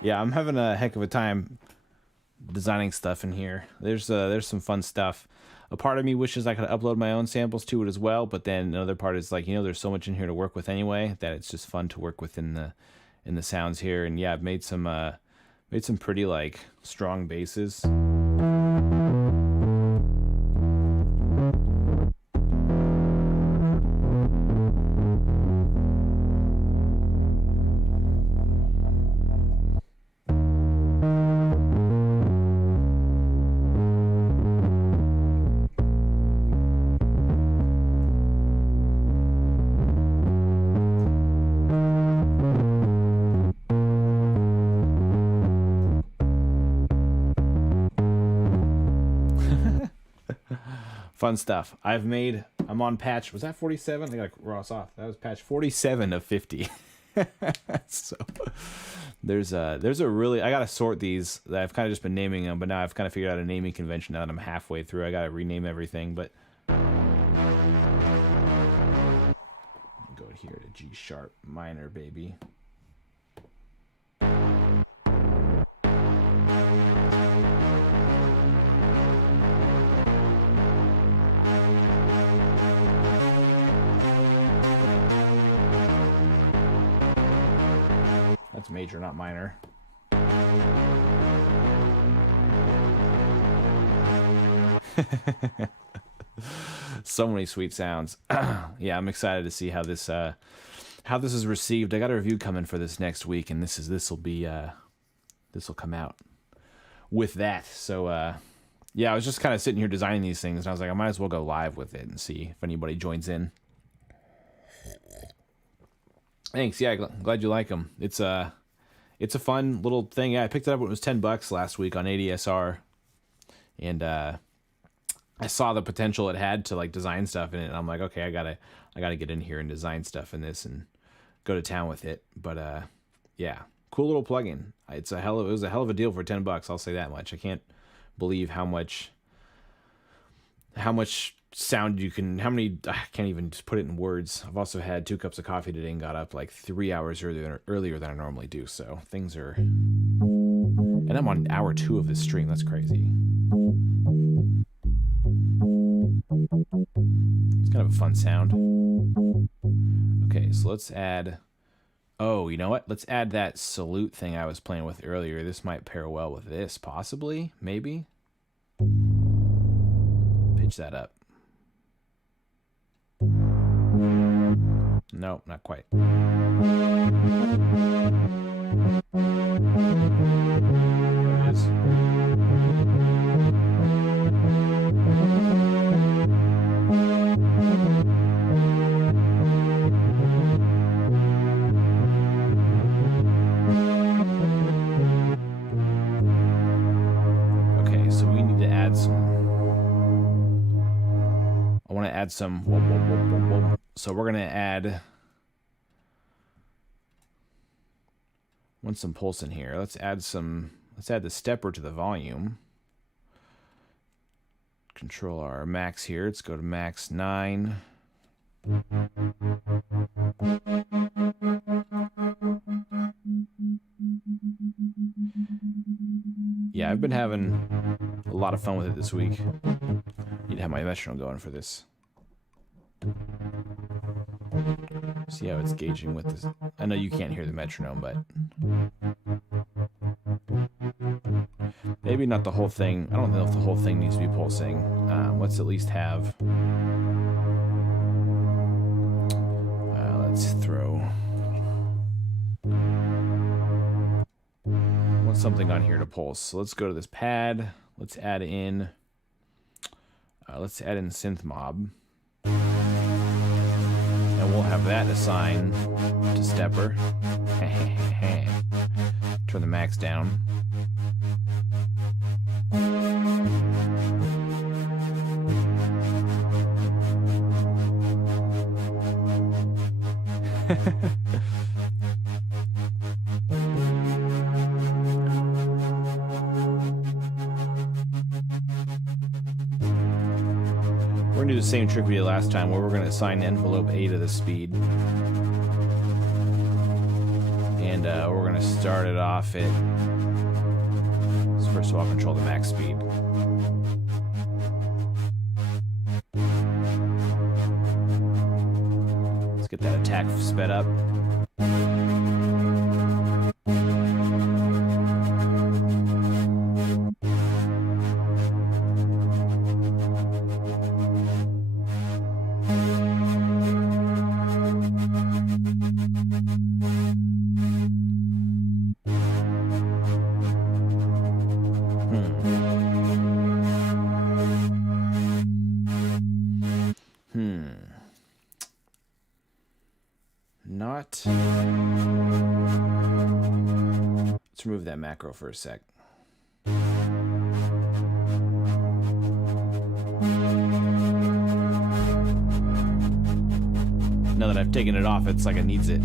Yeah, I'm having a heck of a time designing stuff in here. There's some fun stuff. A part of me wishes I could upload my own samples to it as well, but then another part is like, there's so much in here to work with anyway that it's just fun to work with in the sounds here. And yeah, I've made some pretty like strong basses. Fun stuff. I'm on patch, was that 47? I gotta cross off. That was patch 47 of 50. So there's a really, I gotta sort these. I've kind of just been naming them, but now I've kind of figured out a naming convention now that I'm halfway through. I gotta rename everything, but go here to G sharp minor, baby. That's major, not minor. So many sweet sounds. Yeah, I'm excited to see how this is received. I got a review coming for this next week, and this will come out with that. So yeah, I was just kind of sitting here designing these things, and I was like, I might as well go live with it and see if anybody joins in. Thanks. Yeah, glad you like them. It's a fun little thing. Yeah, I picked it up when it was $10 last week on ADSR, and I saw the potential it had to like design stuff in it. And I'm like, okay, I gotta get in here and design stuff in this and go to town with it. But yeah, cool little plugin. It was a hell of a deal for $10. I'll say that much. I can't believe how much sound you can, I can't even just put it in words. I've also had 2 cups of coffee today and got up like 3 hours earlier than I normally do. So things are, and I'm on hour 2 of this stream. That's crazy. It's kind of a fun sound. Okay, so let's add, oh, you know what? Let's add that salute thing I was playing with earlier. This might pair well with this, possibly, maybe. Pitch that up. No, not quite. There it is. Okay, so we need to add some. I want to add some. So we're gonna add. Want some pulse in here. Let's add the stepper to the volume. Control our max here. Let's go to max 9. Yeah, I've been having a lot of fun with it this week. Need to have my metronome going for this. See how it's gauging with this. I know you can't hear the metronome, but maybe not the whole thing. I don't know if the whole thing needs to be pulsing. Let's at least have. Let's throw. I want something on here to pulse. So let's go to this pad. Let's add in. Synth Mob. And we'll have that assigned to stepper. Turn the max down. the same trick we did last time, where we're going to assign envelope A to the speed. And we're going to start it off at... So first of all, control the max speed. Let's get that attack sped up. Let's remove that macro for a sec. Now that I've taken it off, it's like it needs it.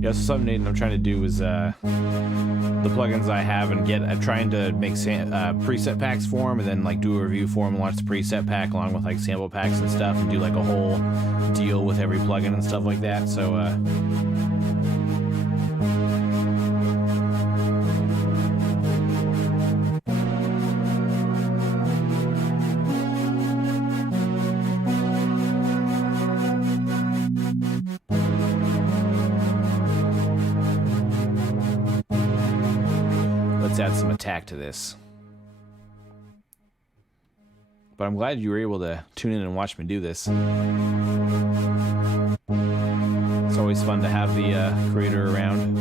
Yeah, so something I'm trying to do is the plugins I have and I'm trying to make preset packs for them, and then like do a review for them and launch the preset pack along with like sample packs and stuff, and do like a whole deal with every plugin and stuff like that. So let's add some attack to this. But I'm glad you were able to tune in and watch me do this. It's always fun to have the creator around.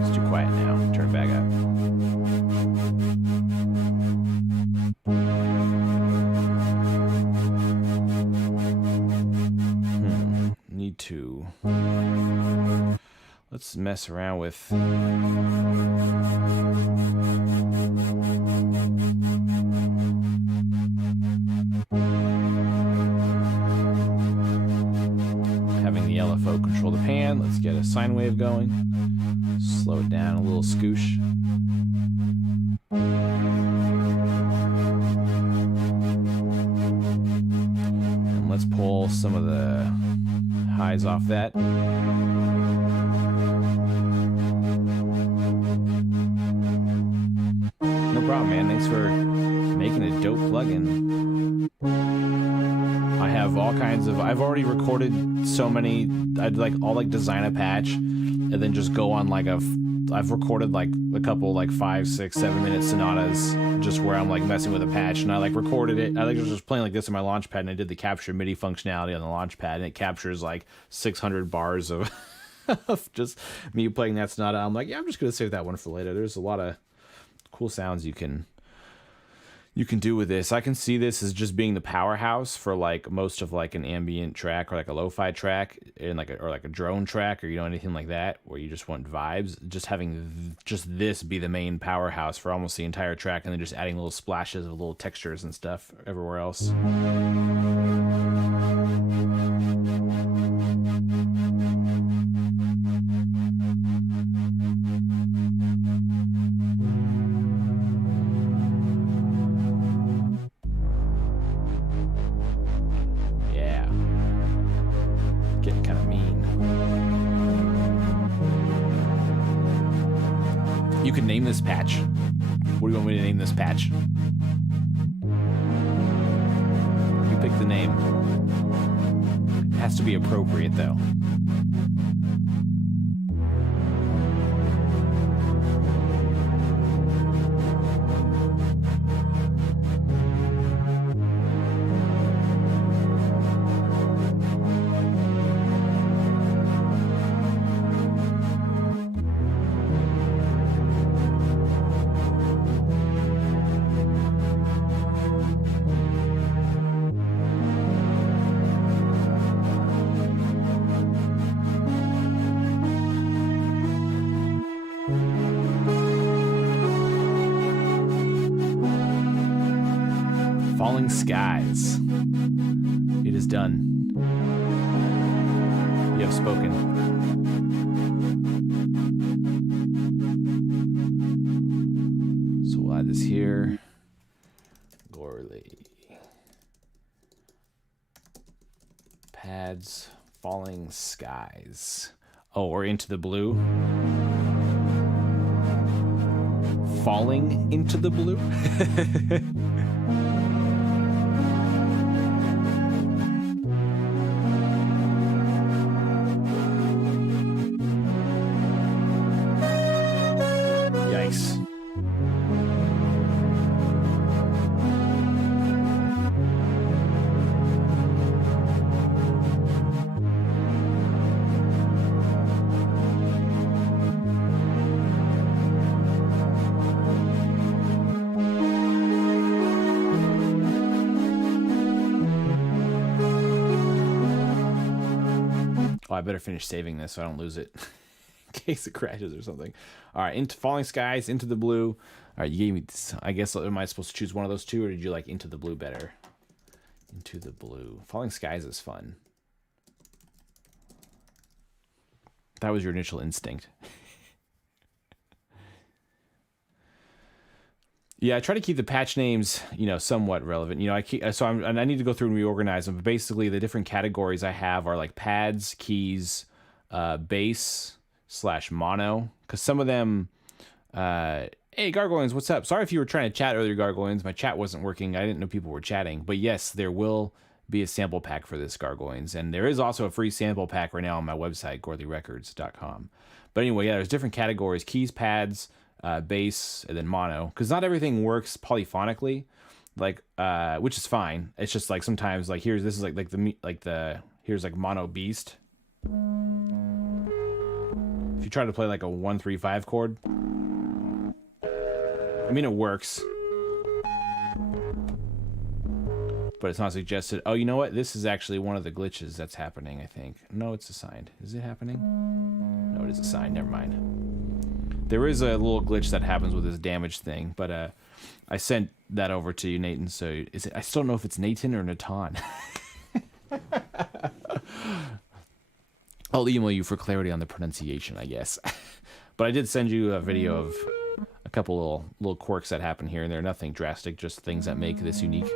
It's too quiet now. Turn it back up. Need to... Let's mess around with... having the LFO control the pan. Let's get a sine wave going. Slow it down a little scoosh. And let's pull some of the highs off that. No problem, man. Thanks for making a dope plugin. I have all kinds of... I've already recorded so many... I'd like design a patch and then just go on like I've recorded like a couple like 5, 6, 7 minute sonatas just where I'm like messing with a patch, and I like recorded it. I was just playing like this in my Launchpad, and I did the capture MIDI functionality on the Launchpad, and it captures like 600 bars of of just me playing that sonata. I'm like, yeah, I'm just gonna save that one for later. There's a lot of cool sounds you can do with this. I can see this as just being the powerhouse for like most of like an ambient track or like a lo-fi track, and like a drone track, or anything like that where you just want vibes. Just having just this be the main powerhouse for almost the entire track, and then just adding little splashes of little textures and stuff everywhere else. Getting kind of mean. You can name this patch. What do you want me to name this patch? You pick the name. It has to be appropriate, though. Skies. It is done. You have spoken. So we'll add this here. Gorley. Pads, Falling Skies. Oh, or Into the Blue. Falling into the blue? Yikes. Oh, I better finish saving this so I don't lose it in case it crashes or something. All right, Into Falling Skies, Into the Blue. All right, you gave me this. I guess, am I supposed to choose one of those two, or did you like Into the Blue better? Into the Blue. Falling Skies is fun. That was your initial instinct. Yeah, I try to keep the patch names, somewhat relevant. I need to go through and reorganize them. But basically, the different categories I have are like pads, keys, bass / mono. Because some of them, hey Gargoyles, what's up? Sorry if you were trying to chat earlier, Gargoyles. My chat wasn't working. I didn't know people were chatting. But yes, there will be a sample pack for this, Gargoyles, and there is also a free sample pack right now on my website, gorleyrecords.com. But anyway, yeah, there's different categories: keys, pads, bass, and then mono, because not everything works polyphonically, which is fine. It's just like sometimes here's mono beast. If you try to play like a 1-3-5 chord, I mean it works, but it's not suggested. Oh, you know what? This is actually one of the glitches that's happening, I think. No, it's assigned. Is it happening? No, it is assigned. Never mind. There is a little glitch that happens with this damage thing, but I sent that over to you, Nathan. So I still don't know if it's Nathan or Natan. I'll email you for clarity on the pronunciation, I guess. But I did send you a video of a couple little quirks that happen here and there. Nothing drastic, just things that make this unique.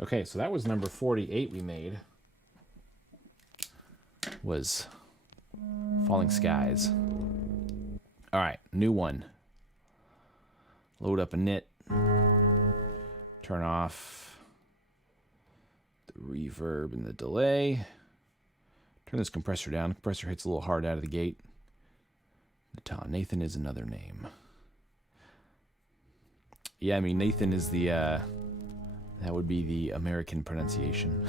Okay, so that was number 48 we made. Was Falling Skies. All right, new one. Load up a knit. Turn off the reverb and the delay. Turn this compressor down. The compressor hits a little hard out of the gate. Nathan is another name. Yeah, I mean, Nathan is the, that would be the American pronunciation.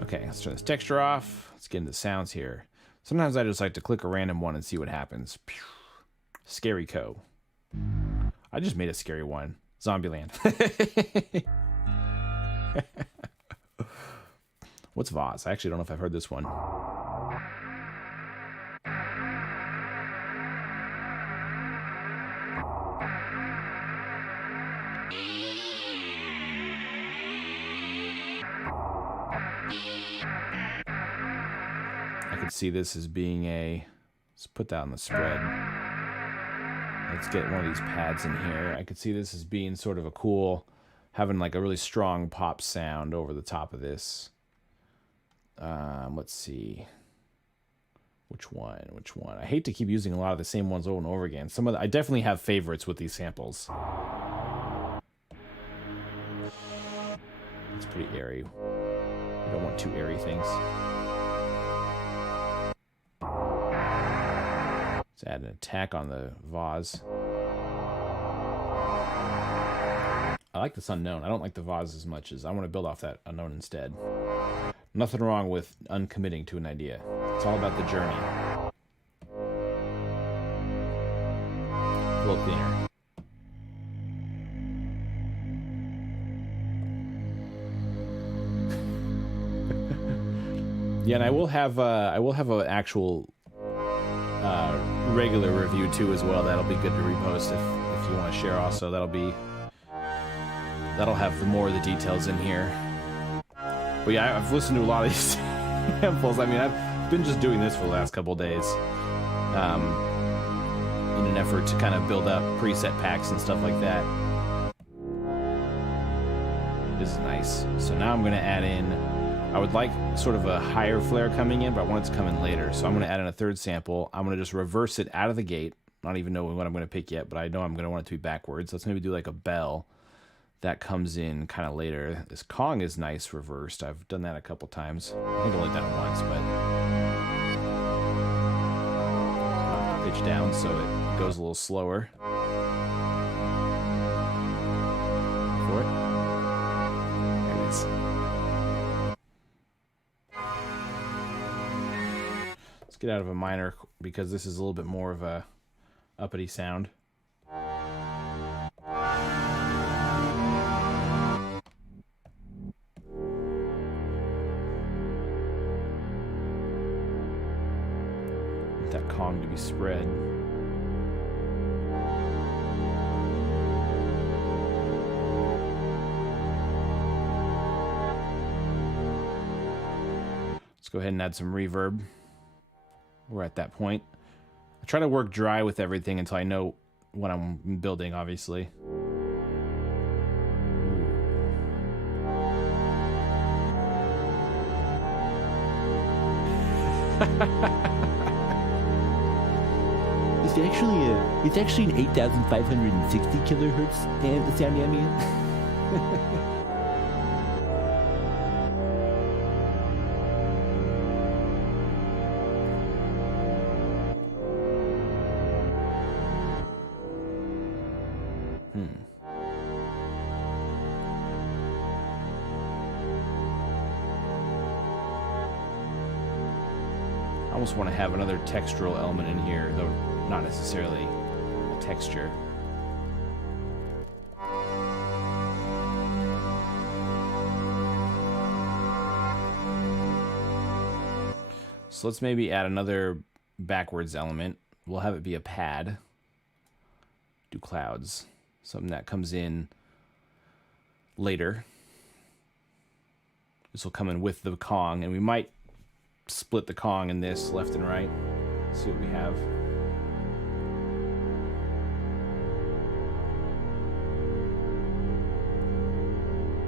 Okay, let's turn this texture off. Let's get into the sounds here. Sometimes I just like to click a random one and see what happens. Scary Co. I just made a scary one. Zombieland. What's Vaz? I actually don't know if I've heard this one. I could see this as being let's put that on the spread. Let's get one of these pads in here. I could see this as being sort of a cool, having like a really strong pop sound over the top of this. Let's see. Which one? I hate to keep using a lot of the same ones over and over again. I definitely have favorites with these samples. It's pretty airy. I don't want too airy things. Let's add an attack on the vase. I like this unknown. I don't like the vase as much as I want to build off that unknown instead. Nothing wrong with uncommitting to an idea. It's all about the journey. A little cleaner. Yeah, and I will have an actual regular review too as well. That'll be good to repost if you want to share also. That'll have the more of the details in here. But yeah, I've listened to a lot of these samples. I mean, I've been just doing this for the last couple days in an effort to kind of build up preset packs and stuff like that. This is nice. So now I'm going to add in, I would like sort of a higher flare coming in, but I want it to come in later. So I'm going to add in a third sample. I'm going to just reverse it out of the gate. Not even knowing what I'm going to pick yet, but I know I'm going to want it to be backwards. Let's maybe do like a bell that comes in kind of later. This Kong is nice reversed. I've done that a couple times. I think I've only done it once, but knock the pitch down so it goes a little slower. For it. There it is. Let's get out of a minor because this is a little bit more of a uppity sound. That Kong to be spread. Let's go ahead and add some reverb. We're at that point. I try to work dry with everything until I know what I'm building, obviously. It's actually an 8,560 kilohertz and sound ambient. I almost want to have another textural element in here, though not necessarily a texture. So let's maybe add another backwards element. We'll have it be a pad. Do clouds. Something that comes in later. This will come in with the Kong, and we might split the Kong in this left and right. See what we have.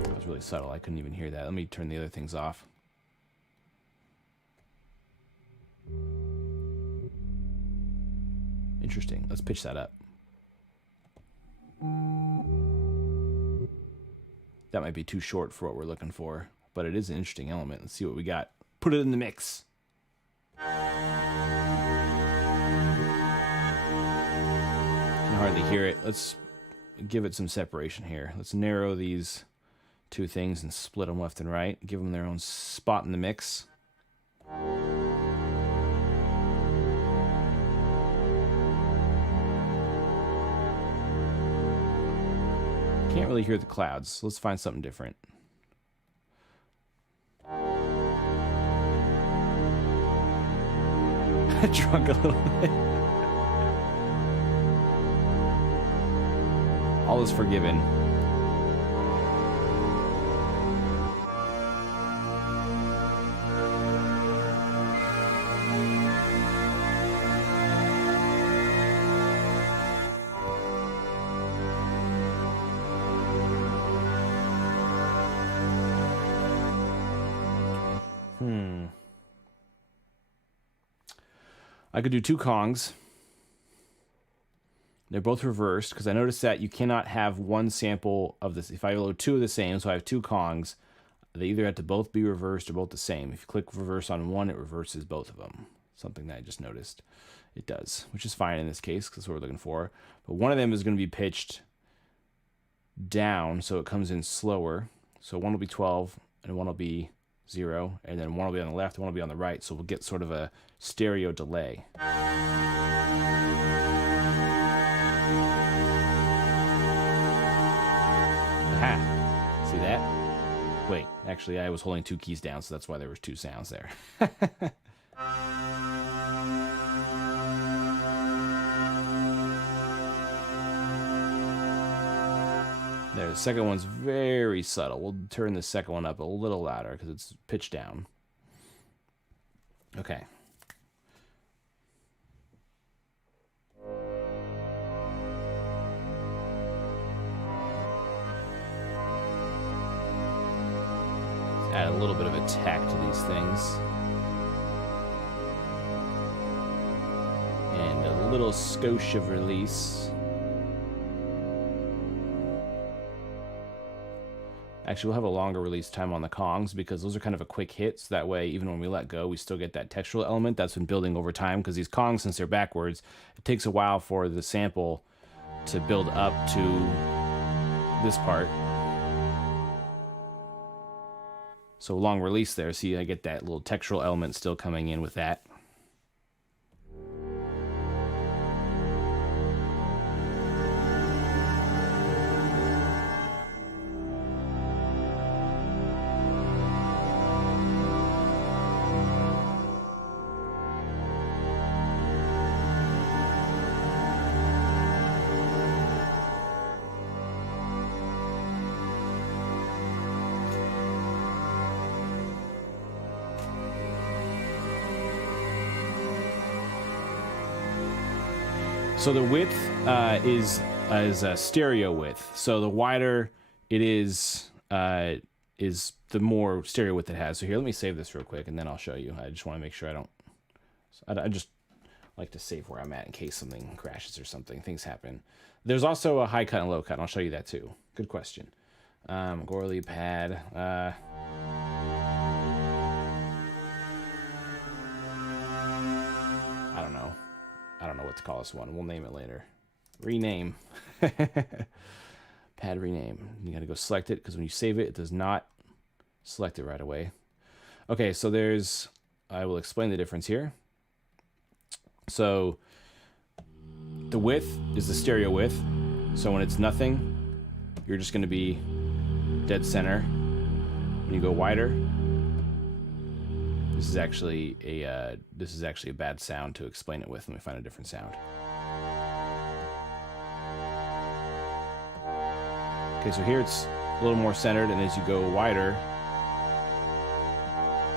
That was really subtle. I couldn't even hear that. Let me turn the other things off. Interesting. Let's pitch that up. That might be too short for what we're looking for, but it is an interesting element. Let's see what we got. Put it in the mix. Can hardly hear it. Let's give it some separation here. Let's narrow these two things and split them left and right. Give them their own spot in the mix. Can't really hear the clouds. So let's find something different. Drunk a little bit. All is forgiven. I could do two Kongs. They're both reversed because I noticed that you cannot have one sample of this. If I load two of the same, so I have two Kongs, they either have to both be reversed or both the same. If you click reverse on one, it reverses both of them. Something that I just noticed. It does, which is fine in this case because that's what we're looking for. But one of them is going to be pitched down, so it comes in slower. So one will be 12 and one will be 0, and then one will be on the left, one will be on the right, so we'll get sort of a stereo delay. Aha! See that? Wait, actually I was holding two keys down, so that's why there was two sounds there. There, the second one's very subtle. We'll turn the second one up a little louder because it's pitched down. Okay. Let's add a little bit of attack to these things. And a little skosh of release. Actually, we'll have a longer release time on the Kongs because those are kind of a quick hit. So that way, even when we let go, we still get that textural element that's been building over time. Because these Kongs, since they're backwards, it takes a while for the sample to build up to this part. So long release there. See, I get that little textural element still coming in with that. So the width is a stereo width. So the wider it is the more stereo width it has. So here, let me save this real quick, and then I'll show you. I just want to make sure I just like to save where I'm at in case something crashes or something. Things happen. There's also a high cut and low cut, and I'll show you that too. Good question. Gorley pad. I don't know what to call this one. We'll name it later. Rename. Pad rename. You got to go select it because when you save it, it does not select it right away. Okay, so I will explain the difference here. So the width is the stereo width. So when it's nothing, you're just going to be dead center. When you go wider, this is actually a bad sound to explain it with. Let me find a different sound. Okay, so here it's a little more centered, and as you go wider,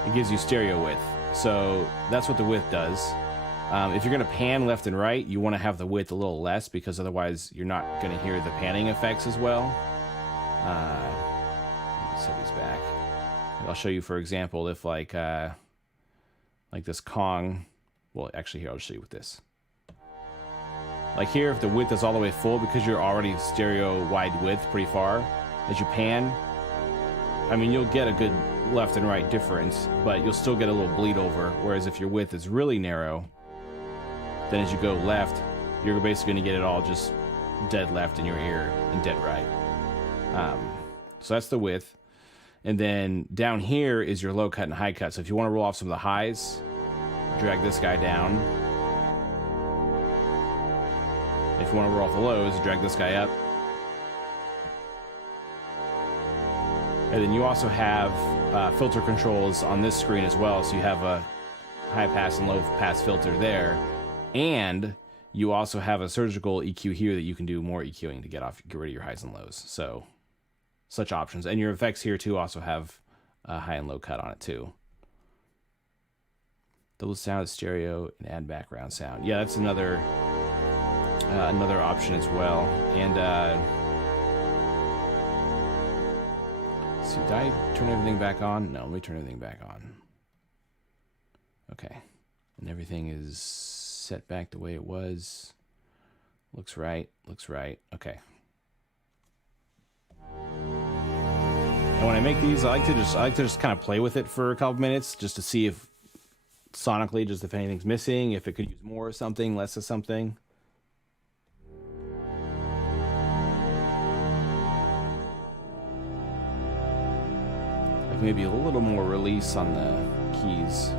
it gives you stereo width. So that's what the width does. If you're going to pan left and right, you want to have the width a little less because otherwise you're not going to hear the panning effects as well. Let's set these back. I'll show you, for example, if like this Kong, well, actually here, I'll show you with this. Like here, if the width is all the way full, because you're already stereo wide width pretty far, as you pan, I mean, you'll get a good left and right difference, but you'll still get a little bleed over. Whereas if your width is really narrow, then as you go left, you're basically going to get it all just dead left in your ear and dead right. So that's the width. And then down here is your low cut and high cut. So if you want to roll off some of the highs, drag this guy down. If you want to roll off the lows, drag this guy up. And then you also have filter controls on this screen as well. So you have a high pass and low pass filter there. And you also have a surgical EQ here that you can do more EQing to get rid of your highs and lows. So such options. And your effects here too also have a high and low cut on it too. Double sound is stereo and add background sound. Yeah, that's another option as well. And let's see, did I turn everything back on? No, let me turn everything back on. Okay. And everything is set back the way it was. Looks right. Looks right. Okay. And when I make these, I like to just kind of play with it for a couple minutes just to see if sonically, just if anything's missing, if it could use more of something, less of something. Like maybe a little more release on the keys.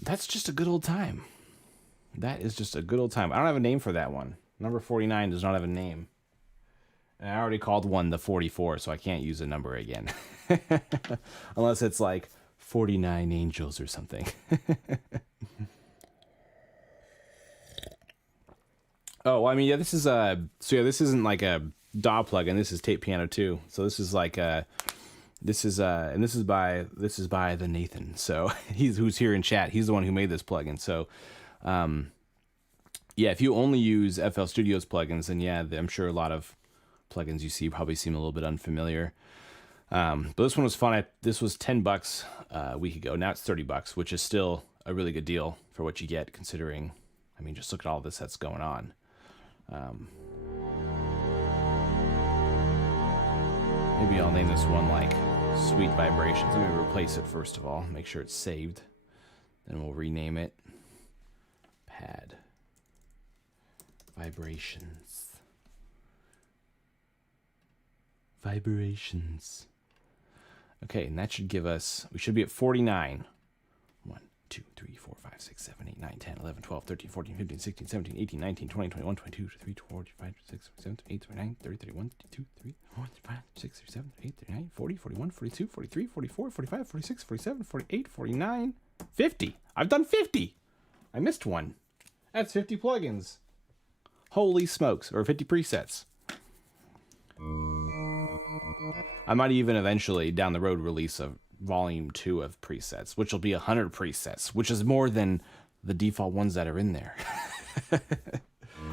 That's just a good old time. That is just a good old time. I don't have a name for that one. Number 49 does not have a name. And I already called one the 44, so I can't use a number again. Unless it's like 49 angels or something. Oh, I mean, yeah, this is this isn't like a DAW plugin. This is Tape Piano 2. So this is like this is by the Nathan. So who's here in chat. He's the one who made this plugin. So yeah, if you only use FL Studio's plugins, then yeah, I'm sure a lot of plugins you see probably seem a little bit unfamiliar. But this one was fun. This was $10 a week ago. Now it's $30, which is still a really good deal for what you get, considering, I mean, just look at all this that's going on. Maybe I'll name this one like Sweet Vibrations. Let me replace it first of all, make sure it's saved. Then we'll rename it Pad Vibrations. Vibrations. Okay, and that should give us, we should be at 49. 1, 2, 3, 4, 5, 6, 7, 8, 9, 10, 11, 12, 13, 14, 15, 16, 17, 18, 19, 20, 21, 22, 23, 24, 25, 26, 27, 28, 29, 30, 31, 32, 33, 34, 35, 36, 37, 38, 39, 40, 41, 42, 43, 44, 45, 46, 47, 48, 49, 50. I've done 50. I missed one. That's 50 plugins. Holy smokes. Or 50 presets. I might even eventually, down the road, release a volume 2 of presets, which will be 100 presets, which is more than the default ones that are in there.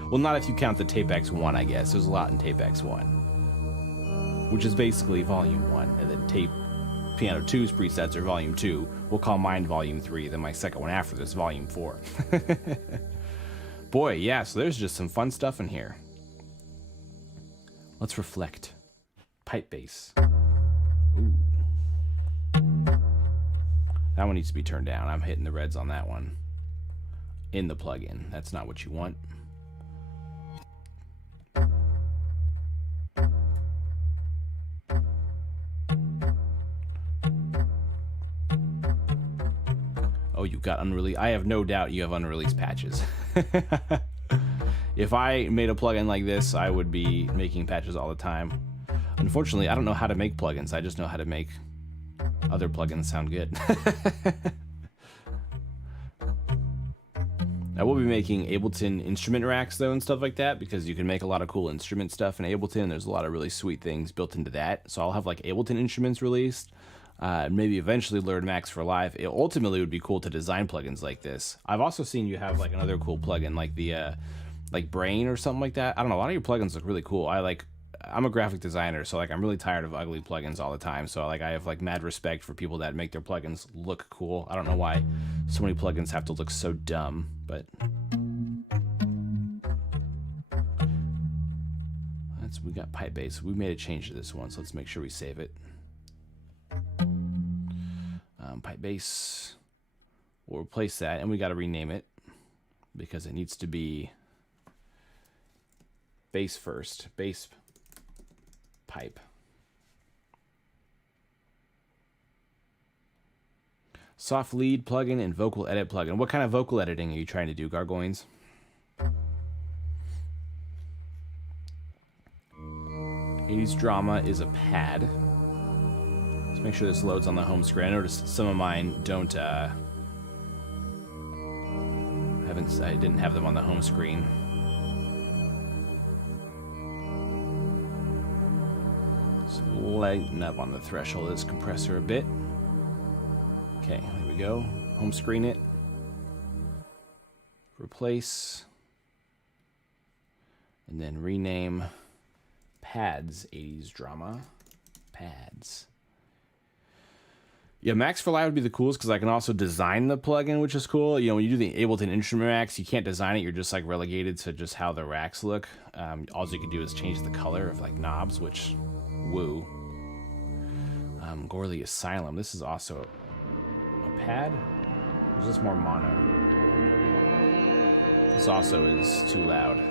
Well, not if you count the Tape X1, I guess. There's a lot in Tape X1, which is basically volume 1, and then Tape Piano 2's presets are volume 2. We'll call mine volume 3, then my second one after this, volume 4. Boy, yeah, so there's just some fun stuff in here. Let's reflect. Pipe bass. Ooh. That one needs to be turned down. I'm hitting the reds on that one. In the plugin. That's not what you want. Oh, you've got unreleased. I have no doubt you have unreleased patches. If I made a plugin like this, I would be making patches all the time. Unfortunately, I don't know how to make plugins. I just know how to make other plugins sound good. I will be making Ableton instrument racks, though, and stuff like that, because you can make a lot of cool instrument stuff in Ableton. There's a lot of really sweet things built into that. So I'll have like Ableton instruments released. Maybe eventually learn Max for Live. It ultimately would be cool to design plugins like this. I've also seen you have like another cool plugin, like the like Brain or something like that. I don't know. A lot of your plugins look really cool. I'm a graphic designer, so like I'm really tired of ugly plugins all the time. So like I have like mad respect for people that make their plugins look cool. I don't know why so many plugins have to look so dumb, but we got pipe bass. We made a change to this one, so let's make sure we save it. Pipe bass. We'll replace that, and we got to rename it because it needs to be bass first. Bass pipe. Soft lead plugin and vocal edit plugin. What kind of vocal editing are you trying to do, Gargoynes? 80s Drama is a pad. Let's make sure this loads on the home screen. I noticed some of mine don't I didn't have them on the home screen. Let's lighten up on the threshold of this compressor a bit. Okay, there we go. Home screen it. Replace. And then rename Pads 80s Drama. Pads. Yeah, Max for Live would be the coolest because I can also design the plugin, which is cool. You know, when you do the Ableton instrument racks, you can't design it. You're just like relegated to just how the racks look. All you can do is change the color of like knobs, which, woo. Gorley Asylum. This is also a pad. Or is this more mono? This also is too loud.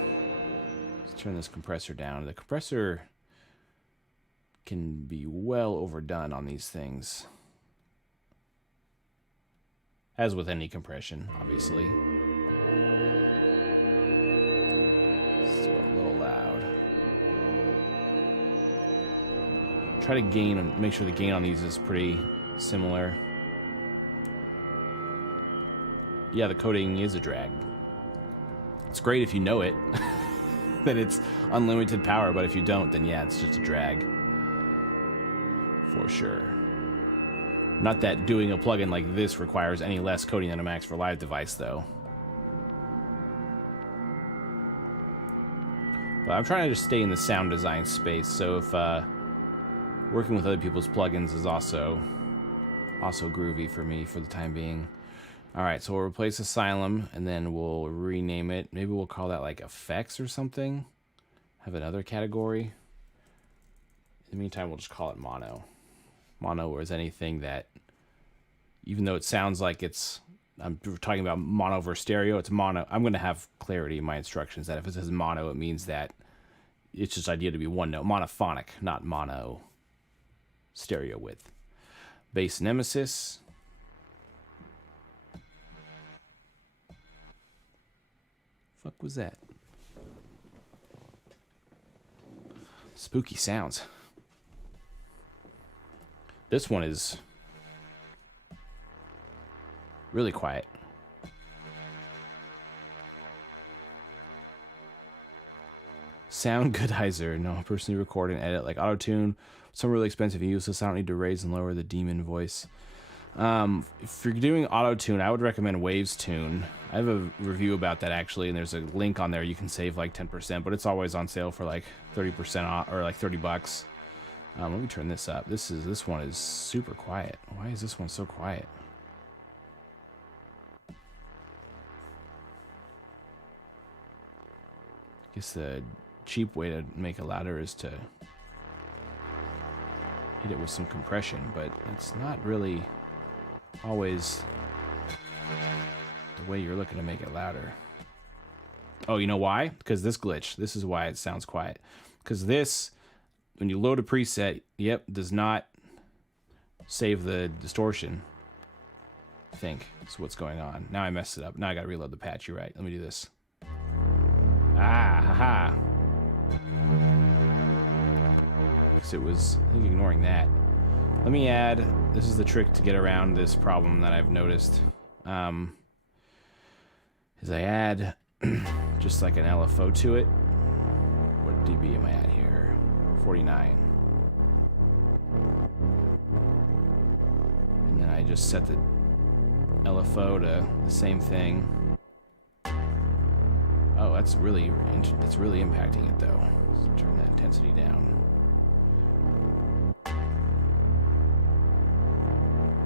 Let's turn this compressor down. The compressor can be well overdone on these things. as with any compression, obviously. Still a little loud. Try to gain and make sure the gain on these is pretty similar. Yeah, the coding is a drag. It's great if you know it, that it's unlimited power, but if you don't, then yeah, it's just a drag. For sure. Not that doing a plugin like this requires any less coding than a Max for Live device, though. But I'm trying to just stay in the sound design space, so if working with other people's plugins is also groovy for me for the time being. All right, so we'll replace Asylum, and then we'll rename it. Maybe we'll call that like Effects or something. Have another category. In the meantime, we'll just call it Mono. Mono is anything that, even though it sounds like I'm talking about mono versus stereo, it's mono. I'm going to have clarity in my instructions that if it says mono, it means that it's just idea to be one note. Monophonic, not mono stereo width. Bass Nemesis. Fuck was that? Spooky sounds. This one is really quiet. Sound Goodizer. No, personally record and edit like auto-tune. Some really expensive and useless. I don't need to raise and lower the demon voice. If you're doing auto-tune, I would recommend Waves Tune. I have a review about that actually, and there's a link on there. You can save like 10%, but it's always on sale for like 30% off, or like $30. Let me turn this up. This one is super quiet. Why is this one so quiet? I guess the cheap way to make it louder is to hit it with some compression, but it's not really always the way you're looking to make it louder. Oh, you know why? Because this glitch. This is why it sounds quiet. Because this, when you load a preset, yep, does not save the distortion. I think that's what's going on. Now I messed it up. Now I gotta reload the patch. You're right. Let me do this. Ah, haha. Because it was, I think, ignoring that. Let me add, this is the trick to get around this problem that I've noticed. Is I add just like an LFO to it. What dB am I at here? 49. And then I just set the LFO to the same thing. Oh, that's really impacting it though. Let's turn that intensity down.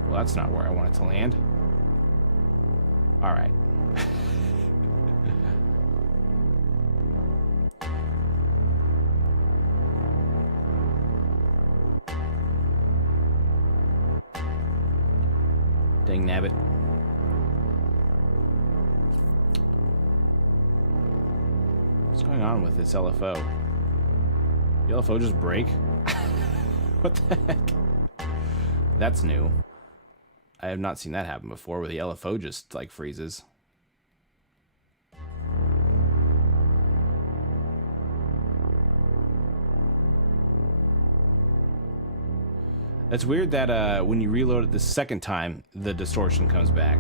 Well, that's not where I want it to land. All right. Dang nabbit. What's going on with this LFO? The LFO just break? What the heck? That's new. I have not seen that happen before, where the LFO just like freezes. It's weird that when you reload it the second time, the distortion comes back.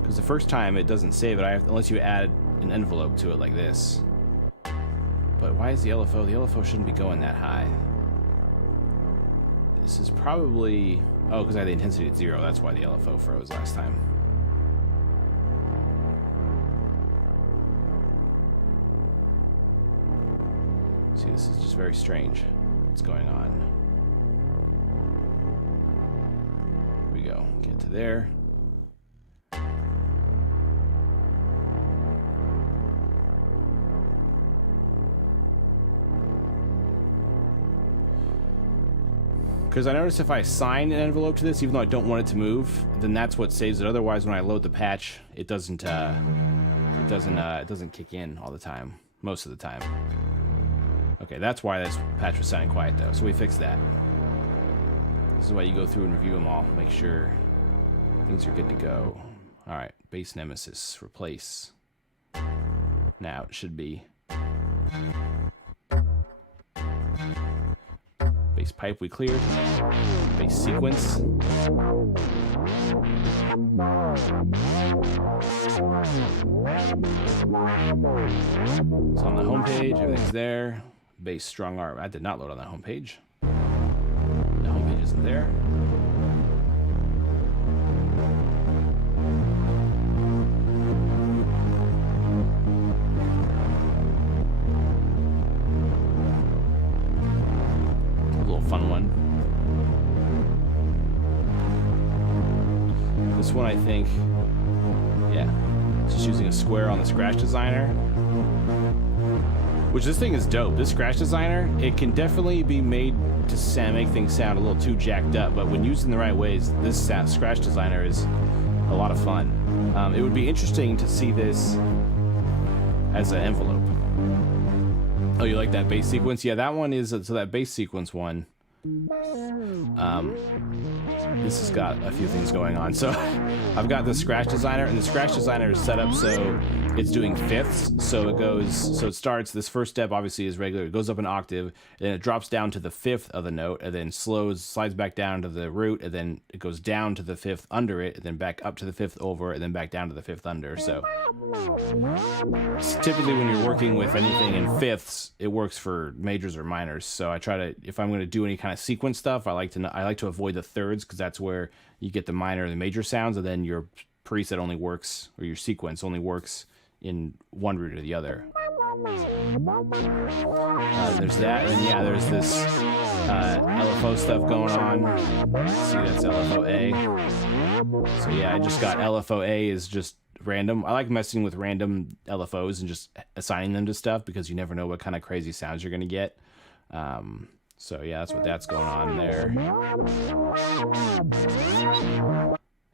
Because the first time it doesn't save it, unless you add an envelope to it like this. But why is the LFO? The LFO shouldn't be going that high. This is probably... Oh, because I had the intensity at 0. That's why the LFO froze last time. See, this is just very strange. What's going on? Here we go. Get to there. Because I notice if I assign an envelope to this, even though I don't want it to move, then that's what saves it. Otherwise, when I load the patch, it doesn't kick in all the time, most of the time. Okay, that's why this patch was sounding quiet though. So we fixed that. This is why you go through and review them all. Make sure things are good to go. All right, bass nemesis, replace. Now it should be bass pipe we cleared, bass sequence. It's on the home page, everything's there. Bass strong arm. I did not load on that home page. The home page isn't there. Fun one. This one I think, yeah, just using a square on the scratch designer, which this thing is dope. This scratch designer, it can definitely be made to make things sound a little too jacked up, but when used in the right ways, this scratch designer is a lot of fun. It would be interesting to see this as an envelope. Oh, you like that bass sequence? Yeah, that one is, so that bass sequence one, this has got a few things going on. So I've got the scratch designer, and the scratch designer is set up so it's doing fifths. So it starts, this first step obviously is regular, it goes up an octave, and then it drops down to the fifth of the note, and then slides back down to the root, and then it goes down to the fifth under it, and then back up to the fifth over, and then back down to the fifth under. So typically when you're working with anything in fifths, it works for majors or minors. So I try to, if I'm going to do any kind of sequence stuff, I like to avoid the thirds, because that's where you get the minor and the major sounds, and then your preset only works, or your sequence only works in one root or the other. There's that, and yeah, there's this LFO stuff going on. See, that's LFO-A. So yeah, I just got LFO-A is just random. I like messing with random LFOs and just assigning them to stuff, because you never know what kind of crazy sounds you're going to get. So yeah, that's going on there.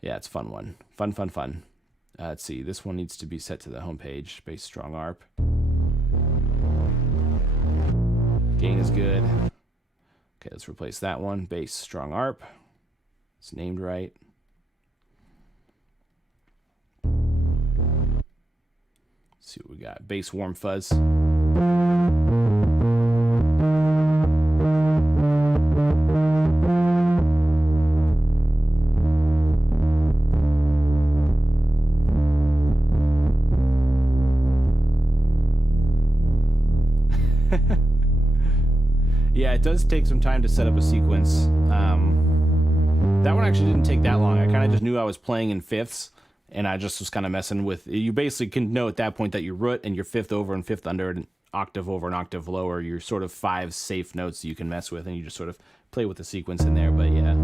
Yeah, it's a fun one. Fun. Let's see, this one needs to be set to the home page. Bass strong arp. Gain is good. Okay, let's replace that one. Bass strong arp. It's named right. Let's see what we got. Bass warm fuzz. Yeah, it does take some time to set up a sequence. That one actually didn't take that long. I kind of just knew I was playing in fifths, and I just was kind of messing with. You basically can know at that point that your root and your fifth over and fifth under, an octave over and octave lower, you're sort of 5 safe notes that you can mess with, and you just sort of play with the sequence in there. But yeah,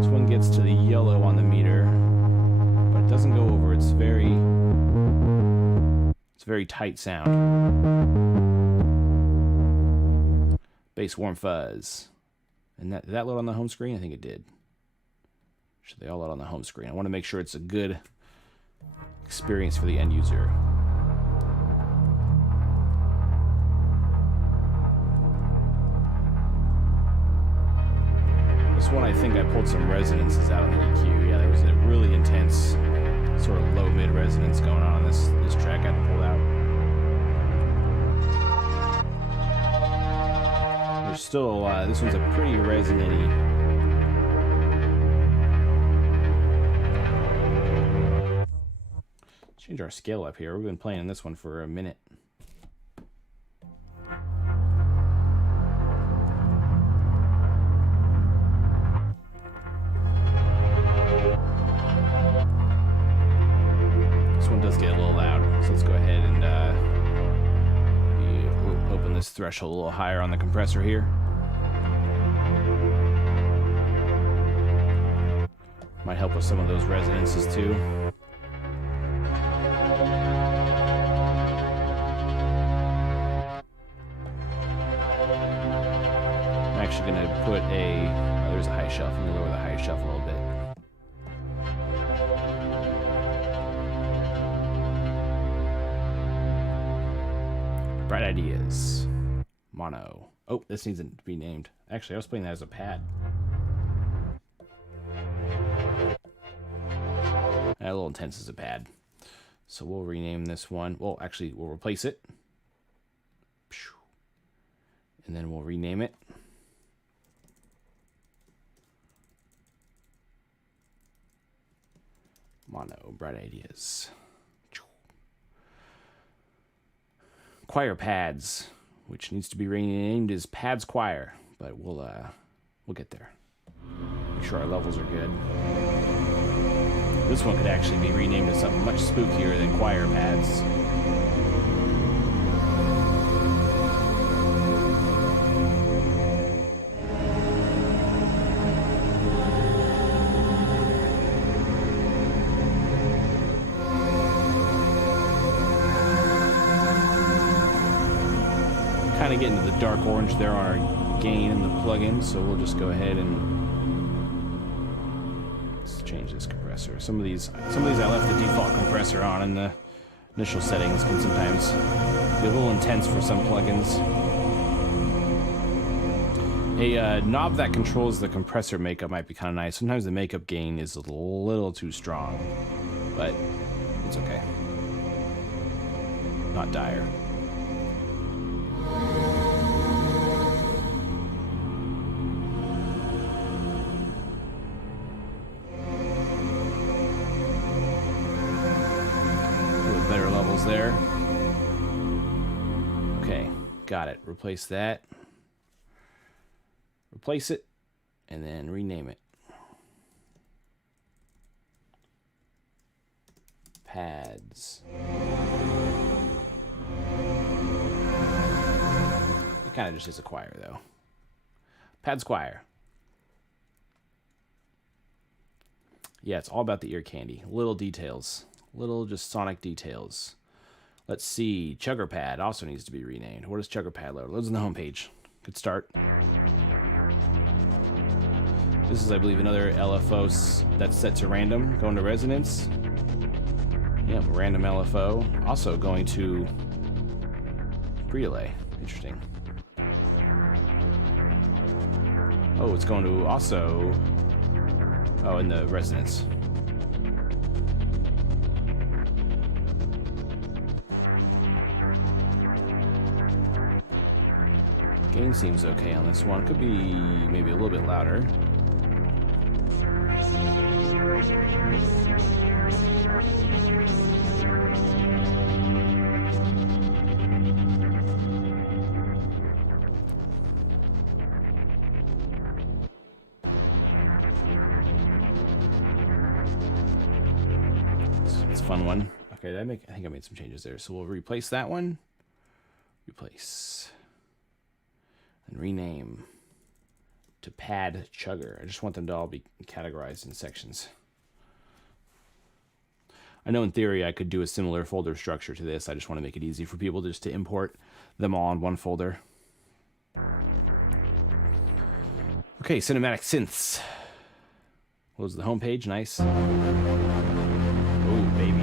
this one gets to the yellow on the meter, but it doesn't go over. It's very tight sound. Bass warm fuzz. And did that load on the home screen? I think it did. Should they all load on the home screen? I want to make sure it's a good experience for the end user. This one, I think I pulled some resonances out on the EQ. Yeah, there was a really intense sort of low mid resonance going on this track I had to pull out. There's still this one's a pretty resonant-y. Change our scale up here. We've been playing this one for a minute. Does get a little loud, so let's go ahead and open this threshold a little higher on the compressor here. Might help with some of those resonances too. I'm actually going to put there's a high shelf. I'm going to lower the high shelf a little bit. Bright ideas. Mono. Oh, this needs to be named. Actually, I was playing that as a pad. A little intense as a pad. So we'll rename this one. Well, actually, we'll replace it. And then we'll rename it. Mono, bright ideas. Choir pads, which needs to be renamed as Pads Choir, but we'll get there. Make sure our levels are good. This one could actually be renamed as something much spookier than Choir Pads. Kind of getting to the dark orange there on our gain in the plugin, so we'll just go ahead and let's change this compressor. Some of these I left the default compressor on in the initial settings. Can sometimes be a little intense for some plugins. A knob that controls the compressor makeup might be kind of nice. Sometimes the makeup gain is a little too strong, but it's okay. Not dire. Better levels there. Okay, got it. Replace that. Replace it, and then rename it. Pads. It kind of just is a choir, though. Pads Choir. Yeah, it's all about the ear candy. Little details. Little just sonic details. Let's see. Chugger Pad also needs to be renamed. What does Chugger Pad load? Loads on the homepage. Good start. This is, I believe, another LFO that's set to random. Going to resonance. Yep, random LFO. Also going to pre-delay. Interesting. Oh, it's going to also... Oh, in the resonance. Gain seems okay on this one. Could be maybe a little bit louder. It's a fun one. Okay, I think I made some changes there. So we'll replace that one. Replace. And rename to Pad Chugger. I just want them to all be categorized in sections. I know in theory I could do a similar folder structure to this. I just want to make it easy for people just to import them all in one folder. Okay, cinematic synths. Close the home page. Nice. Oh, baby.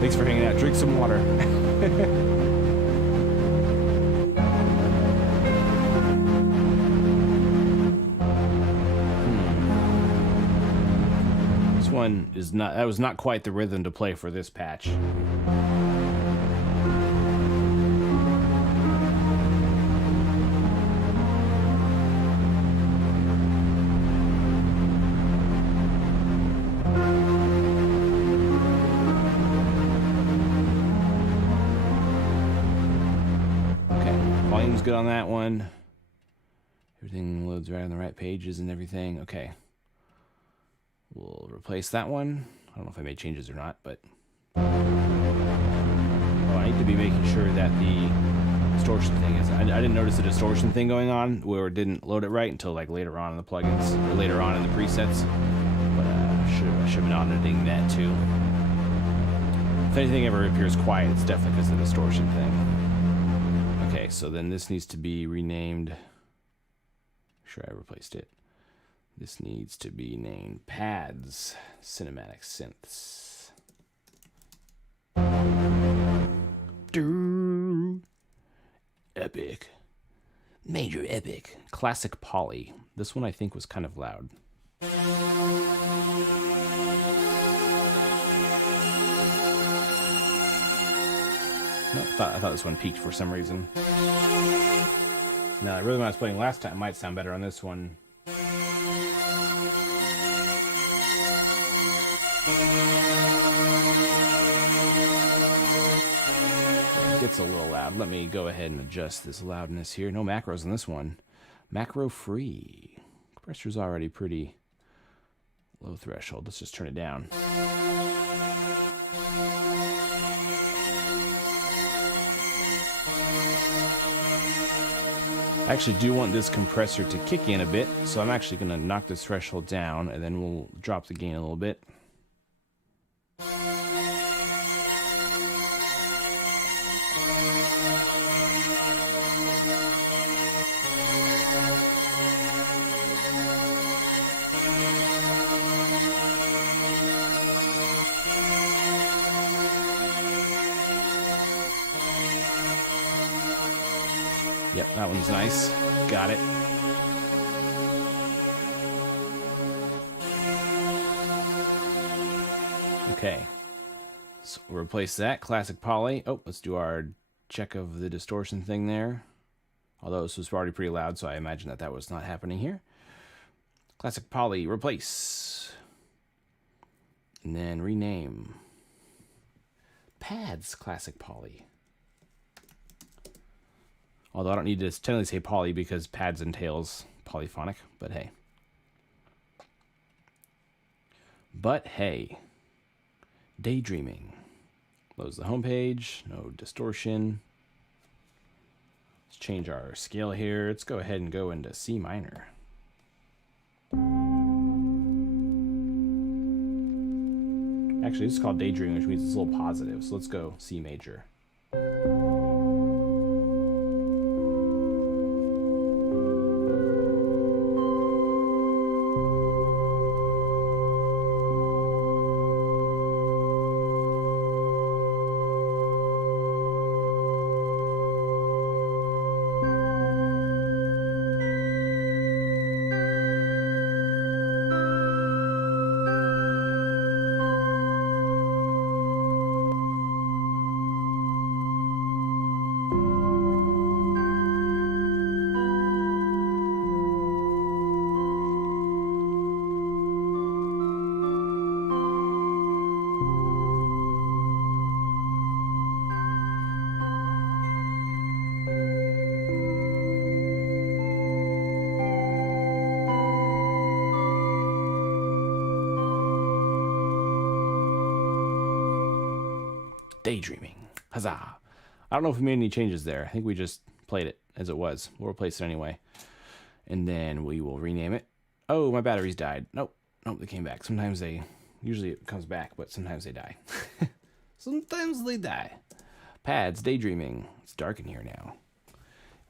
Thanks for hanging out. Drink some water. This one is not. That was not quite the rhythm to play for this patch. good on that one. Everything loads right on the right pages and everything. Okay. We'll replace that one. I don't know if I made changes or not, but... Oh, I need to be making sure that the distortion thing is... I didn't notice the distortion thing going on where it didn't load it right until like later on in the plugins, or later on in the presets. But I should have been auditing that too. If anything ever appears quiet, it's definitely because of the distortion thing. Okay, so then this needs to be renamed... Sure, I replaced it. This needs to be named Pads Cinematic Synths. Epic. Major epic. Classic Poly. This one I think was kind of loud. No, I thought this one peaked for some reason. Now, the rhythm I was playing last time might sound better on this one. It gets a little loud. Let me go ahead and adjust this loudness here. No macros on this one. Macro free. Compressor's already pretty low threshold. Let's just turn it down. I actually do want this compressor to kick in a bit, so I'm actually going to knock this threshold down, and then we'll drop the gain a little bit. Yep, that one's nice. Got it. Okay. So we'll replace that. Classic Poly. Oh, let's do our check of the distortion thing there. Although this was already pretty loud, so I imagine that was not happening here. Classic Poly, replace. And then rename. Pads Classic Poly. Although I don't need to technically say poly because pads entails polyphonic, but hey. But hey. Daydreaming. Loads the home page, no distortion. Let's change our scale here. Let's go ahead and go into C minor. Actually, this is called daydreaming, which means it's a little positive. So let's go C major. Daydreaming. Huzzah. I don't know if we made any changes there. I think we just played it as it was. We'll replace it anyway. And then we will rename it. Oh, my batteries died. Nope. Nope, they came back. Sometimes they... Usually it comes back, but sometimes they die. Sometimes they die. Pads, daydreaming. It's dark in here now. It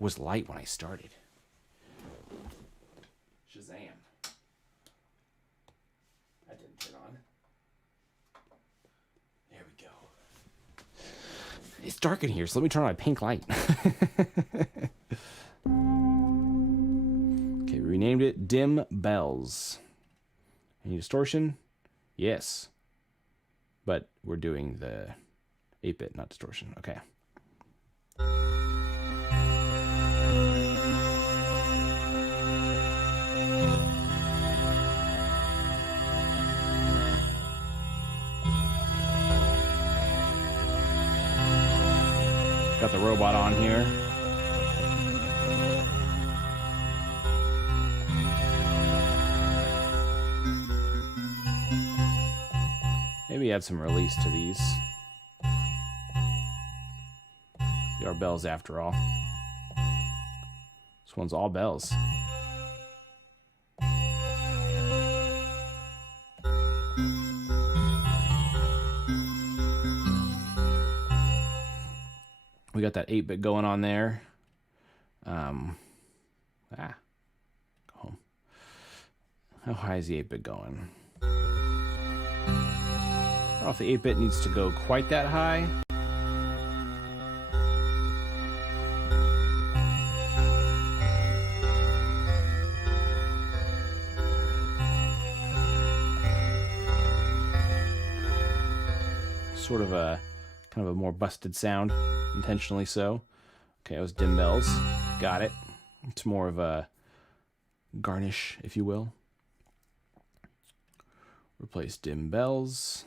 was light when I started. Shazam. That didn't turn on. There we go. It's dark in here, so let me turn on my pink light. Okay, we renamed it Dim Bells. Any distortion? Yes. But we're doing the 8-bit, not distortion. Okay. Got the robot on here. add some release to these. They are bells after all. This one's all bells. We got that 8-bit going on there. Go home. How high is the 8-bit going? I don't know if the 8-bit needs to go quite that high. Sort of a kind of a more busted sound, intentionally so. Okay, that was dim bells. Got it. It's more of a garnish, if you will. Replace dim bells.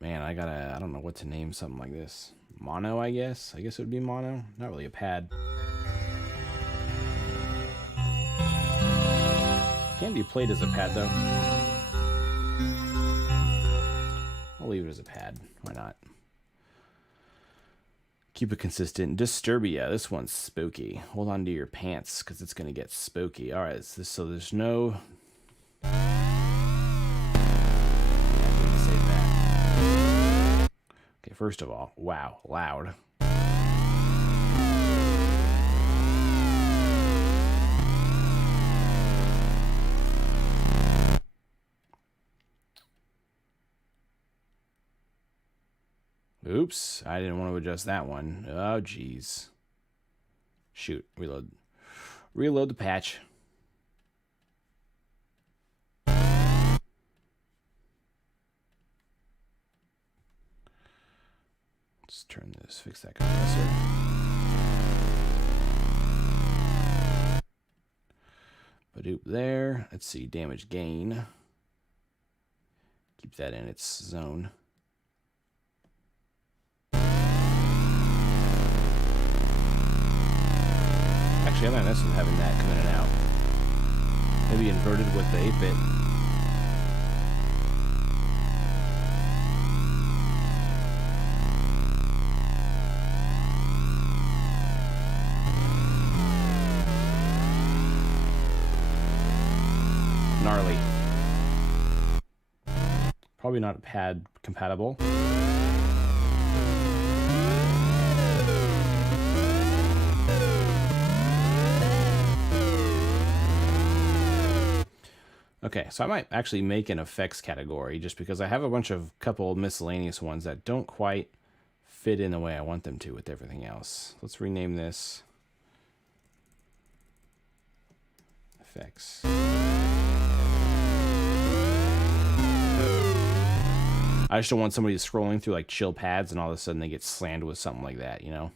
Man, I don't know what to name something like this. Mono, I guess. I guess it would be mono. Not really a pad. Can be played as a pad, though. I'll leave it as a pad. Why not? Keep it consistent. Disturbia. This one's spooky. Hold on to your pants, because it's going to get spooky. All right, so there's no... Okay, first of all, wow, loud. Oops, I didn't want to adjust that one. Oh, geez. Shoot, reload. Reload the patch. Let's turn this, fix that compressor. Badoop there. Let's see, damage gain. Keep that in its zone. Actually, I might mess with having that come in and out. Maybe inverted with the 8-bit. Gnarly. Probably not pad compatible. Okay, so I might actually make an effects category just because I have a bunch of couple miscellaneous ones that don't quite fit in the way I want them to with everything else. Let's rename this effects. I just don't want somebody scrolling through like chill pads and all of a sudden they get slammed with something like that, you know?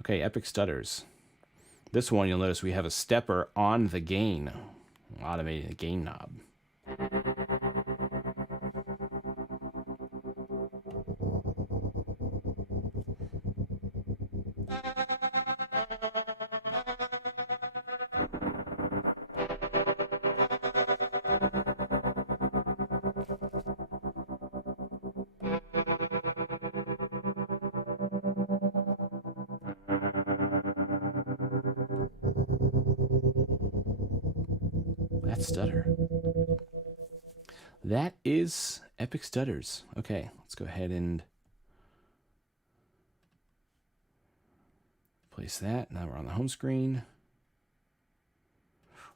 Okay, epic stutters. This one, you'll notice we have a stepper on the gain. Automating the gain knob. That stutter. That is epic stutters. Okay, let's go ahead and place that. Now we're on the home screen.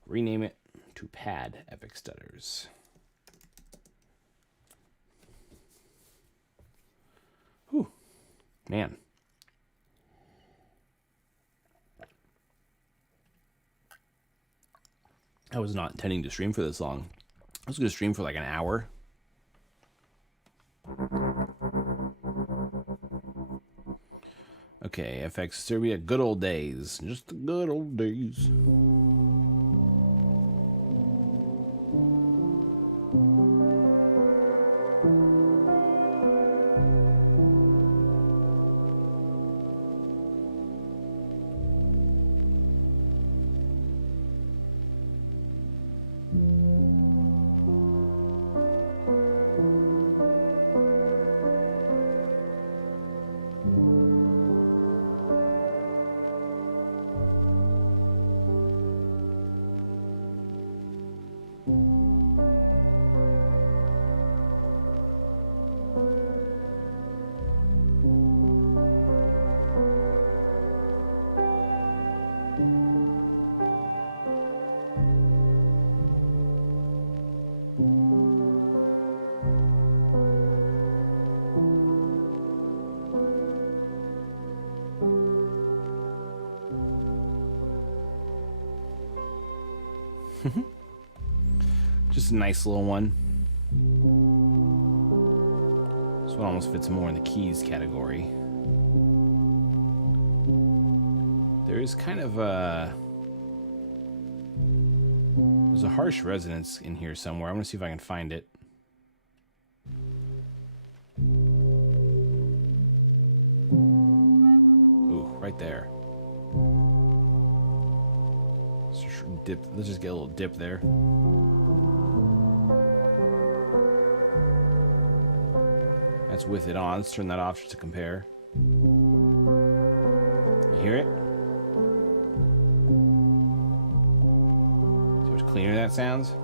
Rename it to pad epic stutters. Whew, man. I was not intending to stream for this long. I was going to stream for like an hour. Okay, FX Serbia, good old days. Just the good old days. Just a nice little one. This one almost fits more in the keys category. There is kind of a... There's a harsh resonance in here somewhere. I'm going to see if I can find it. Ooh, right there. Let's just get a little dip there. That's with it on. Let's turn that off just to compare. You hear it? See how much cleaner that sounds?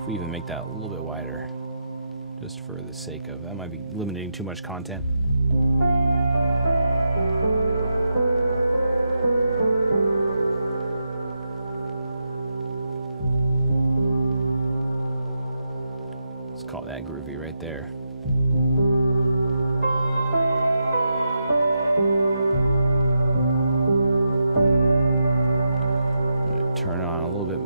If we even make that a little bit wider, just for the sake of, that might be limiting too much content. Let's call that groovy right there. I'm going to turn on a little bit,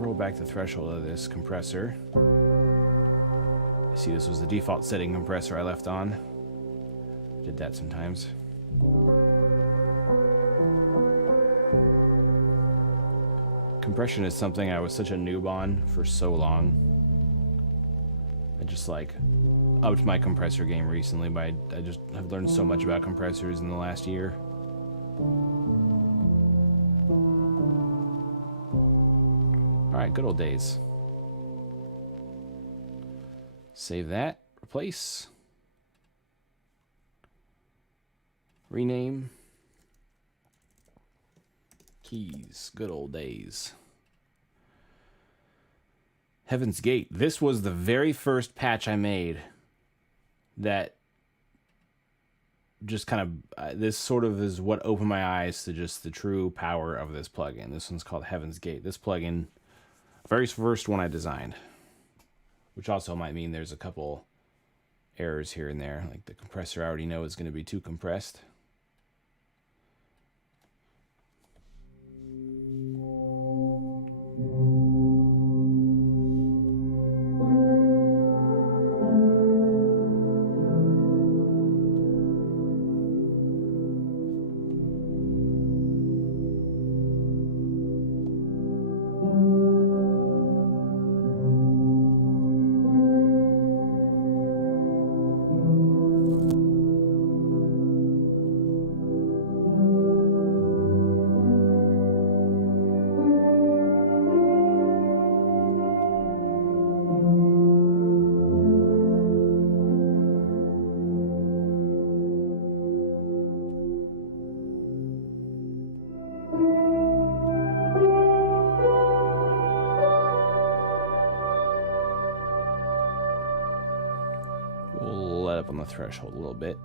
roll back the threshold of this compressor. I see this was the default setting compressor I left on. Did that sometimes. Compression is something I was such a noob on for so long. I just like upped my compressor game recently, but I just have learned so much about compressors in the last year. Alright, good old days. Save that, replace, rename, keys, good old days. Heaven's Gate. This was the very first patch I made that just kind of, this sort of is what opened my eyes to just the true power of this plugin. This one's called Heaven's Gate. This plugin, very first one I designed, which also might mean there's a couple errors here and there. Like the compressor I already know is going to be too compressed. We'll let up on the threshold a little bit.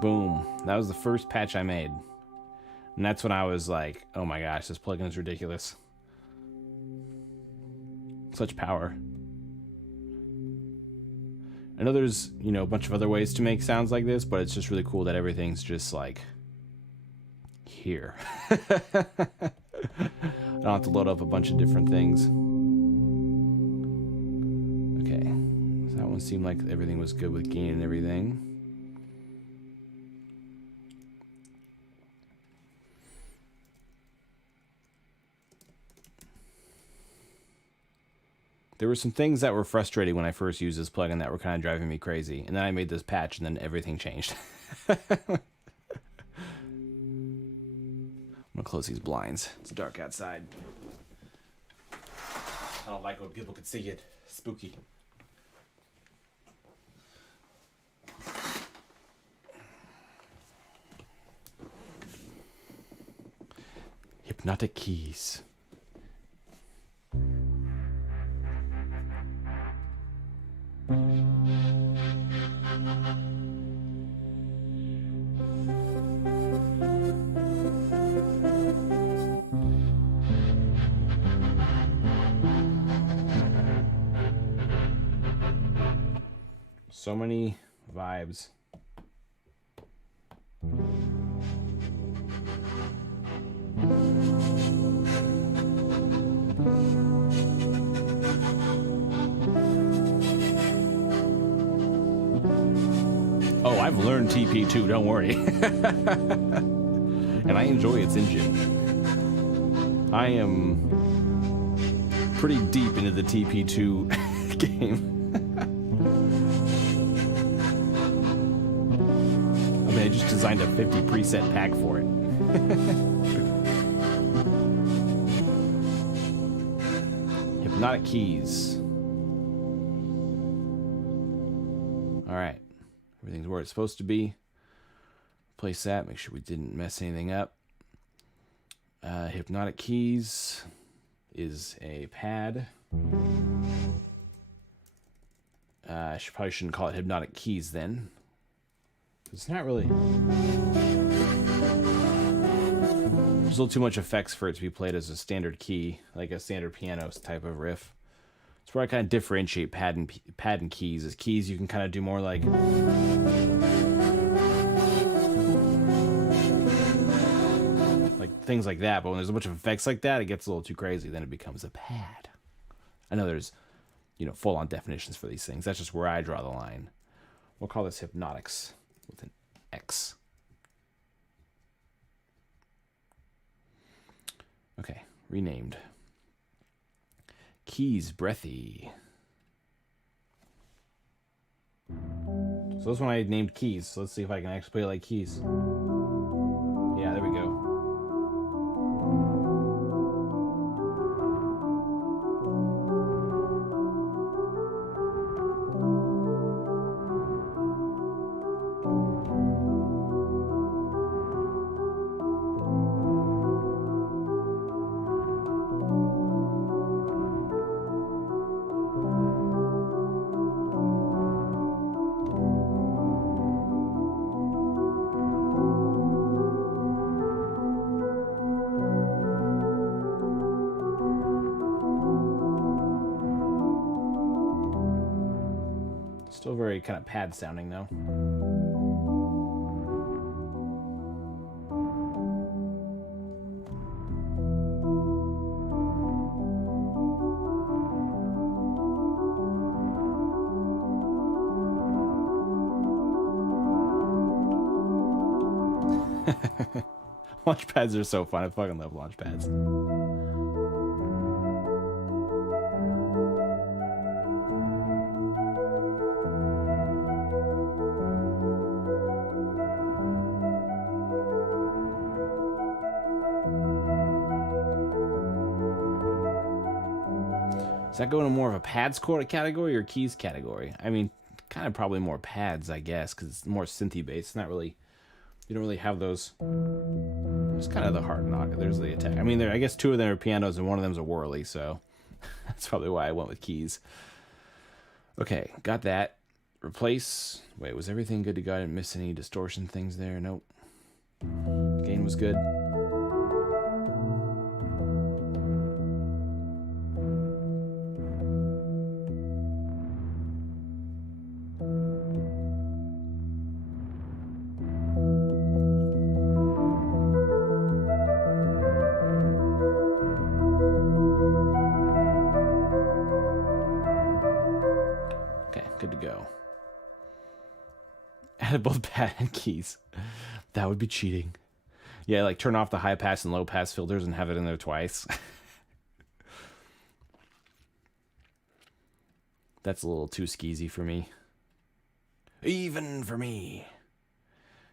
Boom. That was the first patch I made. And that's when I was like, oh my gosh, this plugin is ridiculous. Such power. I know there's, you know, a bunch of other ways to make sounds like this, but it's just really cool that everything's just like here. I don't have to load up a bunch of different things. Okay. So that one seemed like everything was good with gain and everything. There were some things that were frustrating when I first used this plugin that were kind of driving me crazy. And then I made this patch and then everything changed. gonna close these blinds. It's dark outside. I don't like when people can see it. Spooky. Hypnotic keys. So many vibes. Oh, I've learned TP2, don't worry. And I enjoy its engine. I am pretty deep into the TP2 game. I mean, I just designed a 50 preset pack for it. Hypnotic keys. All right. Everything's where it's supposed to be. Place that. Make sure we didn't mess anything up. Hypnotic keys is a pad. I probably shouldn't call it hypnotic keys then. It's not really... There's a little too much effects for it to be played as a standard key, like a standard piano type of riff. It's where I kind of differentiate pad and keys. As keys, you can kind of do more like... things like that, but when there's a bunch of effects like that, it gets a little too crazy. Then it becomes a pad. I know there's, full-on definitions for these things. That's just where I draw the line. We'll call this hypnotics with an X. Okay, renamed. Keys breathy. So this one I named keys. So let's see if I can actually play it like keys. Yeah, there we go. Still very kind of pad sounding though. Launch pads are so fun. I fucking love launch pads. Does that go into more of a pads category or keys category? I mean, kind of probably more pads, I guess, because it's more synthy based. It's not really, you don't really have those. It's kind of the hard knock. There's the attack. I mean, I guess two of them are pianos and one of them's a whirly, so that's probably why I went with keys. Okay, got that. Replace. Wait, was everything good to go? I didn't miss any distortion things there. Nope. Gain was good. Good to go. Added both pad and keys. That would be cheating. Yeah, like turn off the high pass and low pass filters and have it in there twice. That's a little too skeezy for me. Even for me.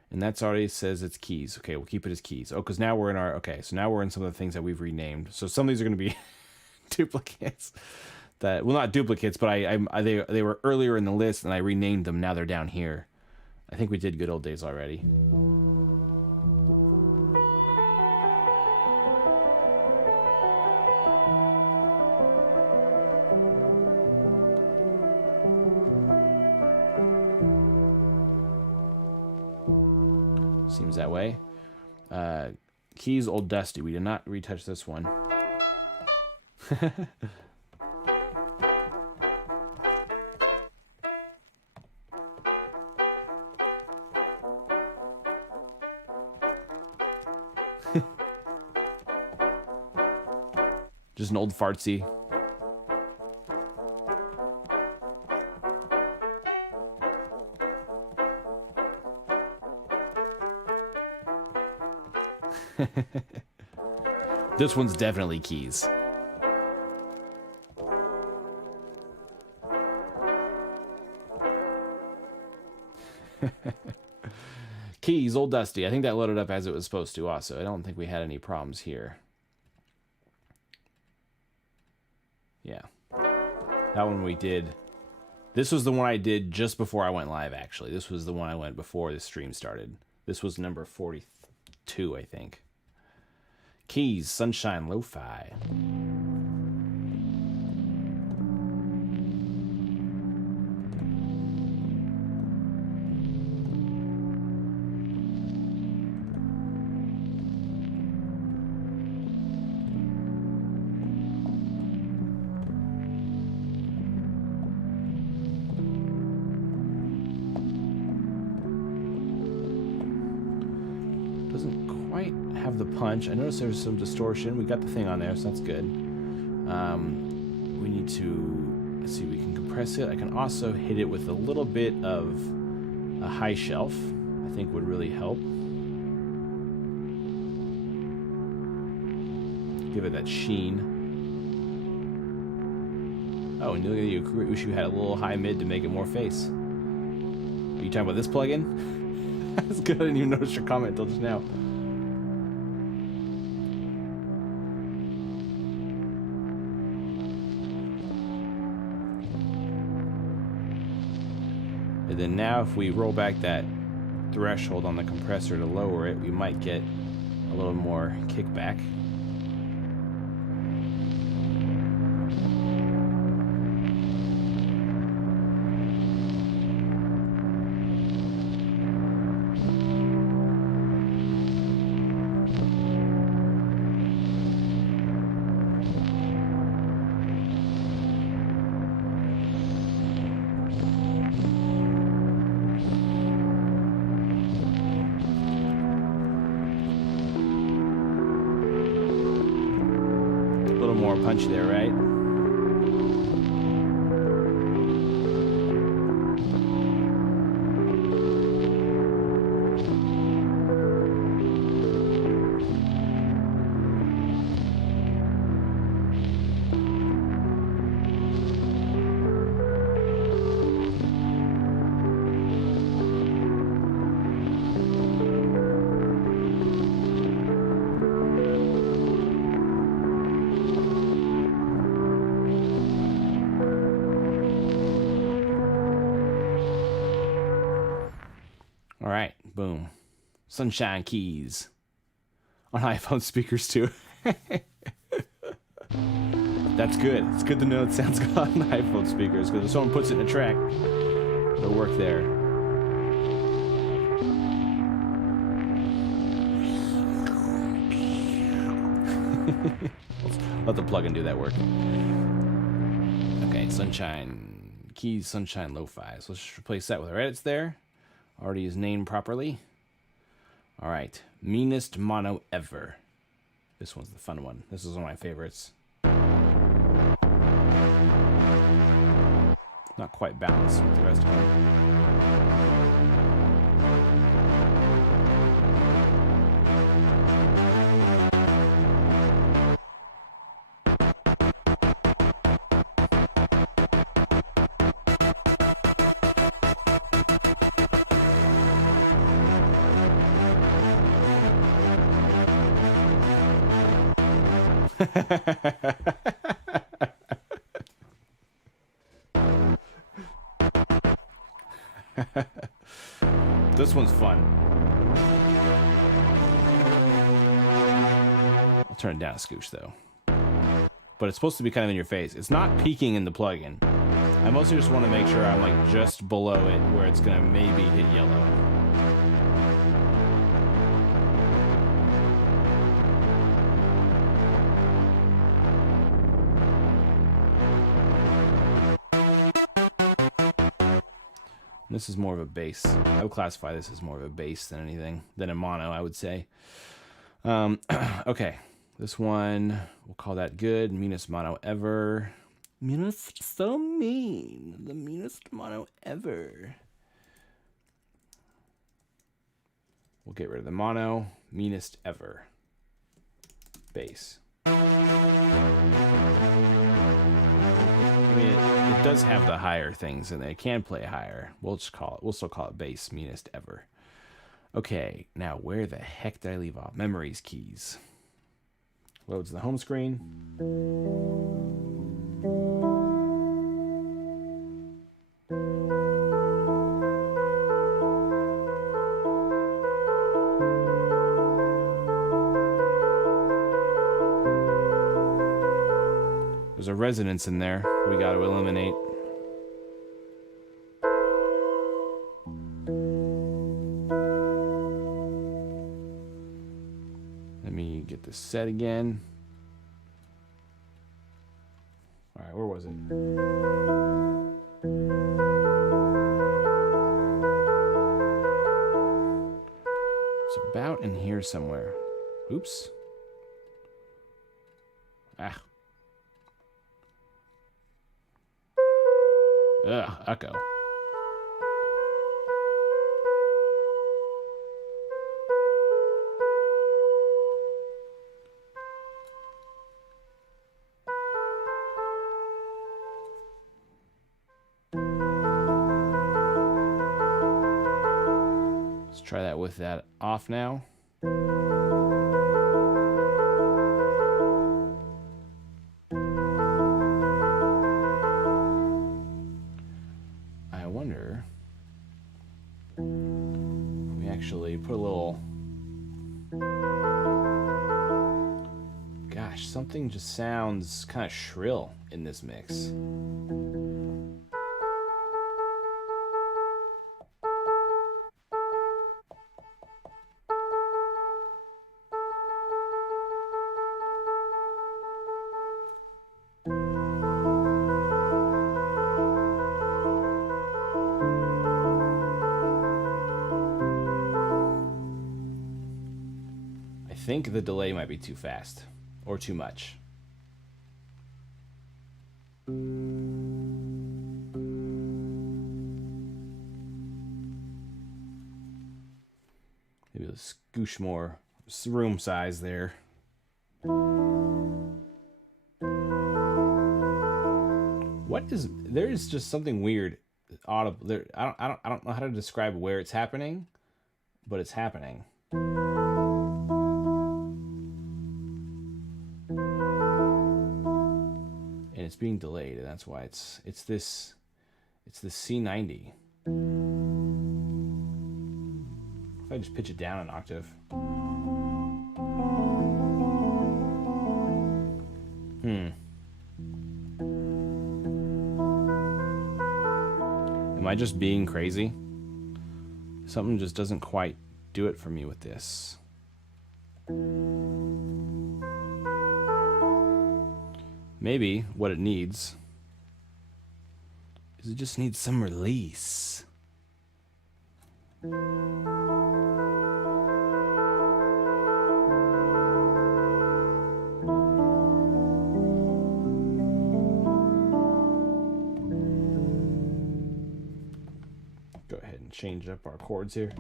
And that's already says it's keys. Okay, we'll keep it as keys. Oh, because now we're in our, okay, so now we're in some of the things that we've renamed. So some of these are going to be duplicates. That, well, not duplicates, but they were earlier in the list and I renamed them. Now they're down here. I think we did good old days already. Seems that way. Keys Old Dusty. We did not retouch this one. Just an old fartsy. This one's definitely keys. Keys, Old Dusty. I think that loaded up as it was supposed to also. I don't think we had any problems here. Yeah. That one we did. This was the one I did just before I went live, actually. This was the one I went before the stream started. This was number 42, I think. Keys, Sunshine, Lo-Fi. Doesn't quite have the punch. I noticed there's some distortion. We got the thing on there, so that's good. We need to, let's see, we can compress it. I can also hit it with a little bit of a high shelf. I think would really help. Give it that sheen. Oh, and look at you. Wish you had a little high mid to make it more face. Are you talking about this plugin? That's good. I didn't even notice your comment until just now. And then now if we roll back that threshold on the compressor to lower it, we might get a little more kickback. More punch there, right? All right, boom. Sunshine keys on iPhone speakers too. That's good. It's good to know it sounds good on iPhone speakers, because if someone puts it in a track, it'll work there. Let the plugin do that work. Okay, Sunshine keys, Sunshine Lo-Fi. So let's just replace that with our edits there. Already is named properly. All right, meanest mono ever. This one's the fun one. This is one of my favorites. Not quite balanced with the rest of them. This one's fun. I'll turn it down a scooch though. But it's supposed to be kind of in your face. It's not peeking in the plugin. I mostly just want to make sure I'm like just below it where it's gonna maybe hit yellow. This is more of a bass. I would classify this as more of a bass than anything, than a mono, I would say. Okay, this one, we'll call that good. Meanest mono ever. Meanest, so mean. The meanest mono ever. We'll get rid of the mono. Meanest ever. Bass. I mean, it does have the higher things, and it can play higher. We'll still call it bass, meanest ever. Okay, now where the heck did I leave off? Memories keys. Loads the home screen. There's a resonance in there we got to eliminate. Let me get this set again. All right, where was it? It's about in here somewhere. Oops. Ah. Ugh, echo. Let's try that with that off now. Actually put a little, gosh, something just sounds kind of shrill in this mix. I think the delay might be too fast or too much. Maybe a scoosh more room size there. What is there is just something weird audible there. I don't know how to describe where it's happening, but it's happening. And it's being delayed, and that's why it's the C90. If I just pitch it down an octave. Am I just being crazy? Something just doesn't quite do it for me with this. Maybe what it needs is it just needs some release. Go ahead and change up our chords here.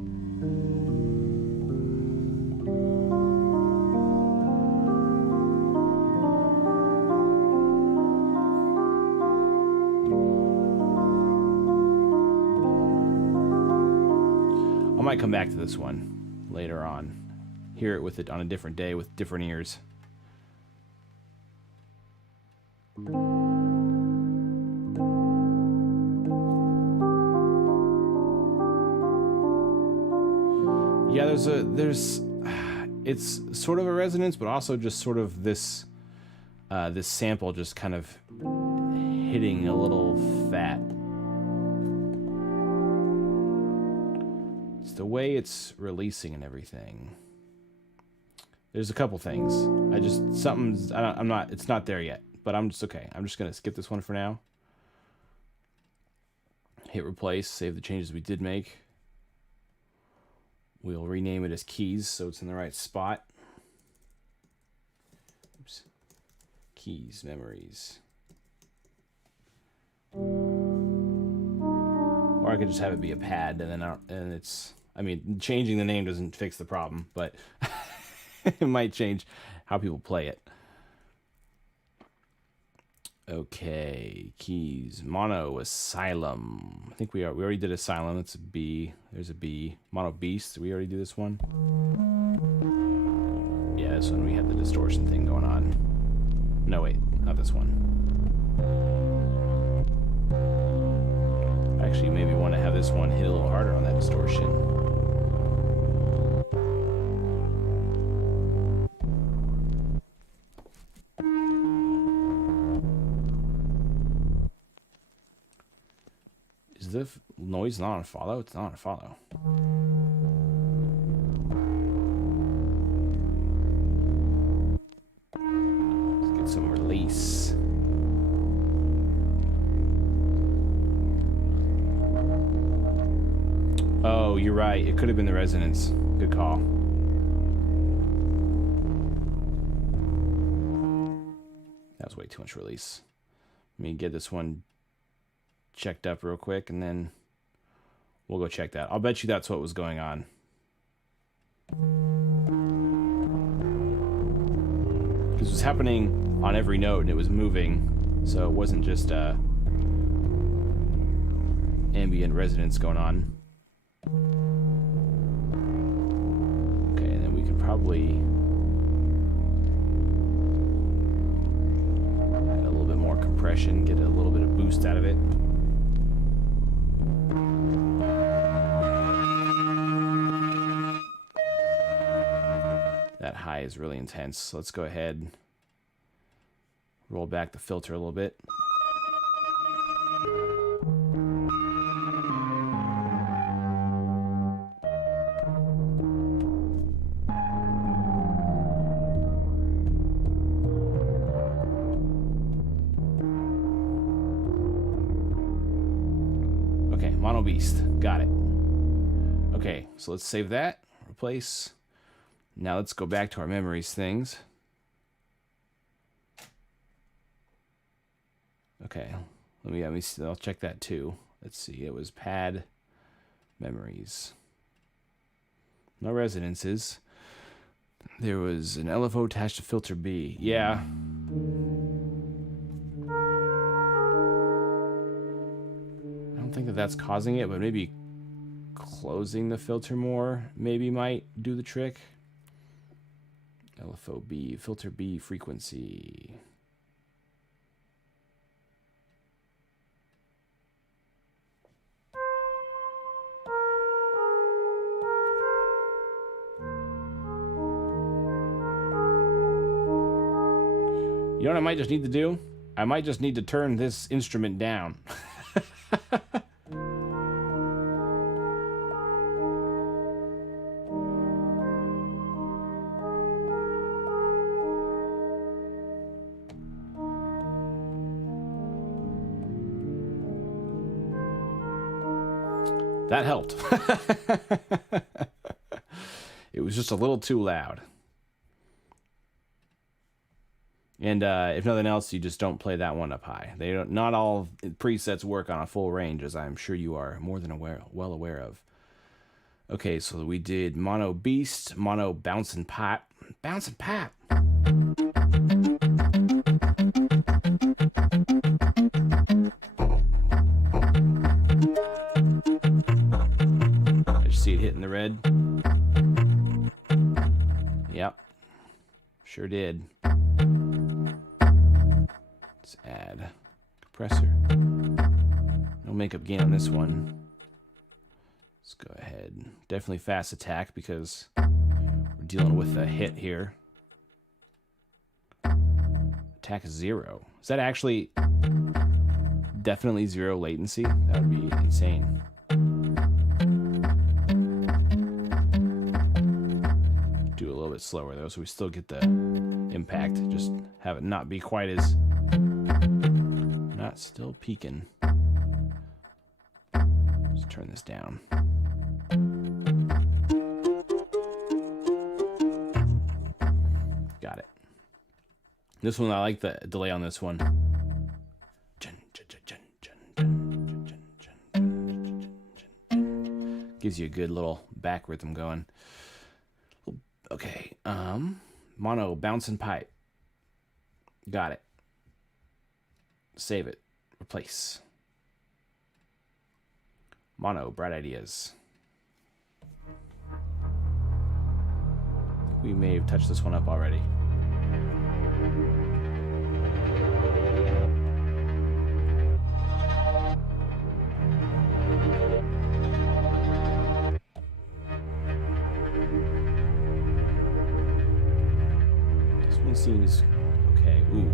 I might come back to this one later on. Hear it with it on a different day with different ears. Yeah, it's sort of a resonance, but also just sort of this sample just kind of hitting a little fat. It's the way it's releasing and everything. There's a couple things. It's not there yet, but I'm just okay. I'm just gonna skip this one for now. Hit replace, save the changes we did make. We'll rename it as keys so it's in the right spot. Oops. Keys, memories. Or I could just have it be a pad and it's, I mean, changing the name doesn't fix the problem, but it might change how people play it. Okay, keys. Mono Asylum. I think we already did Asylum. That's a B. There's a B. Mono Beast. Did we already do this one? Yeah, this one we had the distortion thing going on. No, wait, not this one. Actually, maybe want to have this one hit a little harder on that distortion. Is the noise not on follow? It's not on follow. Let's get some release. Oh, you're right. It could have been the resonance. Good call. That was way too much release. Let me get this one checked up real quick, and then we'll go check that. I'll bet you that's what was going on. Because it was happening on every note, and it was moving, so it wasn't just ambient resonance going on. Okay, and then we could probably add a little bit more compression, get a little bit of boost out of it. That high is really intense. So let's go ahead, roll back the filter a little bit. Okay, Mono Beast. Got it. Okay, so let's save that. Replace. Now let's go back to our memories things. Okay, let me see. I'll check that too. Let's see. It was pad memories. No resonances. There was an LFO attached to filter B. Yeah. I don't think that that's causing it, but maybe closing the filter more maybe might do the trick. LFO-B, filter B frequency. You know what I might just need to do? I might just need to turn this instrument down. That helped. It was just a little too loud. And if nothing else, you just don't play that one up high. Not all presets work on a full range, as I'm sure you are more than well aware of. Okay, so we did Mono Beast, Mono Bouncin' Pop. Bouncin' Pop! See it hitting the red? Yep. Sure did. Let's add compressor. No makeup gain on this one. Let's go ahead. Definitely fast attack because we're dealing with a hit here. Attack is 0. Is that actually definitely 0 latency? That would be insane. Do a little bit slower though, so we still get the impact. Just have it not be quite as... Not still peaking. Let's turn this down. Got it. This one, I like the delay on this one. Gives you a good little back rhythm going. Okay, mono bouncing pipe. Got it. Save it. Replace. Mono, bright ideas. We may have touched this one up already. This one seems okay. Ooh,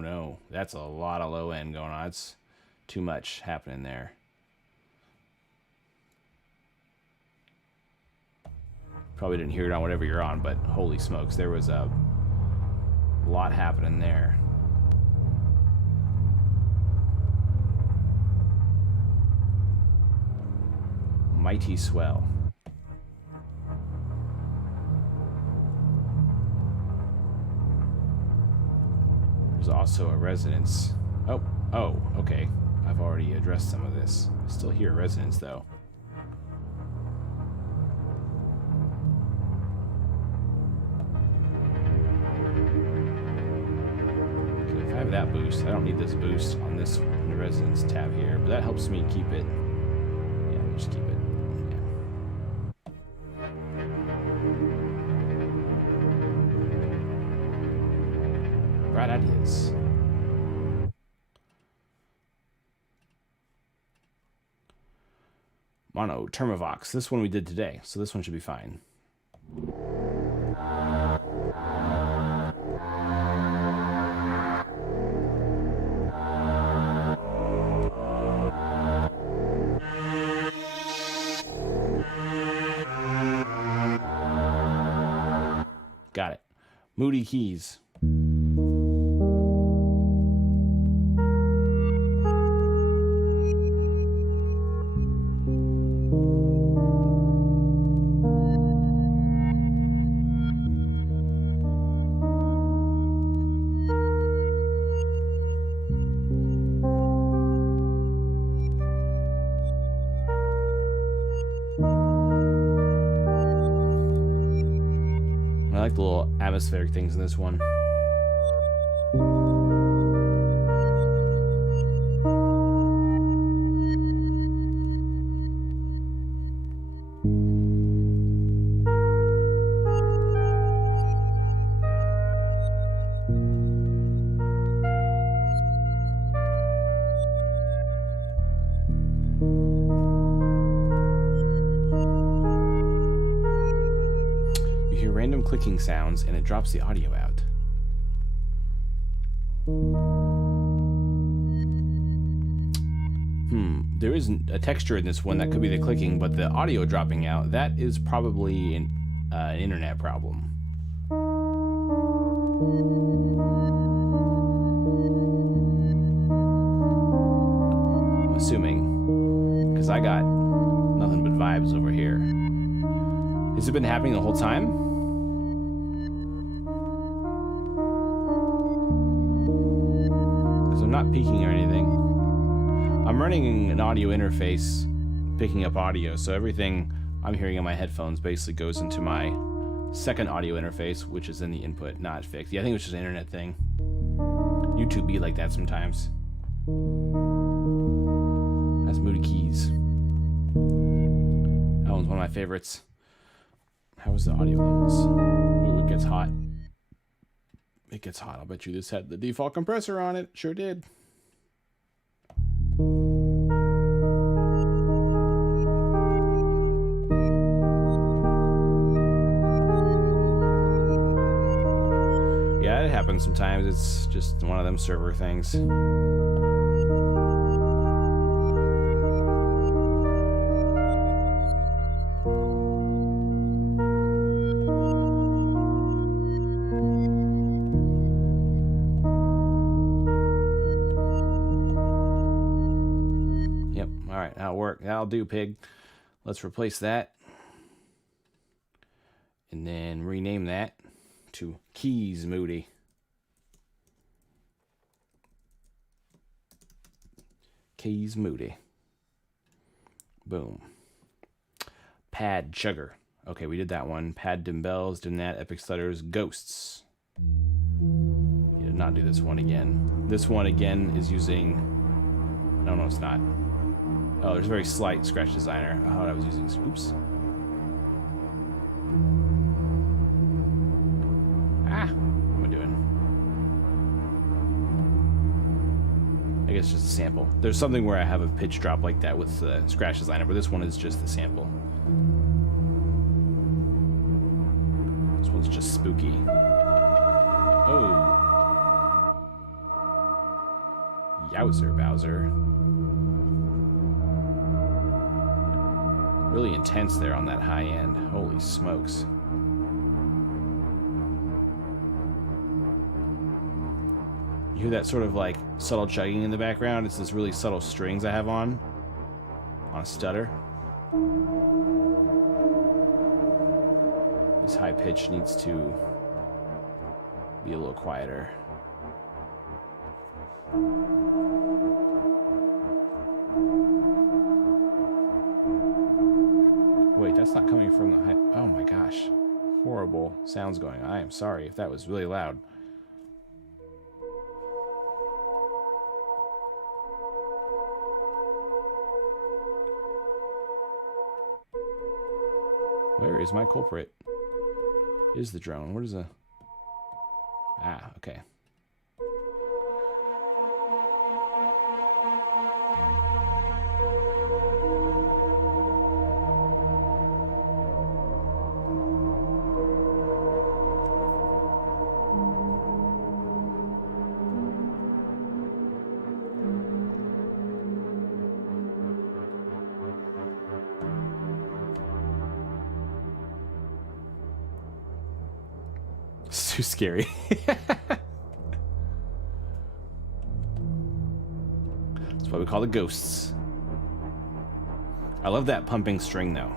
no. That's a lot of low end going on. It's too much happening there. Probably didn't hear it on whatever you're on, but holy smokes, there was a lot happening there. Mighty swell. There's also a resonance. Oh, okay. I've already addressed some of this. I still hear resonance though. Okay, if I have that boost, I don't need this boost on this in the resonance tab here, but that helps me keep it. Yeah, just keep it. Yeah. Bright ideas. Mono, Termavox. This one we did today, so this one should be fine. Got it. Moody keys. I like the little atmospheric things in this one. Random clicking sounds and it drops the audio out. There isn't a texture in this one. That could be the clicking, but the audio dropping out, that is probably an internet problem. I'm assuming, because I got nothing but vibes over here. Has it been happening the whole time? I'm not peaking or anything. I'm running an audio interface picking up audio, so everything I'm hearing in my headphones basically goes into my second audio interface, which is in the input, not fixed. Yeah, I think it was just an internet thing. YouTube be like that sometimes. That's Moody Keys. That one's one of my favorites. How was the audio levels? Ooh, it gets hot. It gets hot. I'll bet you this had the default compressor on it. Sure did. Yeah, it happens sometimes. It's just one of them server things. Yep, all right, that'll work. That'll do, pig. Let's replace that. And then rename that to Keys Moody. Keys Moody. Boom. Pad Sugar. Okay, we did that one. Pad Dimbells, did that. Epic Stutters, Ghosts. We did not do this one again. This one again is using... No, it's not. Oh, there's a very slight scratch designer. Oh, I was using... Oops. What am I doing? I guess just a sample. There's something where I have a pitch drop like that with the scratch designer, but this one is just the sample. This one's just spooky. Oh. Yowzer Bowser. Really intense there on that high end. Holy smokes. You hear that sort of like subtle chugging in the background? It's this really subtle strings I have on a stutter. This high pitch needs to be a little quieter. Wait, that's not coming from the high... Oh my gosh. Horrible sounds going on. I am sorry if that was really loud. Where is my culprit? Is the drone? What is the... Ah, okay. It's too scary. That's what we call the ghosts. I love that pumping string though.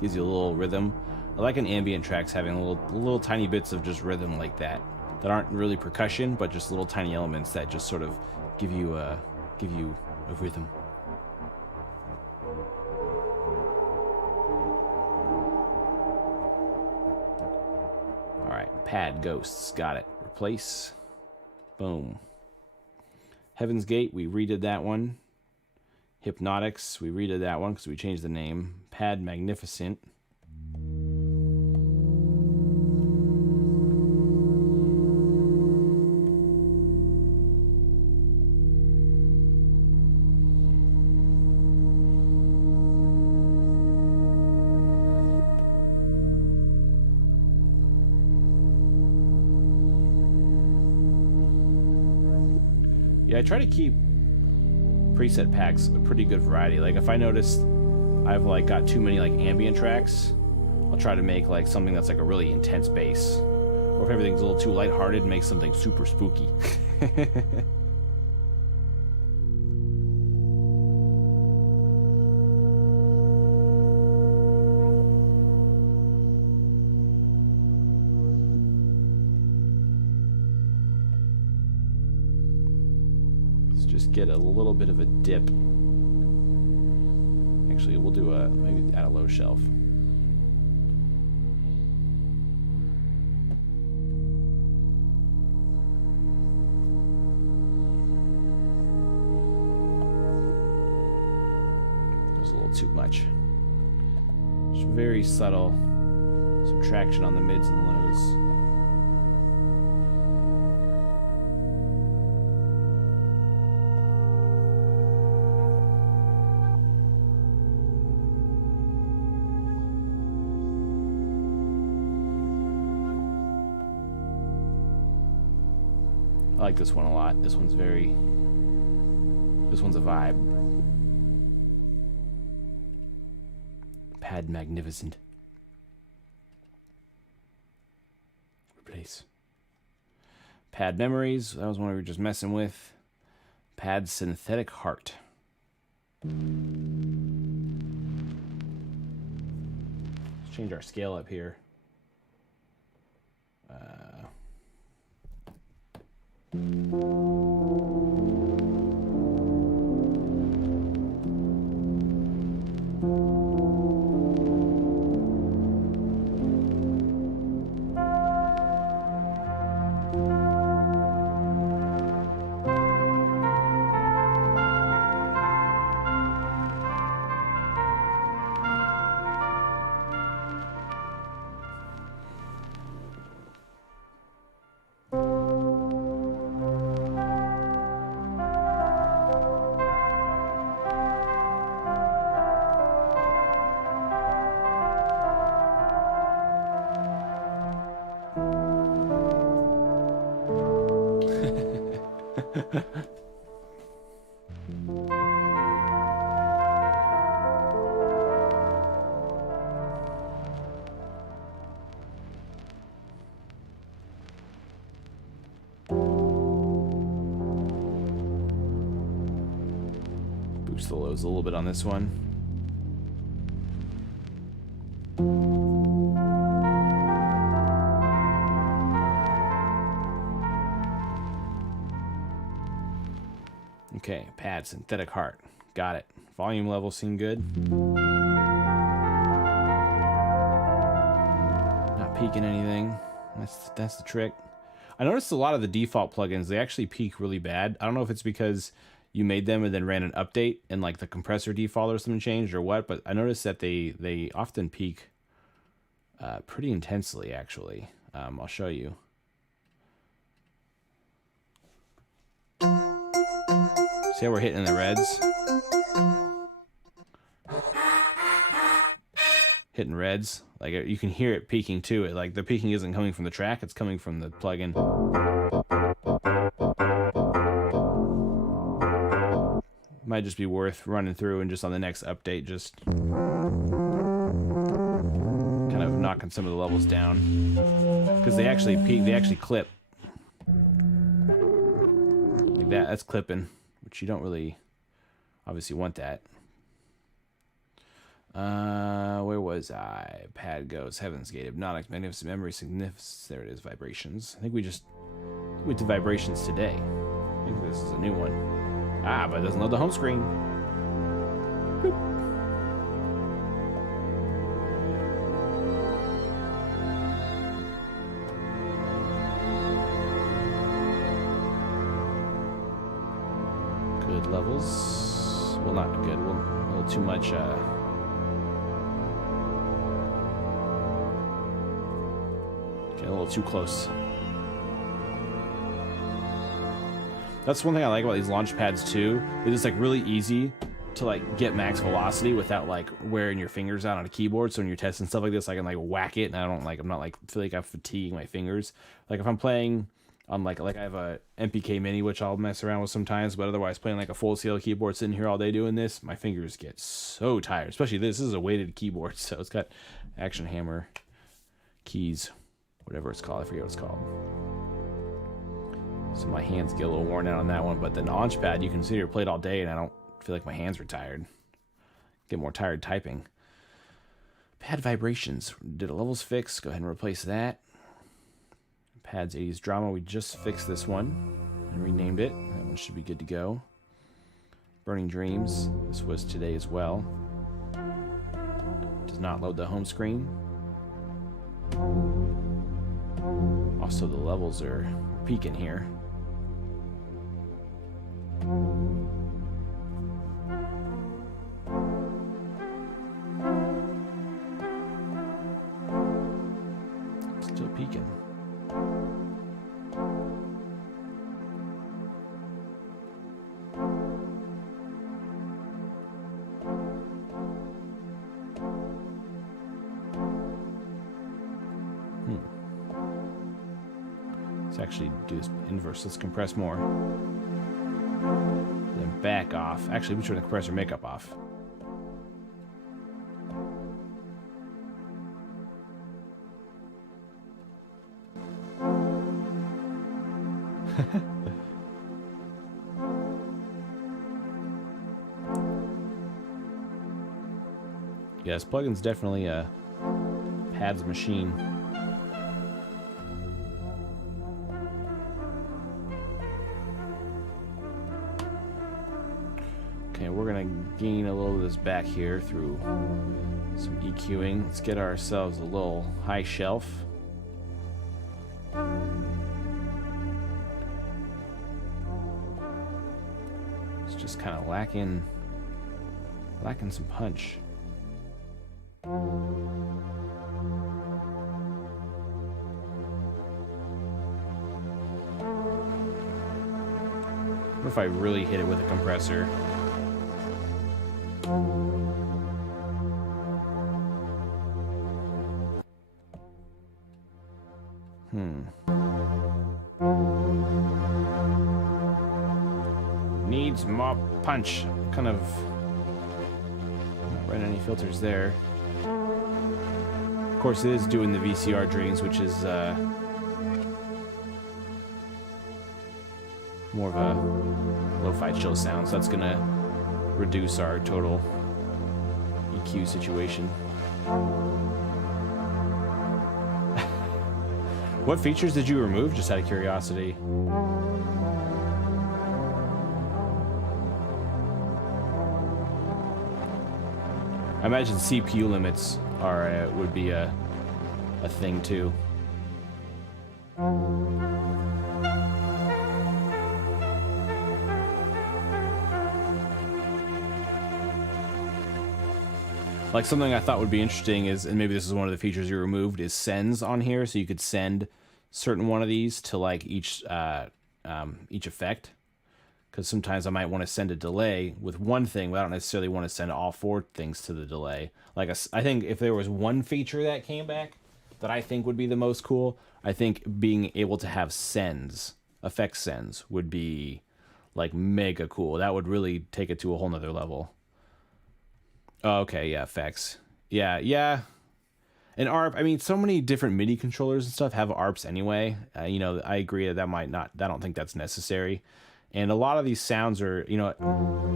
Gives you a little rhythm. I like an ambient tracks having little tiny bits of just rhythm like that aren't really percussion, but just little tiny elements that just sort of give you a rhythm. All right, pad ghosts, got it. Replace. Boom. Heaven's Gate, we redid that one. Hypnotics, we redid that one because we changed the name. Pad Magnificent. Yeah, I try to keep preset packs a pretty good variety. Like if I notice I've like got too many like ambient tracks, I'll try to make like something that's like a really intense bass. Or if everything's a little too lighthearted, make something super spooky. Just get a little bit of a dip. Actually, we'll do maybe add a low shelf. There's a little too much. Just very subtle Some traction on the mids and lows. I like this one a lot. This one's a vibe. Pad magnificent. Replace. Pad memories. That was one we were just messing with. Pad synthetic heart. Let's change our scale up here. Boost the lows a little bit on this one. Okay, pad synthetic heart. Got it. Volume level seem good. Not peaking anything. That's the trick. I noticed a lot of the default plugins, they actually peak really bad. I don't know if it's because you made them and then ran an update and like the compressor default or something changed or what, but I noticed that they often peak pretty intensely actually. I'll show you. See how we're hitting the reds? Hitting reds. Like you can hear it peaking too. It like the peaking isn't coming from the track, it's coming from the plugin. Might just be worth running through and just on the next update just kind of knocking some of the levels down. Because they actually peak, they actually clip. Like that, that's clipping. Which you don't really obviously want that. Where was I? Pad goes, Heaven's Gate, Hypnotic, Magnificent Memory, Significance. There it is, Vibrations. I think we did Vibrations today. I think this is a new one. Ah, but it doesn't load the home screen. Boop. Good levels. Well, not good. Well, a little too much. Getting a little too close. That's one thing I like about these launch pads too. It's like really easy to like get max velocity without like wearing your fingers out on a keyboard. So when you're testing stuff like this, I can like whack it, and I'm not like feel like I'm fatiguing my fingers. Like if I'm playing on like I have a MPK Mini, which I'll mess around with sometimes, but otherwise playing like a full scale keyboard, sitting here all day doing this, my fingers get so tired. Especially this is a weighted keyboard, so it's got action hammer keys, whatever it's called. I forget what it's called. So my hands get a little worn out on that one, but the launch pad, you can sit here play it all day, and I don't feel like my hands are tired. Get more tired typing. Pad vibrations. Did a levels fix? Go ahead and replace that. Pads 80s drama. We just fixed this one and renamed it. That one should be good to go. Burning Dreams. This was today as well. Does not load the home screen. Also, the levels are peaking here. Let's actually do this inverse. Let's compress more. Then back off. Actually, we turn the compressor makeup off. Yeah, this plugin's definitely a pads machine. Okay, we're gonna gain a little of this back here through some EQing. Let's get ourselves a little high shelf. It's just kind of lacking some punch. What if I really hit it with a compressor? Needs more punch. Kind of not running any filters there. Of course, it is doing the VCR drains, which is more of a lo-fi chill sound, so that's gonna reduce our total EQ situation. What features did you remove, just out of curiosity? I imagine CPU limits are would be a thing too. Like something I thought would be interesting is, and maybe this is one of the features you removed, is sends on here, so you could send certain one of these to like each effect. Because sometimes I might want to send a delay with one thing, but I don't necessarily want to send all four things to the delay. Like I think if there was one feature that came back that I think would be the most cool, I think being able to have sends, effect sends, would be like mega cool. That would really take it to a whole nother level. Oh, okay, yeah, effects. Yeah. And ARP, I mean, so many different MIDI controllers and stuff have ARPs anyway. You know, I agree that might not, I don't think that's necessary. And a lot of these sounds are, you know,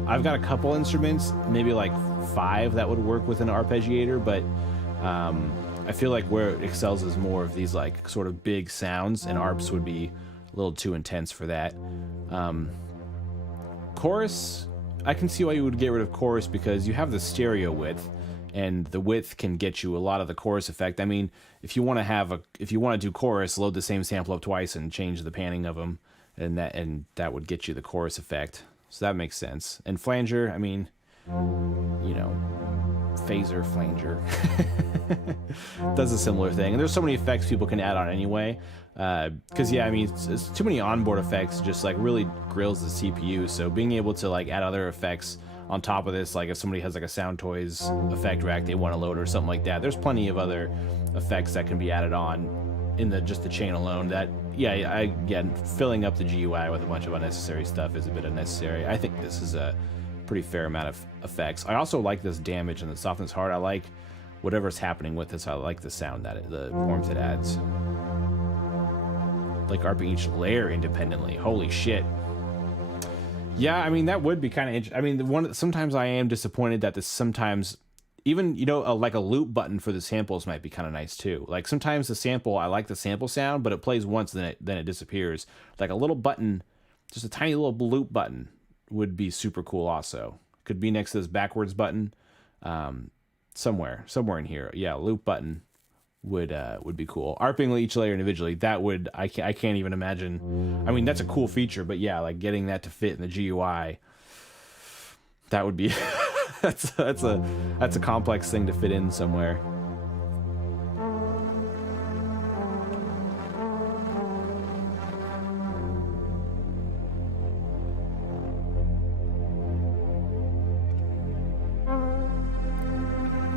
I've got a couple instruments, maybe like 5 that would work with an arpeggiator, but I feel like where it excels is more of these like sort of big sounds, and ARPs would be a little too intense for that. Chorus, I can see why you would get rid of chorus, because you have the stereo width, and the width can get you a lot of the chorus effect. I mean, if you want to do chorus, load the same sample up twice and change the panning of them. And that would get you the chorus effect. So that makes sense. And flanger, I mean, you know, phaser, flanger does a similar thing. And there's so many effects people can add on anyway. Because yeah, I mean, it's too many onboard effects just like really grills the CPU. So being able to like add other effects on top of this, like if somebody has like a Sound Toys effect rack they want to load or something like that, there's plenty of other effects that can be added on in just the chain alone. That again, filling up the GUI with a bunch of unnecessary stuff is a bit unnecessary. I think this is a pretty fair amount of effects. I also like this damage and the softness hard. I like whatever's happening with this. I like the sound the warmth it adds. Like ARPing each layer independently. Holy shit. Yeah, I mean that would be kind of interesting. I mean, sometimes I am disappointed that this sometimes. Even, you know, like a loop button for the samples might be kind of nice too. Like sometimes the sample, I like the sample sound, but it plays once, then it disappears. Like a little button, just a tiny little loop button would be super cool also. Could be next to this backwards button, somewhere in here. Yeah, loop button would be cool. ARPing each layer individually, that would, I can't even imagine. I mean, that's a cool feature, but yeah, like getting that to fit in the GUI, that would be... that's a complex thing to fit in somewhere.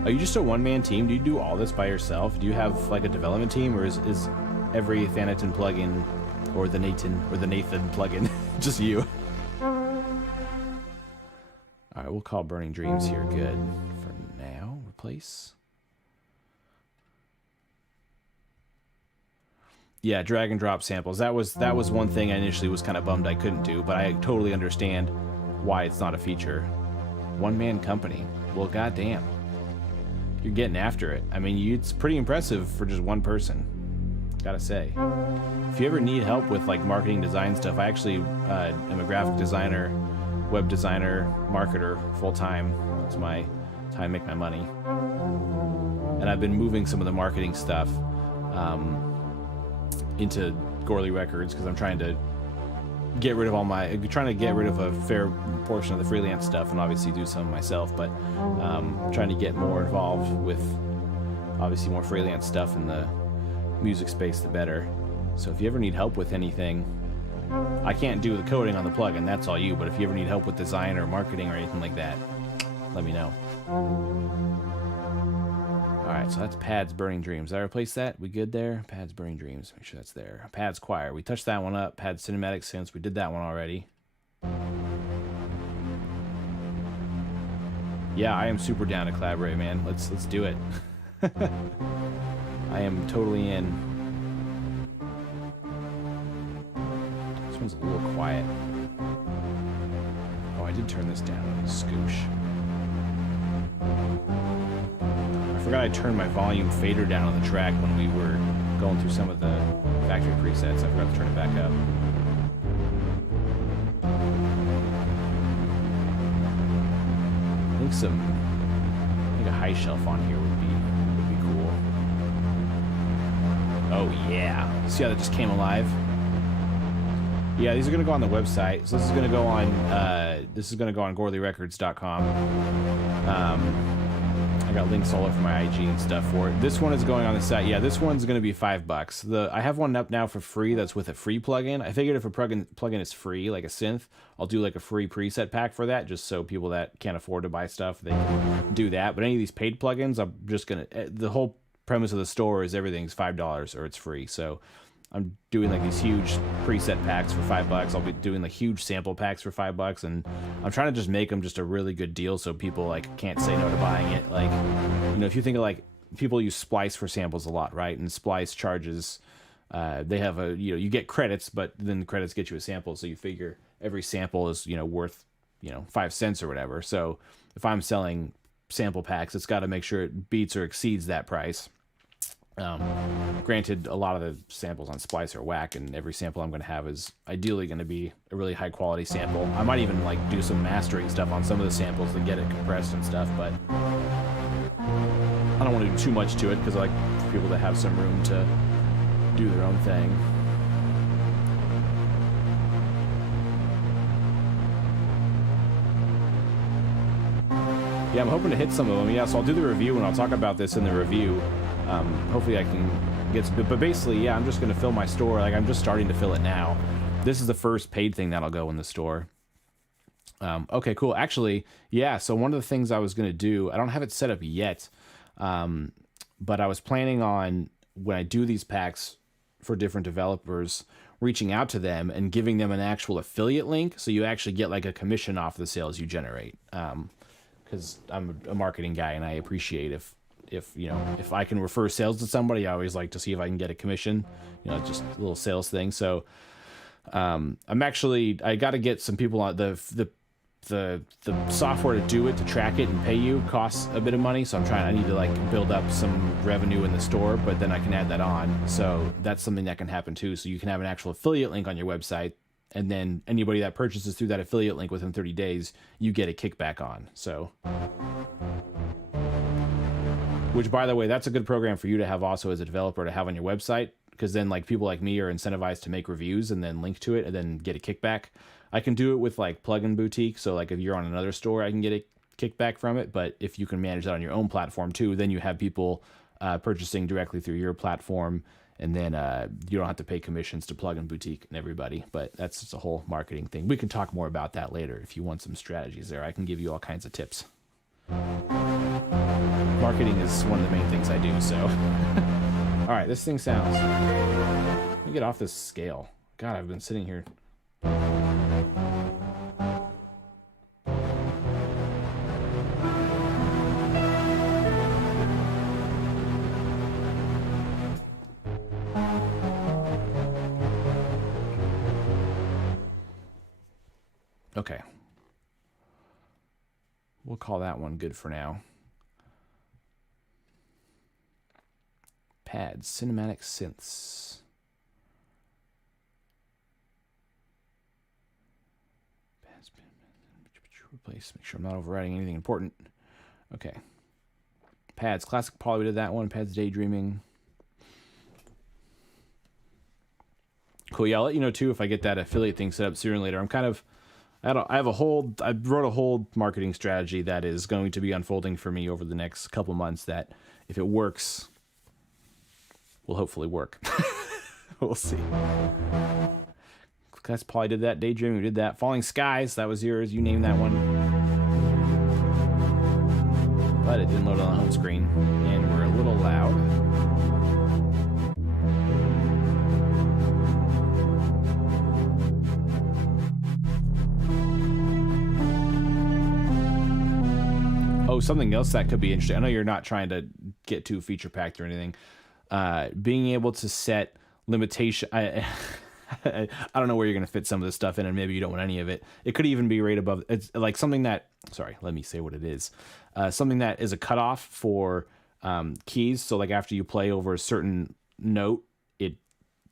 Are you just a one-man team? Do you do all this by yourself? Do you have like a development team, or is every Thenatan plugin or the Nathan plugin. Just you. All right, we'll call Burning Dreams here good for now. Replace. Yeah, drag and drop samples. That was one thing I initially was kind of bummed I couldn't do, but I totally understand why it's not a feature. One-man company. Well, goddamn. You're getting after it. I mean, it's pretty impressive for just one person. Gotta say. If you ever need help with like marketing design stuff, I actually am a graphic designer, web designer, marketer, full-time. It's my time to make my money. And I've been moving some of the marketing stuff into Gorley Records because I'm trying to get rid of a fair portion of the freelance stuff and obviously do some myself, but trying to get more involved with obviously more freelance stuff in the music space, the better. So if you ever need help with anything, I can't do the coding on the plugin, that's all you, but if you ever need help with design or marketing or anything like that, let me know. Alright, so that's Pads Burning Dreams. Did I replace that? We good there? Pads Burning Dreams. Make sure that's there. Pads Choir. We touched that one up. Pads Cinematic Synths. We did that one already. Yeah, I am super down to collaborate, man. Let's do it. I am totally in. This one's a little quiet. Oh, I did turn this down a scoosh. I forgot I turned my volume fader down on the track when we were going through some of the factory presets. I forgot to turn it back up. I think a high shelf on here would be cool. Oh yeah. See how that just came alive? Yeah, these are gonna go on the website. So this is gonna go on gorleyrecords.com. I got links all over my IG and stuff for it. This one is going on the site. Yeah, this one's going to be $5. I have one up now for free that's with a free plugin. I figured if a plugin is free, like a synth, I'll do like a free preset pack for that, just so people that can't afford to buy stuff, they can do that. But any of these paid plugins, I'm just going to... The whole premise of the store is everything's $5 or it's free. So I'm doing like these huge preset packs for $5. I'll be doing like huge sample packs for $5, and I'm trying to just make them just a really good deal so people like can't say no to buying it. Like, you know, if you think of like people use Splice for samples a lot, right? And Splice charges, they have a, you know, you get credits, but then the credits get you a sample, so you figure every sample is, you know, worth, you know, 5 cents or whatever. So if I'm selling sample packs, it's got to make sure it beats or exceeds that price. Granted, a lot of the samples on Splice are whack, and every sample I'm going to have is ideally going to be a really high quality sample. I might even like do some mastering stuff on some of the samples to get it compressed and stuff, but I don't want to do too much to it because I like people to have some room to do their own thing. Yeah, I'm hoping to hit some of them. Yeah, so I'll do the review and I'll talk about this in the review. Hopefully I can get some, but basically, yeah, I'm just going to fill my store. Like, I'm just starting to fill it now. This is the first paid thing that'll go in the store. Okay, cool. Actually, yeah, so one of the things I was going to do, I don't have it set up yet, but I was planning on, when I do these packs for different developers, reaching out to them and giving them an actual affiliate link, so you actually get like a commission off the sales you generate. Because I'm a marketing guy and I appreciate if you know, if I can refer sales to somebody, I always like to see if I can get a commission, you know, just a little sales thing. So I got to get some people on the software to do it, to track it and pay you costs a bit of money. So I need to like build up some revenue in the store, but then I can add that on. So that's something that can happen too. So you can have an actual affiliate link on your website, and then anybody that purchases through that affiliate link within 30 days, you get a kickback on. So, which, by the way, that's a good program for you to have also as a developer to have on your website, because then like people like me are incentivized to make reviews and then link to it and then get a kickback. I can do it with like Plugin Boutique, so like if you're on another store, I can get a kickback from it. But if you can manage that on your own platform too, then you have people purchasing directly through your platform, and then you don't have to pay commissions to Plugin Boutique and everybody. But that's just a whole marketing thing. We can talk more about that later if you want some strategies there. I can give you all kinds of tips. Marketing is one of the main things I do, so. All right, this thing sounds... Let me get off this scale. God, I've been sitting here. Okay. We'll call that one good for now. Pads, cinematic synths. Replace, make sure I'm not overriding anything important. Okay. Pads, classic poly, we did that one. Pads, daydreaming. Cool. Yeah, I'll let you know too if I get that affiliate thing set up sooner or later. I wrote a whole marketing strategy that is going to be unfolding for me over the next couple months that if it works, will hopefully work. We'll see. Classic poly did that. Daydreaming, we did that. Falling Skies, that was yours. You named that one. But it didn't load on the home screen. And we're a little loud. Oh, something else that could be interesting. I know you're not trying to get too feature packed or anything. Being able to set limitation. I don't know where you're going to fit some of this stuff in, and maybe you don't want any of it. It could even be right above. It's like something that. Sorry, let me say what it is. Something that is a cutoff for keys. So like after you play over a certain note, it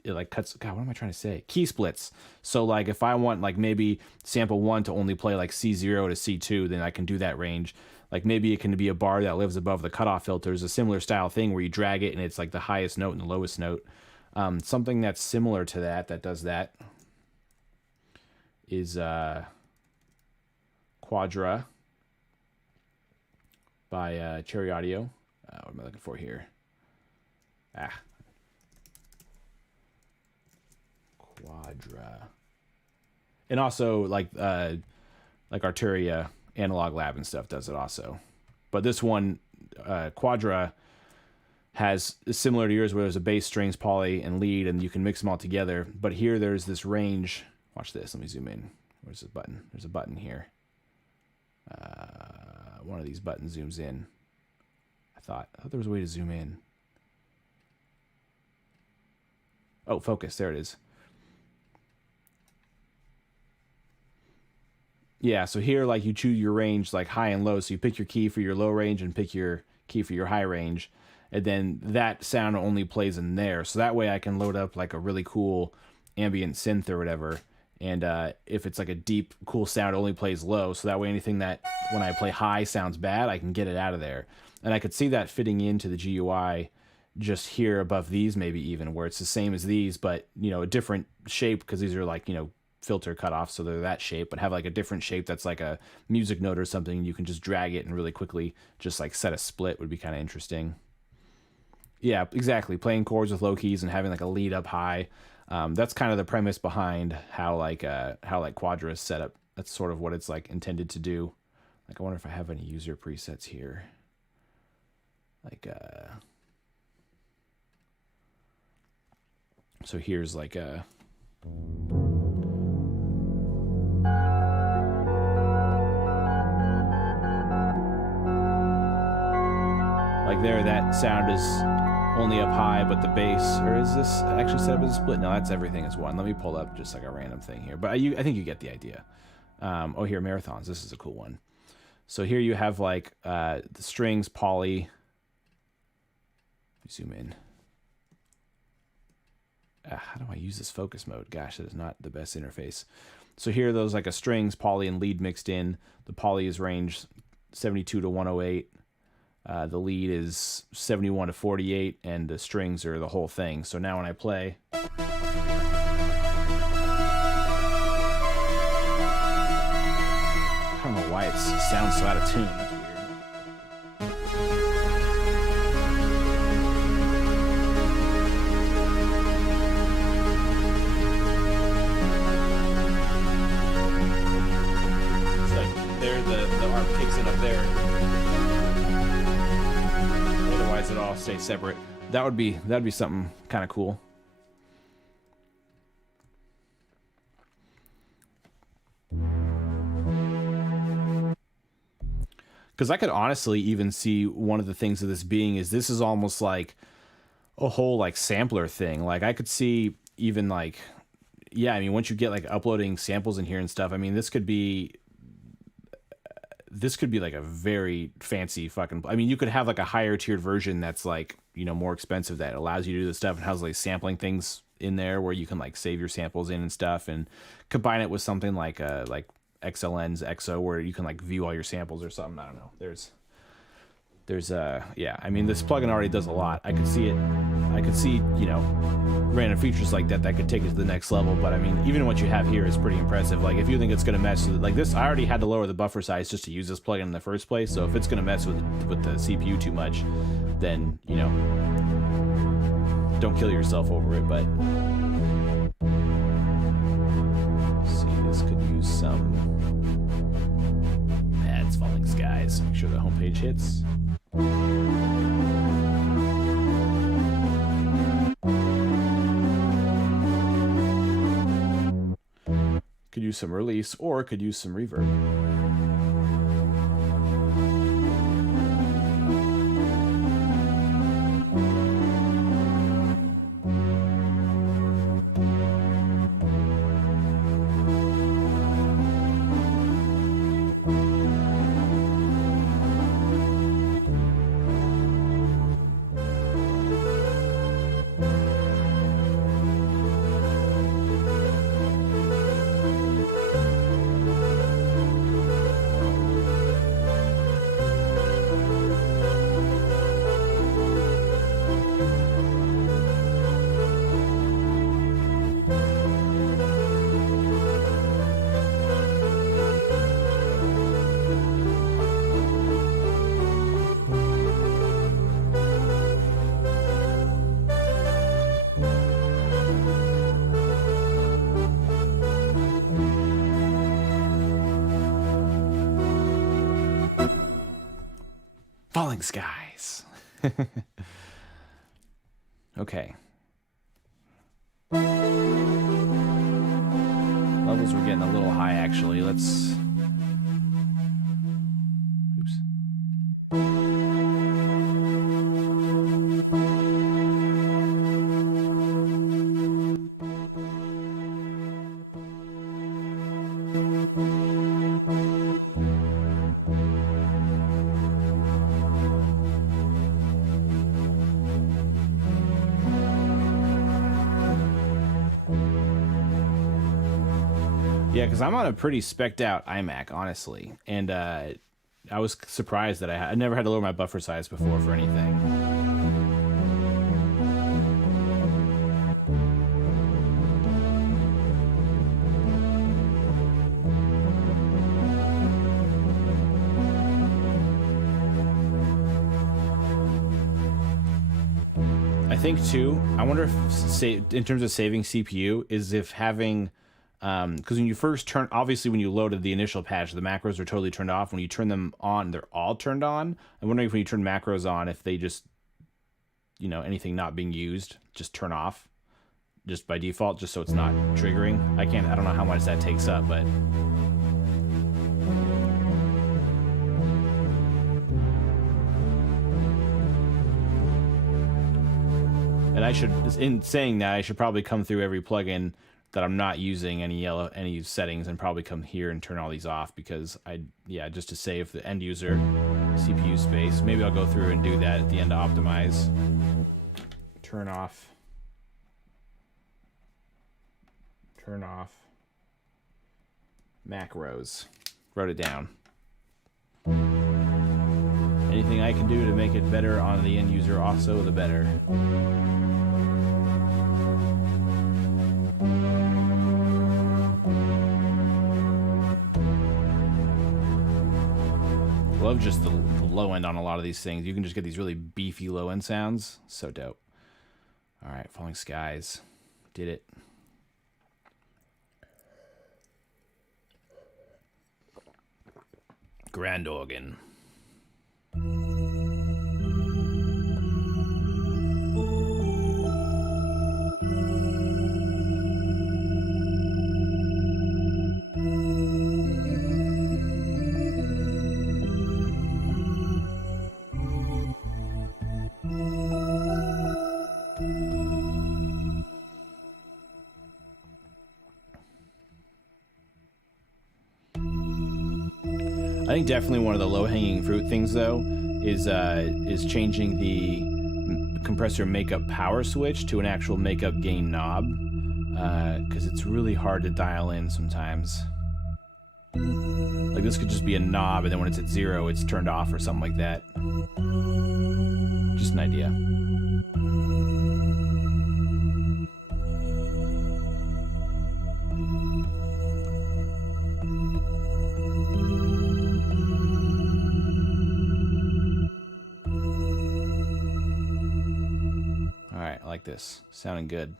like cuts. God, what am I trying to say? Key splits. So like if I want like maybe sample 1 to only play like C0 to C2, then I can do that range. Like maybe it can be a bar that lives above the cutoff filters, a similar style thing where you drag it and it's like the highest note and the lowest note. Something that's similar to that does that is Quadra by Cherry Audio. What am I looking for here? Quadra. And also like Arturia Analog Lab and stuff does it also. But this one, Quadra, is similar to yours where there's a bass, strings, poly, and lead, and you can mix them all together. But here there's this range. Watch this. Let me zoom in. Where's the button? There's a button here. One of these buttons zooms in. I thought there was a way to zoom in. Oh, focus. There it is. Yeah, so here, like, you choose your range, like, high and low. So you pick your key for your low range and pick your key for your high range. And then that sound only plays in there. So that way I can load up, like, a really cool ambient synth or whatever. And if it's, like, a deep, cool sound, it only plays low. So that way anything that, when I play high, sounds bad, I can get it out of there. And I could see that fitting into the GUI just here above these maybe even, where it's the same as these, but, you know, a different shape because these are, like, you know, filter cut off, so they're that shape, but have like a different shape that's like a music note or something. You can just drag it and really quickly just like set a split would be kind of interesting. Yeah, exactly. Playing chords with low keys and having like a lead up high. That's kind of the premise behind how Quadra is set up. That's sort of what it's like intended to do. Like I wonder if I have any user presets here. Like so here's like a like there, that sound is only up high, but the bass, or is this actually set up as a split? No, that's everything as one. Let me pull up just like a random thing here, but I think you get the idea. Oh, here, marathons. This is a cool one. So here you have like the strings, poly. Zoom in. How do I use this focus mode? Gosh, that is not the best interface. So here, those like a strings, poly, and lead mixed in. The poly is range 72 to 108. The lead is 71 to 48, and the strings are the whole thing. So now when I play, I don't know why it sounds so out of tune. That's weird. It's like there, the arm kicks in up there. It all stay separate. That'd be something kind of cool. Because I could honestly even see one of the things of this being is this is almost like a whole like sampler thing. Like I could see even like, yeah, I mean, once you get like uploading samples in here and stuff, I mean, this could be like a very fancy fucking, I mean, you could have like a higher tiered version that's like, you know, more expensive that allows you to do this stuff and has like sampling things in there where you can like save your samples in and stuff and combine it with something like XLN's XO where you can like view all your samples or something. I don't know. There's yeah, I mean, this plugin already does a lot. I could see, you know, random features like that could take it to the next level. But I mean, even what you have here is pretty impressive. Like if you think it's going to mess with, like this, I already had to lower the buffer size just to use this plugin in the first place. So if it's going to mess with the CPU too much, then, you know, don't kill yourself over it. But let's see, this could use some ads, falling skies. Make sure the homepage hits. Could use some release or could use some reverb. Falling skies. Okay. Levels were getting a little high, actually. Let's... Oops. Yeah, because I'm on a pretty spec'd out iMac, honestly. And I was surprised that I never had to lower my buffer size before for anything. I think, too, I wonder if, in terms of saving CPU, is if having... because when you first obviously when you loaded the initial patch, the macros are totally turned off. When you turn them on, they're all turned on. I'm wondering if when you turn macros on, if they just, you know, anything not being used, just turn off just by default, just so it's not triggering. I don't know how much that takes up, but... And I should, in saying that, I should probably come through every plugin that I'm not using any settings and probably come here and turn all these off because just to save the end user CPU space. Maybe I'll go through and do that at the end to optimize. Turn off macros. Wrote it down. Anything I can do to make it better on the end user also, the better. Love just the low end on a lot of these things. You can just get these really beefy low end sounds. So dope. All right, Falling Skies. Did it. Grand organ. I think definitely one of the low-hanging fruit things though is changing the compressor makeup power switch to an actual makeup gain knob, because it's really hard to dial in sometimes. Like this could just be a knob, and then when it's at 0, it's turned off or something like that. Just an idea. Alright, I like this. Sounding good.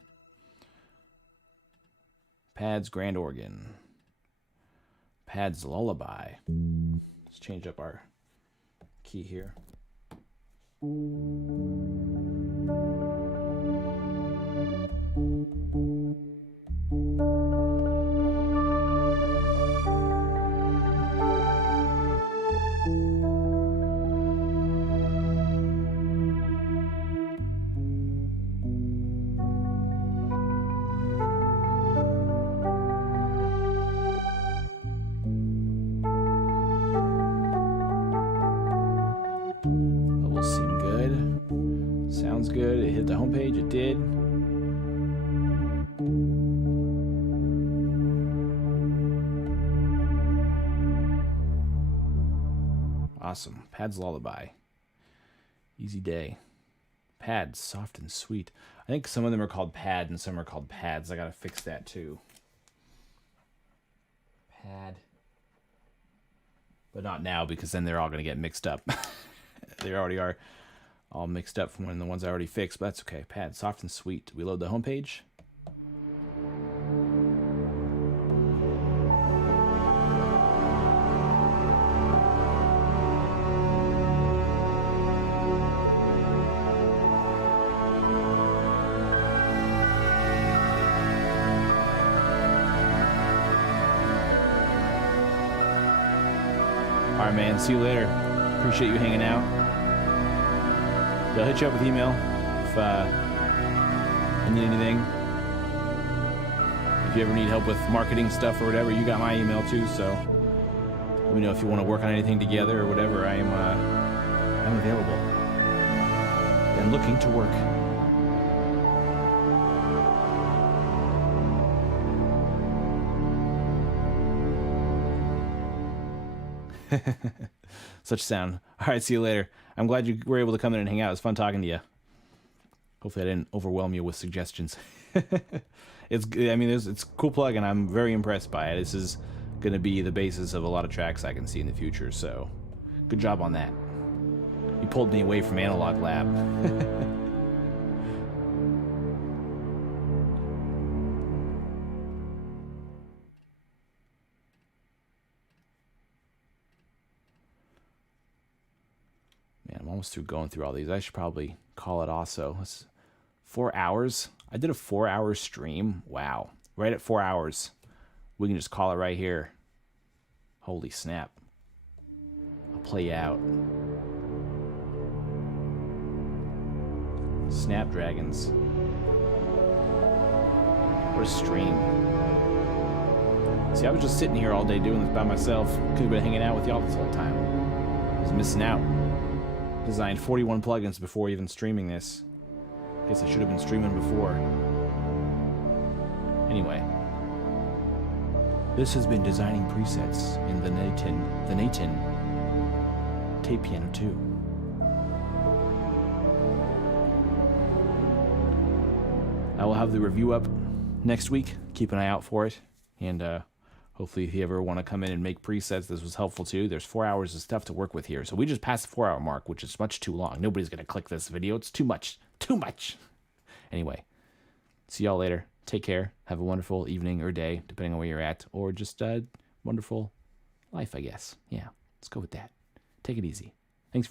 Pads Grand Organ. Pads Lullaby. Let's change up our key here. Good. It hit the homepage. It did. Awesome. Pads Lullaby. Easy day. Pads, soft and sweet. I think some of them are called Pad and some are called Pads. I gotta fix that too. Pad. But not now, because then they're all gonna get mixed up. They already are all mixed up from one of the ones I already fixed, but that's okay. Pad, soft and sweet. We load the homepage. All right, man. See you later. Appreciate you hanging out. I'll hit you up with email if I need anything. If you ever need help with marketing stuff or whatever, you got my email too, so let me know if you want to work on anything together or whatever. I'm available and looking to work. Such sound. All right, see you later. I'm glad you were able to come in and hang out. It was fun talking to you. Hopefully I didn't overwhelm you with suggestions. It's a cool plug, and I'm very impressed by it. This is going to be the basis of a lot of tracks I can see in the future, so good job on that. You pulled me away from Analog Lab. Man, I'm almost through going through all these. I should probably call it also. It's 4 hours. I did a 4-hour stream. Wow. Right at 4 hours. We can just call it right here. Holy snap. I'll play out. Snapdragons. What a stream. See, I was just sitting here all day doing this by myself. Could have been hanging out with y'all this whole time. I was missing out. Designed 41 plugins before even streaming this. Guess I should have been streaming before. Anyway. This has been designing presets in the Thenatan Tape Piano 2. I will have the review up next week. Keep an eye out for it. And hopefully if you ever want to come in and make presets, this was helpful too. There's 4 hours of stuff to work with here. So we just passed the 4-hour mark, which is much too long. Nobody's going to click this video. It's too much. Too much. Anyway, see y'all later. Take care. Have a wonderful evening or day, depending on where you're at. Or just a wonderful life, I guess. Yeah, let's go with that. Take it easy.